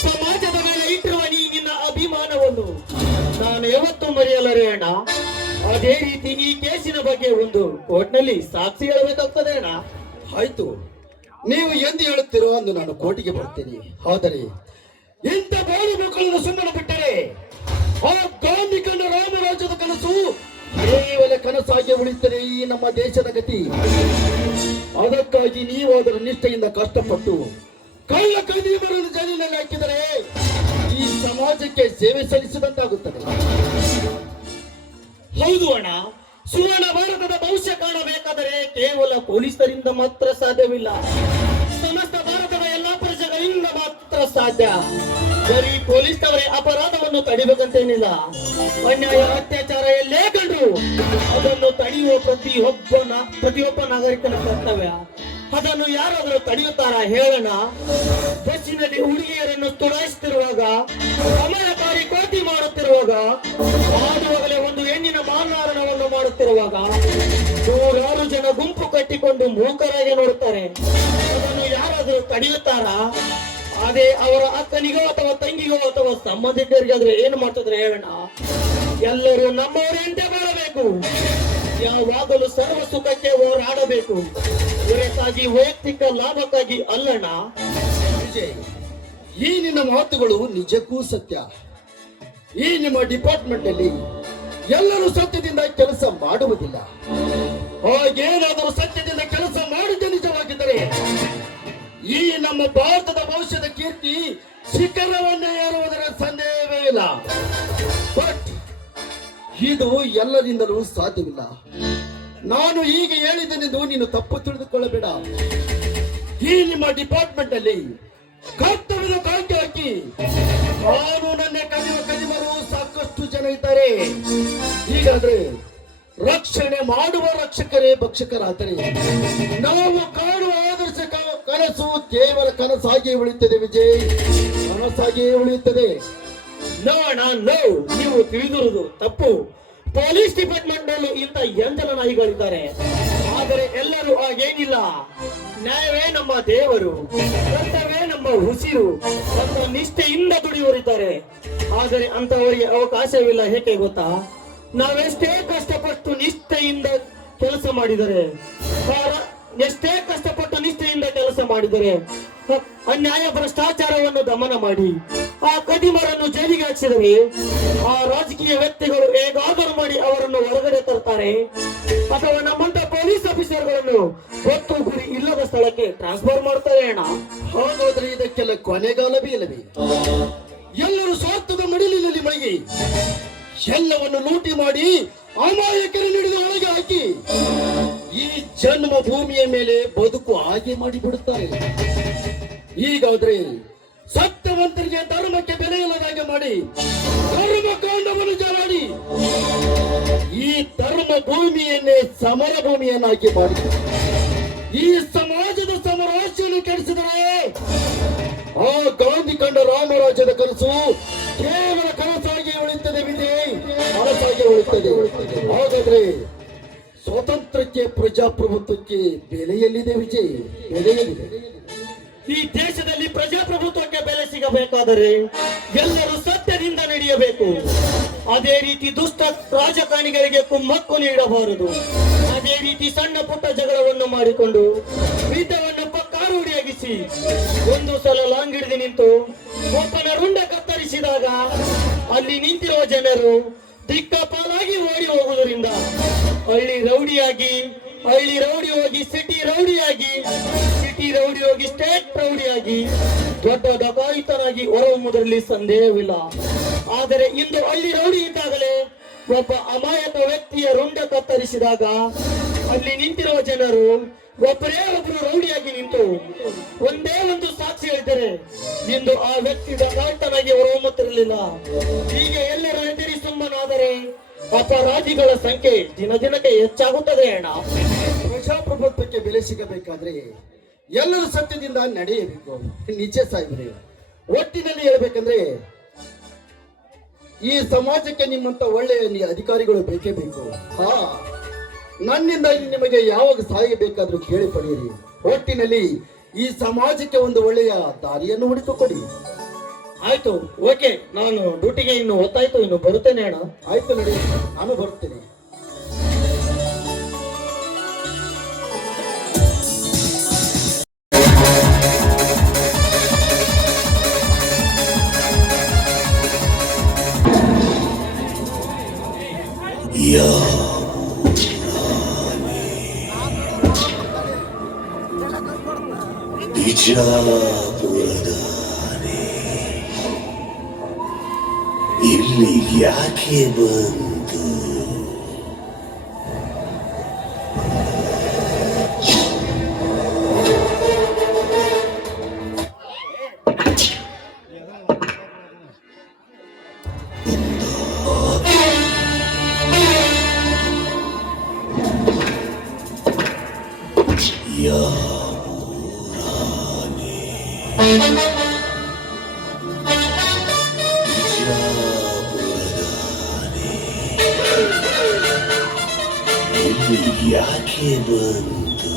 ಸಮಾಜದ ಮೇಲೆ ಇಟ್ಟಿರುವ ನಿನ್ನ ಅಭಿಮಾನವನ್ನು ನಾನು ಯಾವತ್ತೂ ಮರೆಯಲಾರೆ ಅಣ್ಣ. ಅದೇ ರೀತಿ ಈ ಕೇಸಿನ ಬಗ್ಗೆ ಒಂದು ಕೋರ್ಟ್ನಲ್ಲಿ ಸಾಕ್ಷಿ ಹೇಳಬೇಕಾಗ್ತದೆ ಅಣ್ಣ. ಆಯ್ತು, ನೀವು ಎಂದು ಹೇಳುತ್ತೀರೋ ಅಂದು ನಾನು ಕೋರ್ಟಿಗೆ ಬರುತ್ತೇನೆ. ಆದರೆ ಇಂಥ ಬಾಳು ಮಕ್ಕಳನ್ನು ಸುಮ್ಮನೆ ಬಿಟ್ಟರೆ ಆ ಗಾಂಧಿ ಕಂಡ ರಾಮರಾಜ್ಯದ ಕನಸು ಕೇವಲ ಕನಸಾಗಿ ಉಳಿಯುತ್ತದೆ ಈ ನಮ್ಮ ದೇಶದ ಗತಿ. ಅದಕ್ಕಾಗಿ ನೀವು ಅದರ ನಿಷ್ಠೆಯಿಂದ ಕಷ್ಟಪಟ್ಟು ಕಳ್ಳ ಕದಿಮರನ್ನು ಜೈಲಿನಲ್ಲಿ ಹಾಕಿದರೆ ಈ ಸಮಾಜಕ್ಕೆ ಸೇವೆ ಸಲ್ಲಿಸಿದಂತಾಗುತ್ತದೆ. ಹೌದು ಅಣ್ಣ, ಸುವರ್ಣ ಭಾರತದ ಭವಿಷ್ಯ ಕಾಣಬೇಕಾದರೆ ಕೇವಲ ಪೊಲೀಸರಿಂದ ಮಾತ್ರ ಸಾಧ್ಯವಿಲ್ಲ. ಸಮಸ್ತ ಭಾರತದ ಎಲ್ಲಾ ಪ್ರಜೆಗಳಿಂದ ಮಾತ್ರ ಸಾಧ್ಯ. ಬರೀ ಪೊಲೀಸ್ನವರೇ ಅಪರಾಧವನ್ನು ತಡಿಬೇಕಂತೇನಿಲ್ಲ. ಅನ್ಯಾಯ ಅತ್ಯಾಚಾರ ಎಲ್ಲೇ ಕಂಡ್ರು ಅದನ್ನು ತಡೆಯುವ ಪ್ರತಿಯೊಬ್ಬ ನಾಗರಿಕನ ಕರ್ತವ್ಯ. ಅದನ್ನು ಯಾರಾದರೂ ತಡೆಯುತ್ತಾರ ಹೇಳೋಣ? ಬಸ್ಸಿನಲ್ಲಿ ಹುಡುಗಿಯರನ್ನು ತುಳಾಯಿಸುತ್ತಿರುವಾಗ, ಸಮಯಕಾರಿ ಕೋಟಿ ಮಾಡುತ್ತಿರುವಾಗ, ಆಡುವಾಗಲೇ ಒಂದು ಹೆಣ್ಣಿನ ಮಾನಹಾರಣವನ್ನು ಮಾಡುತ್ತಿರುವಾಗ 100 ಜನ ಗುಂಪು ಕಟ್ಟಿಕೊಂಡು ಮೂಕರಾಗಿ ನೋಡುತ್ತಾರೆ. ಅದನ್ನು ಯಾರಾದರೂ ತಡೆಯುತ್ತಾರಾ? ಅದೇ ಅವರ ಅಕ್ಕನಿಗೋ ಅಥವಾ ತಂಗಿಗೋ ಅಥವಾ ಸಂಬಂಧಿಕರಿಗಾದ್ರೆ ಏನು ಮಾಡ್ತಿದ್ರೆ ಹೇಳೋಣ? ಎಲ್ಲರೂ ನಮ್ಮವರಂತೆ ಬಾಳಬೇಕು. ಯಾವಾಗಲೂ ಸರ್ವ ಸುಖಕ್ಕೆ ಹೋರಾಡಬೇಕು, ಹೊರತಾಗಿ ವೈಯಕ್ತಿಕ ಲಾಭಕ್ಕಾಗಿ ಅಲ್ಲಣ್ಣ. ವಿಜಯ್, ಈ ನಿನ್ನ ಮಾತುಗಳು ನಿಜಕ್ಕೂ ಸತ್ಯ. ಈ ನಿಮ್ಮ ಡಿಪಾರ್ಟ್ಮೆಂಟ್ ಅಲ್ಲಿ ಎಲ್ಲರೂ ಸತ್ಯದಿಂದ ಕೆಲಸ ಮಾಡುವುದಿಲ್ಲ. ಹಾಗೇನಾದರೂ ಸತ್ಯದಿಂದ ಕೆಲಸ ಮಾಡಿದ ನಿಜವಾಗಿದ್ದರೆ ಈ ನಮ್ಮ ಭಾರತದ ಭವಿಷ್ಯದ ಕೀರ್ತಿ ಶಿಖರವನ್ನೇ ಏರುವುದರ ಸಂದೇಹವೇ ಇಲ್ಲ. ಬಟ್ ಇದು ಎಲ್ಲರಿಂದಲೂ ಸಾಧ್ಯವಿಲ್ಲ. ನಾನು ಈಗ ಹೇಳಿದ್ದೇನೆಂದು ನೀನು ತಪ್ಪು ತಿಳಿದುಕೊಳ್ಳಬೇಡ. ಈ ನಿಮ್ಮ ಡಿಪಾರ್ಟ್ಮೆಂಟ್ ಅಲ್ಲಿ ಕರ್ತವ್ಯದ ಕಾಯ್ಕೆ ಹಾಕಿ ಕಾನೂನನ್ನೇ ಕಲಿಯುವ ಕಲಿಮರು ಸಾಕಷ್ಟು ಜನ ಇದ್ದಾರೆ. ಹೀಗಾದ್ರೆ ರಕ್ಷಣೆ ಮಾಡುವ ರಕ್ಷಕರೇ ಭಕ್ಷಕರಾದರೆ ನಾವು ಕಾಣುವ ಆದರ್ಶ ಕನಸು ಕೇವಲ ಕನಸಾಗಿಯೇ ಉಳಿಯುತ್ತದೆ ವಿಜಯ್, ಕನಸಾಗಿಯೇ ಉಳಿಯುತ್ತದೆ. ನೋ ಅಣ್ಣ, ನೋ, ನೀವು ತಿಳಿದಿರುವುದು ತಪ್ಪು. ಪೊಲೀಸ್ ಡಿಪಾರ್ಟ್ಮೆಂಟ್ ನಲ್ಲೂ ಇಂಥ ಎಂಜಲ ನಾಯಿಗಳಿದ್ದಾರೆ. ಆದರೆ ಎಲ್ಲರೂ ಹಾಗೇನಿಲ್ಲ. ನ್ಯಾಯವೇ ನಮ್ಮ ದೇವರು, ಕರ್ತವ್ಯವೇ ನಮ್ಮ ಉಸಿರು ಅಂತ ನಿಷ್ಠೆಯಿಂದ ದುಡಿಯುವರಿದ್ದಾರೆ. ಆದರೆ ಅಂತವರಿಗೆ ಅವಕಾಶವಿಲ್ಲ. ಹೇಗೆ ಗೊತ್ತಾ? ನಾವೆಷ್ಟೇ ಕಷ್ಟಪಟ್ಟು ನಿಷ್ಠೆಯಿಂದ ಕೆಲಸ ಮಾಡಿದರೆ, ಎಷ್ಟೇ ಕಷ್ಟಪಟ್ಟು ನಿಷ್ಠೆಯಿಂದ ಕೆಲಸ ಮಾಡಿದರೆ ಅನ್ಯಾಯ ಭ್ರಷ್ಟಾಚಾರವನ್ನು ದಮನ ಮಾಡಿ ಆ ಕದಿಮರನ್ನು ಜೈಲಿಗೆ ಹಾಕಿಸಿದರೆ ಆ ರಾಜಕೀಯ ವ್ಯಕ್ತಿಗಳು ಹೇಗಾದರೂ ಮಾಡಿ ಅವರನ್ನು ಹೊರಗಡೆ ತರ್ತಾರೆ, ಅಥವಾ ನಮ್ಮಂತ ಪೊಲೀಸ್ ಆಫೀಸರ್ಗಳನ್ನು ಗೊತ್ತು ಗುರಿ ಇಲ್ಲದ ಸ್ಥಳಕ್ಕೆ ಟ್ರಾನ್ಸ್ಫರ್ ಮಾಡ್ತಾರೆ ಅಣ್ಣ. ಹಾಗಾದ್ರೆ ಇದಕ್ಕೆಲ್ಲ ಕೊನೆಗಾಲವೇ ಇಲ್ಲವೇ? ಎಲ್ಲರೂ ಸ್ವಾರ್ಥದ ಮಡಿಲಿನಲ್ಲಿ ಮಳಗಿ ಎಲ್ಲವನ್ನು ಲೂಟಿ ಮಾಡಿ ಅಮಾಯಕರ ಹಿಡಿದು ಒಳಗೆ ಹಾಕಿ ಈ ಜನ್ಮ ಭೂಮಿಯ ಮೇಲೆ ಬದುಕು ಹಾಗೆ ಮಾಡಿಬಿಡುತ್ತಾರೆ. ಹೀಗಾದ್ರೆ ಸತ್ಯವಂತರಿಗೆ ಧರ್ಮಕ್ಕೆ ಬೆಲೆ ಇಲ್ಲದಾಗೆ ಮಾಡಿ ಧರ್ಮ ಕಾಂಡವನ್ನು ಜಾಲಾಡಿ ಈ ಧರ್ಮ ಭೂಮಿಯನ್ನೇ ಸಮರ ಭೂಮಿಯನ್ನಾಗಿ ಮಾಡಿ ಈ ಸಮಾಜದ ಸಮರಾಶಿಯನ್ನು ಕೆಡಿಸಿದರೆ ಆ ಗಾಂಧಿ ಕಂಡ ರಾಮರಾಜ್ಯದ ಕನಸು ಕೇವಲ ಕನಸಾಗಿ ಉಳಿಯುತ್ತದೆ ವಿಜಯ್, ಕನಸಾಗಿ ಉಳಿಯುತ್ತದೆ. ಹಾಗಾದ್ರೆ ಸ್ವಾತಂತ್ರ್ಯಕ್ಕೆ ಪ್ರಜಾಪ್ರಭುತ್ವಕ್ಕೆ ಬೆಲೆಯಲ್ಲಿದೆ ವಿಜಯ್, ಬೆಲೆಯಲ್ಲಿದೆ. ಈ ದೇಶದಲ್ಲಿ ಪ್ರಜಾಪ್ರಭುತ್ವಕ್ಕೆ ಬೆಲೆ ಸಿಗಬೇಕಾದರೆ ಎಲ್ಲರೂ ಸತ್ಯದಿಂದ ನಡೆಯಬೇಕು. ಅದೇ ರೀತಿ ದುಷ್ಟ ರಾಜಕಾರಣಿಗಳಿಗೆ ಕುಮ್ಮಕ್ಕು ನೀಡಬಾರದು. ಅದೇ ರೀತಿ ಸಣ್ಣ ಪುಟ್ಟ ಜಗಳವನ್ನು ಮಾಡಿಕೊಂಡು ಯುದ್ಧವನ್ನು ಪಕ್ಕಾರೂಢಿಯಾಗಿಸಿ ಒಂದು ಸಲ ಲಾಂಗ್ ಹಿಡಿದು ನಿಂತು ಒಬ್ಬನ ರುಂಡ ಕತ್ತರಿಸಿದಾಗ ಅಲ್ಲಿ ನಿಂತಿರುವ ಜನರು ದಿಕ್ಕಾಪಾಲಾಗಿ ಓಡಿ ಹೋಗುವುದರಿಂದ ಹಳ್ಳಿ ರೌಡಿ ಹೋಗಿ ಸಿಟಿ ರೌಡಿಯಾಗಿ, ಸಿಟಿ ರೌಡಿ ಹೋಗಿ ಸ್ಟೇಟ್ ರೌಡಿಯಾಗಿ ದೊಡ್ಡ ಡಕಾಯಿತನಾಗಿ ಹೊರಹೊಮ್ಮುವುದರಲ್ಲಿ ಸಂದೇಹವಿಲ್ಲ. ಆದರೆ ಇಂದು ಹಳ್ಳಿ ರೌಡಿ ಇದ್ದಾಗಲೇ ಒಬ್ಬ ಅಮಾಯಕ ವ್ಯಕ್ತಿಯ ರುಂಡ ಕತ್ತರಿಸಿದಾಗ ಅಲ್ಲಿ ನಿಂತಿರುವ ಜನರು ಒಬ್ಬರೇ ಒಬ್ಬರು ರೌಡಿಯಾಗಿ ನಿಂತು ಒಂದೇ ಒಂದು ಸಾಕ್ಷಿ ಹೇಳಿದರೆ ಇಂದು ಆ ವ್ಯಕ್ತಿ ಡಕಾಯಿತನಾಗಿ ಹೊರಹೊಮ್ಮುತ್ತಿರಲಿಲ್ಲ. ಹೀಗೆ ಎಲ್ಲರೂ ಎದುರಿ ಸುಮ್ಮನಾದರೆ ಅಪರಾಧಿಗಳ ಸಂಖ್ಯೆ ದಿನ ದಿನಕ್ಕೆ ಹೆಚ್ಚಾಗುತ್ತದೆ ಅಣ್ಣ. ಪ್ರಜಾಪ್ರಭುತ್ವಕ್ಕೆ ಬೆಲೆ ಸಿಗಬೇಕಾದ್ರೆ ಎಲ್ಲರೂ ಸತ್ಯದಿಂದ ನಡೆಯಬೇಕು. ನಿಜ ಸಾಯಿಬ್ರೆ, ಒಟ್ಟಿನಲ್ಲಿ ಹೇಳ್ಬೇಕಂದ್ರೆ ಈ ಸಮಾಜಕ್ಕೆ ನಿಮ್ಮಂತ ಒಳ್ಳೆಯ ಅಧಿಕಾರಿಗಳು ಬೇಕೇ ಬೇಕು. ನನ್ನಿಂದ ನಿಮಗೆ ಯಾವಾಗ ಸಹಾಯ ಬೇಕಾದ್ರೂ ಕೇಳಿ ಪಡೆಯಿರಿ. ಒಟ್ಟಿನಲ್ಲಿ ಈ ಸಮಾಜಕ್ಕೆ ಒಂದು ಒಳ್ಳೆಯ ದಾರಿಯನ್ನು ಹುಡುಕಿಕೊಡಿ. ಆಯ್ತು, ಓಕೆ. ನಾನು ಡ್ಯೂಟಿಗೆ ಇನ್ನು ಹೊತ್ತಾಯ್ತು, ಇನ್ನು ಬರುತ್ತೇನೆ ಅಣ್ಣ. ಆಯ್ತು ನಡಿ, ನಾನು ಬರುತ್ತೇನೆ. ಇಲ್ಲಿ ಯಾಕೆ ಬಂತು? ಇಲ್ಲಿ ಯಾಕೆ ಬಂತು?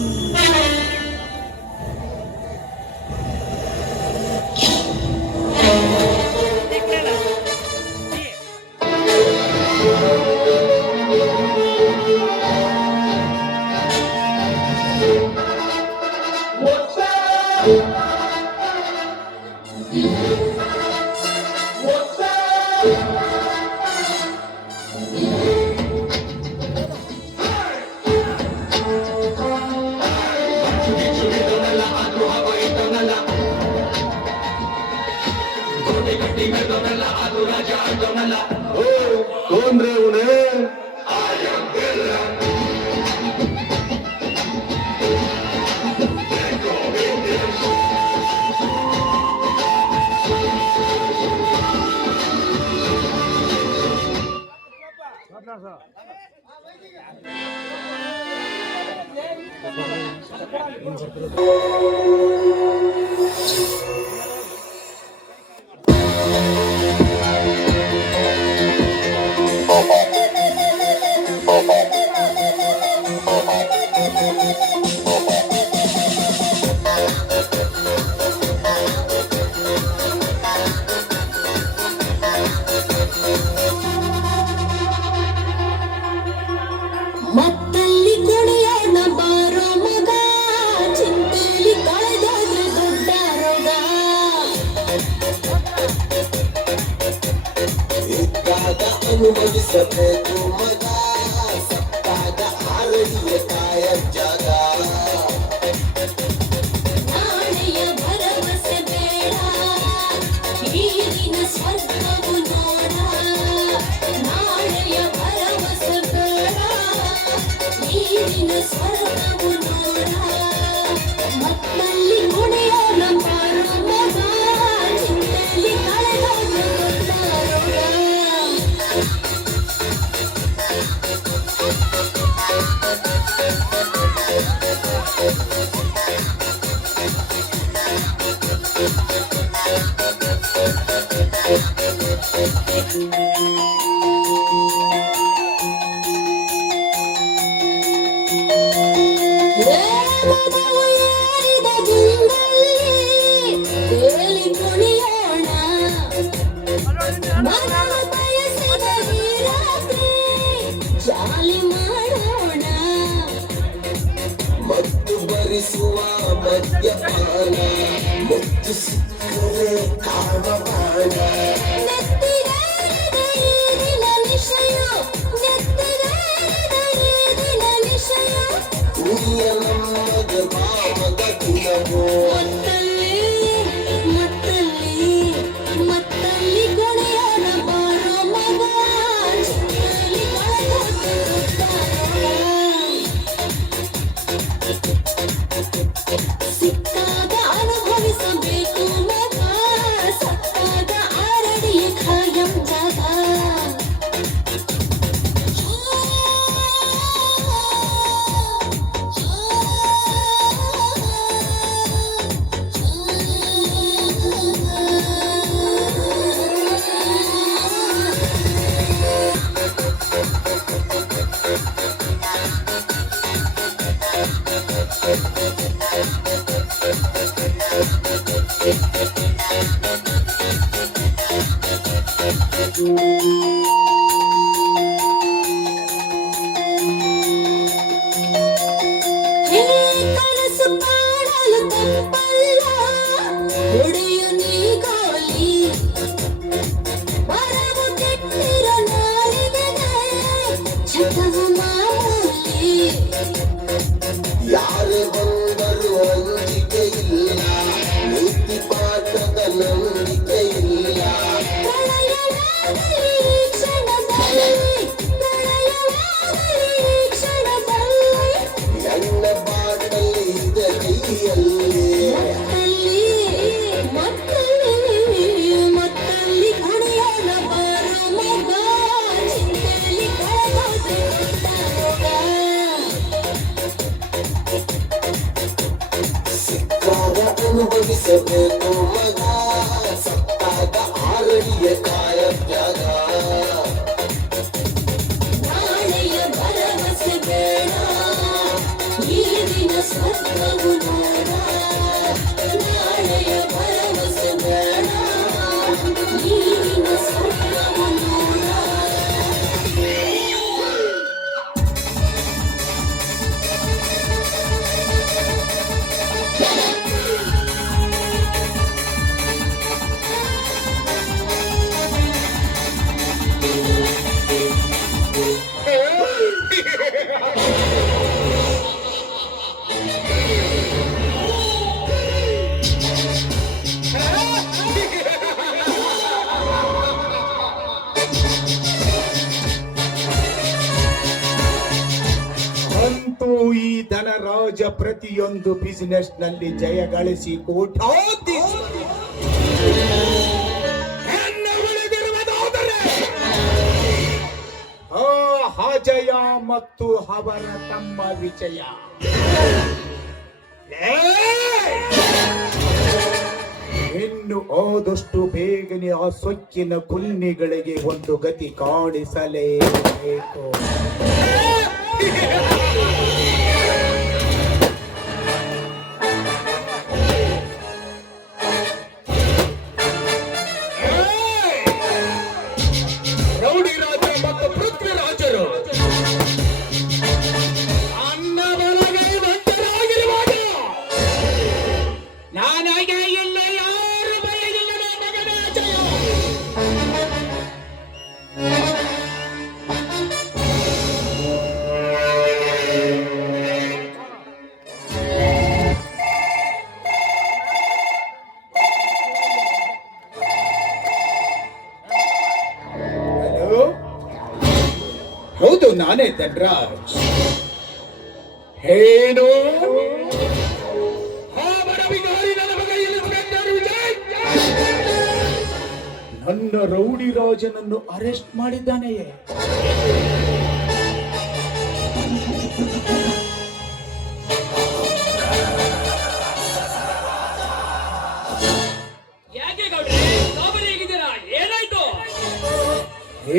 ಮತ್ತಲ್ಲಿ ಕುಣಿಯೋಣ ಬಾರೋ ಮಗ, ಚಿಂತೆಲಿ ಕಳೆದೋದ್ರೆ ದೊಡ್ಡ ರೋಗ. ಇದ್ದಾಗ ಅನುಭವಿಸಬೇಕು ಮಗ, ಸತ್ತಾಗ ಆರಡಿಯ ಕಾಯ ಜಾಗ. ನಾಳೆಯ ಭರವಸೆ ಬೇಡ, ಈ ದಿನ ಸ್ವರ್ಗವು ನೋಡ. ನಾಳೆಯ ಭರವಸೆ ಬೇಡ, ಈ ದಿನ ಸ್ವರ್ಗವು ನೋಡ. ಮತ್ತಲ್ಲಿ ಕುಣಿಯೋಣ ಬಾರೋ ಮಗ, ಚಿಂತೆಲಿ ಕಳೆದೋದ್ರೆ ದೊಡ್ಡ ರೋಗ. ವೇದವು ಏರಿದ ದಿಂಡಲ್ಲಿ ತೇಲಿ ಕುಣಿಯೋಣ, ಮನವ ಬಯಸಿದ ಈ ರಾತ್ರಿ ಜಾಲಿ ಮಾಡೋಣ. ಮತ್ತು ಭರಿಸುವ ಮದ್ಯಪಾನ, ಮುತ್ತು ಸಿಕ್ಕರೆ ಕಾಮಪಾನ. ನೆತ್ತಿಗೇರಿದ ಈ ದಿನ ನಿಶಯ, ನೆತ್ತಿಗೇರಿದ ಈ ದಿನ ನಿಶಯ. ಕುಣಿಯ ನಮ್ಮದ ಭಾವದ ದಿನವೋ. ಮತ್ತಲ್ಲಿ ಮತ್ತಲ್ಲಿ ಮತ್ತಲ್ಲಿ ಕುಣಿಯೋಣ ಬಾರೋ ಮಗ, ಚಿಂತೆಲಿ ಕಳೆದೋದ್ರೆ ದೊಡ್ಡ ರೋಗ. ಸಿಕ್ಕಾಗ ಅನುಭವಿಸಬೇಕು ಮಗ, ಸತ್ತಾಗ ಆರಡಿಯ ಖಾಯಂ ಜಾಗ. ಹೇ ಕನಸು ಕಾಣಲು ತಪ್ಪಲ್ಲ, ಹೊಡೆಯು ನೀ ಗೋಲಿ. ಬರವು ಕೆಟ್ಟಿರೋ ನಾಲಿಗೆಗೆ ಚಟವು ಮಾಮೂಲಿ. ಯಾರೇ ಬಂದರೂ ಅಂಜಿಕೆ ಇಲ್ಲ, ನೀತಿ ಪಾಠದ ನಂಬಿಕೆ ಇಲ್ಲ. ಪ್ರಳಯವಾಗಲಿ ಈ ಕ್ಷಣದಲ್ಲಿ, ಪ್ರಳಯವಾಗಲಿ ಈ ಕ್ಷಣದಲ್ಲಿ. ಎಣ್ಣ ಬಾಟಲಿ ಇದೆ ಕೈಯಲ್ಲಿ. ಮತ್ತಲ್ಲಿ ಕುಣಿಯೋಣ ಬಾರೋ ಮಗ, ಚಿಂತೆಲಿ ಕಳೆದೋದ್ರೆ ದೊಡ್ಡ ರೋಗ. ಸಿಕ್ಕಾಗ ಅನುಭವಿಸಬೇಕು ಮಗ, ಸತ್ತಾಗ ಆರಡಿಯ ಕಾಯ ಜಾಗ. ನಾಳೆಯ ಭರವಸೆ ಬೇಡ, ಈ ದಿನ ಸ್ವರ್ಗವು ನೋಡ. ನಾಳೆಯ ಭರವಸೆ ಬೇಡ, ಈ ದಿನ ಸ್ವರ್ಗವು ನೋಡ. ಅಂತೂ ಈ ಧನರಾಜ ಪ್ರತಿಯೊಂದು ಬಿಸಿನೆಸ್ ನಲ್ಲಿ ಜಯ ಗಳಿಸಿ ಕೋಟ್ಯಾಧೀಶರು. ಹೆಣ್ಣು ಉಳಿದಿರುವುದಾದರೆ ಆ ಜಯ ಮತ್ತು ಅವರ ತಮ್ಮ ವಿಜಯ. ಇನ್ನು ಆದಷ್ಟು ಬೇಗನೆ ಆ ಸೊಕ್ಕಿನ ಕುನ್ನಿಗಳಿಗೆ ಒಂದು ಗತಿ ಕಾಣಿಸಲೇಬೇಕು. ರೌಡಿ ರಾಜ ಮತ್ತು ಪೃಥ್ವಿರಾಜರು ಅನ್ನ ಬಲಗೈ ದೊಡ್ಡರಾಗಿರುವಾಗ ನಾನಾಗೆ ಇಲ್ಲ ಯಾರು ಬಯಲಿಲ್ಲದ ಮಗನ ಜಯ. ಹಲೋ, ಹೌದು ನಾನೇ ಧನ್ರಾಜ್. ಏನು ನನ್ನ ರೌಡಿ ರಾಜನನ್ನು ಅರೆಸ್ಟ್ ಮಾಡಿದ್ದಾನೆಯೇ? ಯಾಕೆ ಗೌಡ್ರೆ ಗಾಬರಿ ಆಗಿದ್ದೀರಾ? ಏನಾಯ್ತು?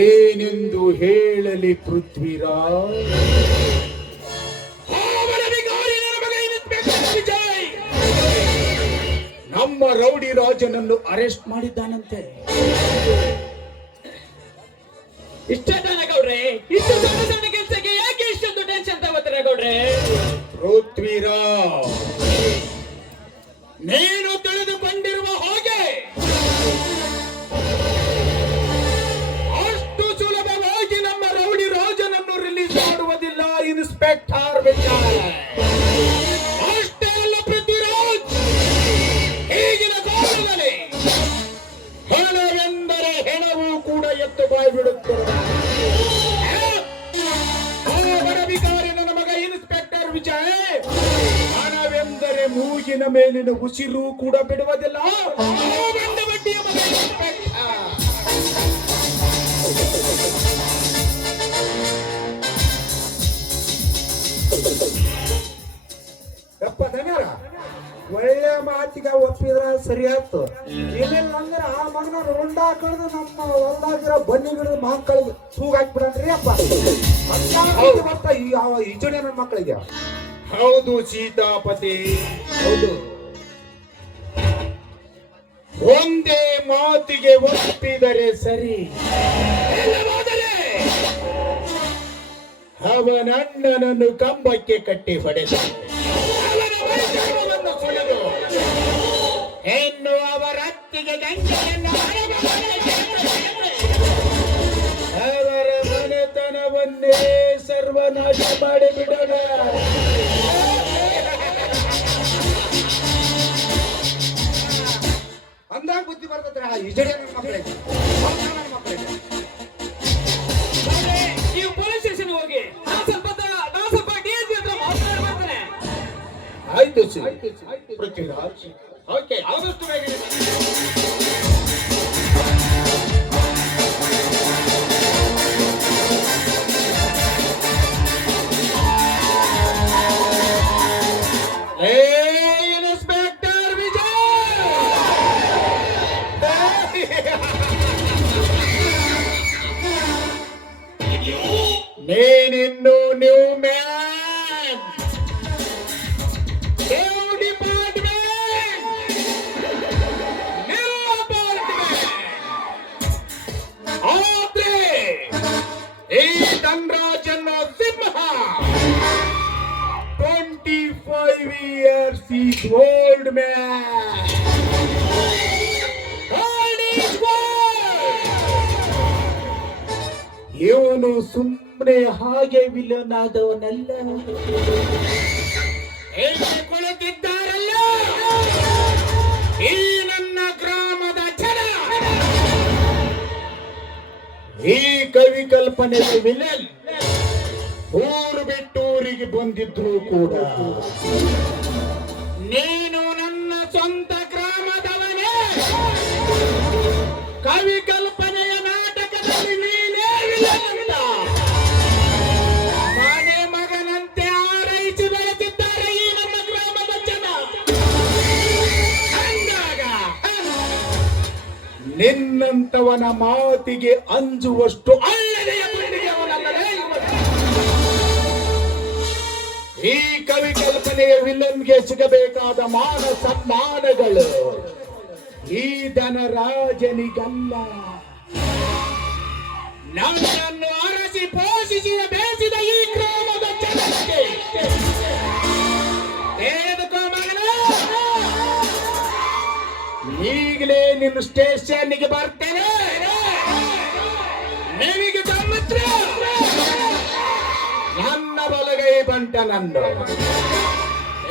ಏನೆಂದು ಹೇಳಲಿ ಪೃಥ್ವಿರಾಜ್? ನಮ್ಮ ರೌಡಿ ರಾಜನನ್ನು ಅರೆಸ್ಟ್ ಮಾಡಿದ್ದಾನಂತೆ. ಇಷ್ಟೇ ತಾನೆ ಗೌಡ್ರೆ? ಇಷ್ಟು ಸಣ್ಣ ಸಣ್ಣ ಕೆಲಸಕ್ಕೆ ಯಾಕೆ ಇಷ್ಟೊಂದು ಟೆನ್ಷನ್ ತಗೋತೀರಾ ಗೌಡ್ರೆ? ಪೃಥ್ವಿರಾಜ್, ನೀನು ತಿಳಿದುಕೊಂಡಿರುವ ಹಾಗೆ ಅಷ್ಟು ಸುಲಭವಾಗಿ ನಮ್ಮ ರೌಡಿ ರಾಜನನ್ನು ರಿಲೀಸ್ ಮಾಡುವುದಿಲ್ಲ ಇನ್ಸ್ಪೆಕ್ಟರ್ ವಿಜಯ್. ಅಷ್ಟೇ ಅಲ್ಲ ಪೃಥ್ವಿರಾಜ್, ಈಗಿನ ಕಾಲದಲ್ಲಿ ಹಣವೆಂದರೆ ಹೆಣವು ಕೂಡ ಎತ್ತು ಬಾಯಿ ಬಿಡುತ್ತದೆ. ವರವಿಕಾರಿ ನನ್ನ ಮಗ ಇನ್ಸ್ಪೆಕ್ಟರ್ ವಿಜಯ್ ಹಣವೆಂದರೆ ಮೂಗಿನ ಮೇಲಿನ ಉಸಿರು ಕೂಡ ಬಿಡುವುದಿಲ್ಲ. ಗಂಡ ಬಡ್ಡಿಯ ಮಗ ಇನ್ಸ್ಪೆಕ್ಟರ್. ಯಪ್ಪ ಧನ್ಯರ, ಒಳ್ಳೆ ಮಾತಿಗೆ ಒಪ್ಪಿದ್ರ ಸರಿ ಆಯ್ತು. ಏನಿಲ್ಲ ಅಂದ್ರೆ ಆ ಮಗನ ರುಂಡ ಕಳೆದು ನಮ್ಮ ಹೊಲ್ದಾಗಿರೋ ಬನ್ನಿ ಗಿಡದ ಮಕ್ಕಳಿಗೆ ತೂಗ್ ಹಾಕ್ಬಿಡನ್ರಿ ಅಪ್ಪ. ಬರ್ತಾ ಈ ಜೋಡಿ ನನ್ನ ಮಕ್ಕಳಿಗೆ. ಹೌದು ಸೀತಾಪತಿ, ಹೌದು. ಒಂದೇ ಮಾತಿಗೆ ಒಪ್ಪಿದರೆ ಸರಿ, ಇಲ್ಲವಾದರೆ ಅವನಣ್ಣನನ್ನು ಕಂಬಕ್ಕೆ ಕಟ್ಟಿ ಹೊಡೆದು ಅವನ ವೈದ್ಯವನ್ನು ಸುಳಿದು ಹೆಣ್ಣು ಅವರ ಅತ್ತಿಗೆ ಗಂಟೆಯನ್ನು ಅವರ ಮನೆತನವನ್ನೇ ಸರ್ವನಾಶ ಮಾಡಿಬಿಡೋಣ. ಅಂದಾಗ ಬುದ್ಧಿ ಬರ್ತದ್ರೆ ಈ ಜೋಡಿ ನನ್ನ ಮಕ್ಕಳಿಗೆ. ನೀವು ಪೊಲೀಸ್ ಸ್ಟೇಷನ್ ಹೋಗಿ ನಾನು ಸ್ವಲ್ಪ ಡಿಎಸ್ಪಿ ಹತ್ರ ಮಾತಾಡಿ ಬರ್ತೇನೆ. ಆಯ್ತು ಪೃಥ್ವಿರಾಜ್, ಓಕೆ, ಆದಷ್ಟು ಬೇಗ ಇನ್ಸ್ಪೆಕ್ಟರ್ ವಿಜಯ್, ನೀನಿನ್ನು new man, new department, new apartment. ಆದ್ರೆ ಈ ಧನ್ರಾಜನ ಸಿಂಹ 25 years is old man. ಇವನು ಸುಮ್ಮನೆ ಹಾಗೆ ವಿಲನ್ ಆದವನಲ್ಲ. ಇಲ್ಲಿ ಕುಳಿತಿದ್ದಾರಲ್ಲ ಈ ನನ್ನ ಗ್ರಾಮದ ಜನ, ಈ ಕವಿ ಕಲ್ಪನೆಯ ವಿಲನ್ ಊರು ಬಿಟ್ಟು ಊರಿಗೆ ಬಂದಿದ್ರು ಕೂಡ ನೀನು ನನ್ನ ಸ್ವಂತ ಗ್ರಾಮದವನೇ. ಕವಿ ಕಲ್ಪನೆಯ ನಾಟಕದಲ್ಲಿ ನೀನೇ ವಿಲನ್ ಅಂತ ನಿನ್ನಂತವನ ಮಾತಿಗೆ ಅಂಜುವಷ್ಟು ಅಲ್ಲದೆಯ ಬಂದಿದೆಯವನಲ್ಲವೇ ಇವನು. ಈ ಕವಿ ಕಲ್ಪನೆಯ ವಿಲನ್ಗೆ ಸಿಗಬೇಕಾದ ಮಾನ ಸನ್ಮಾನಗಳು ಈ ಧನರಾಜನಿಗಲ್ಲ. ನನ್ನನ್ನು ಅರಸಿ ಪೋಷಿಸಿ ಬೇಸಿದ ಈ ಗ್ರಾಮದ ಜನರಿಗೆ ತೆಗೆದುಕೋ ಮಗನೇ. ಈಗಲೇ ನಿನ್ನ ಸ್ಟೇಷನ್ಗೆ ಬರ್ತೇನೆ. ನಿನಗೆ ತಮ್ಮತ್ರ ನನ್ನ ಬಲಗೈ ಬಂಟನನ್ನು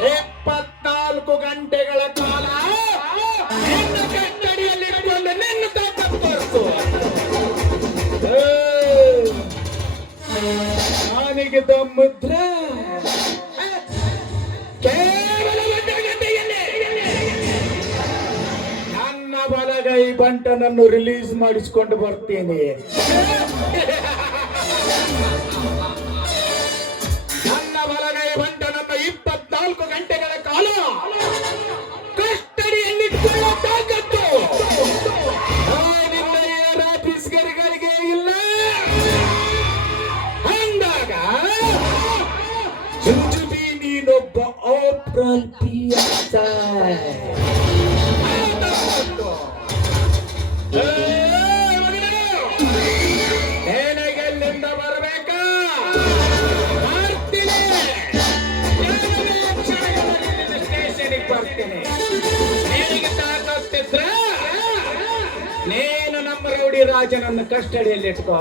24 ಗಂಟೆಗಳ ಕಾಲ ನಿನ್ನ ಕಟ್ಟಡಿಯಲ್ಲಿ ಇಟ್ಕೊಂಡು ನಿನ್ನ ತಾಕತ್ತು ತೋರಿಸು. ನನಗೆ ತಮ್ಮತ್ರ ಕೇವಲ ಒಂದು ಗಂಟೆಯಲ್ಲಿ ನನ್ನ ಬಲಗೈ ಬಂಟನನ್ನು ರಿಲೀಸ್ ಮಾಡಿಸಿಕೊಂಡು ಬರ್ತೀನಿ. ನನ್ನ ಬಲಗೈ ಬಂಟನನ್ನು 24 ಗಂಟೆಗಳ ಕಾಲ ಕಸ್ಟಡಿಯಲ್ಲಿಟ್ಟುಕೊಳ್ಳೋ ತಾಕತ್ತು ನಿನ್ನ ಏರ್ ಆಫೀಸ್ಗರಿಗೆ ಇಲ್ಲ. ಅಂದಾಗ ಚುಂಚುಬಿ ನೀನೊಬ್ಬ ಅಪ್ರಾಂತೀಯ ಏನೆಗೆಲ್ಲಿಂದ ಬರ್ಬೇಕಾ? ಬರ್ತೀನಿ. ಸ್ಟೇಷನಿಗೆ ಬರ್ತೀನಿ. ನಿನಗೆ ತಾಕತ್ತಿದ್ರ ನೀನು ನಮ್ಮ ರೌಡಿ ರಾಜನನ್ನು ಕಸ್ಟಡಿಯಲ್ಲಿ ಇಟ್ಕೋ.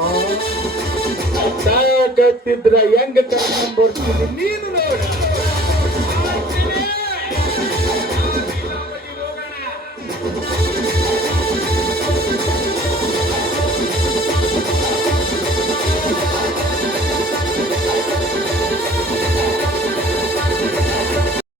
ತಾಕತ್ತಿದ್ರ ಹೆಂಗ ಕರ್ಕೊಂಡ್ ಬರ್ತೀನಿ ನೀನು ನೋಡ.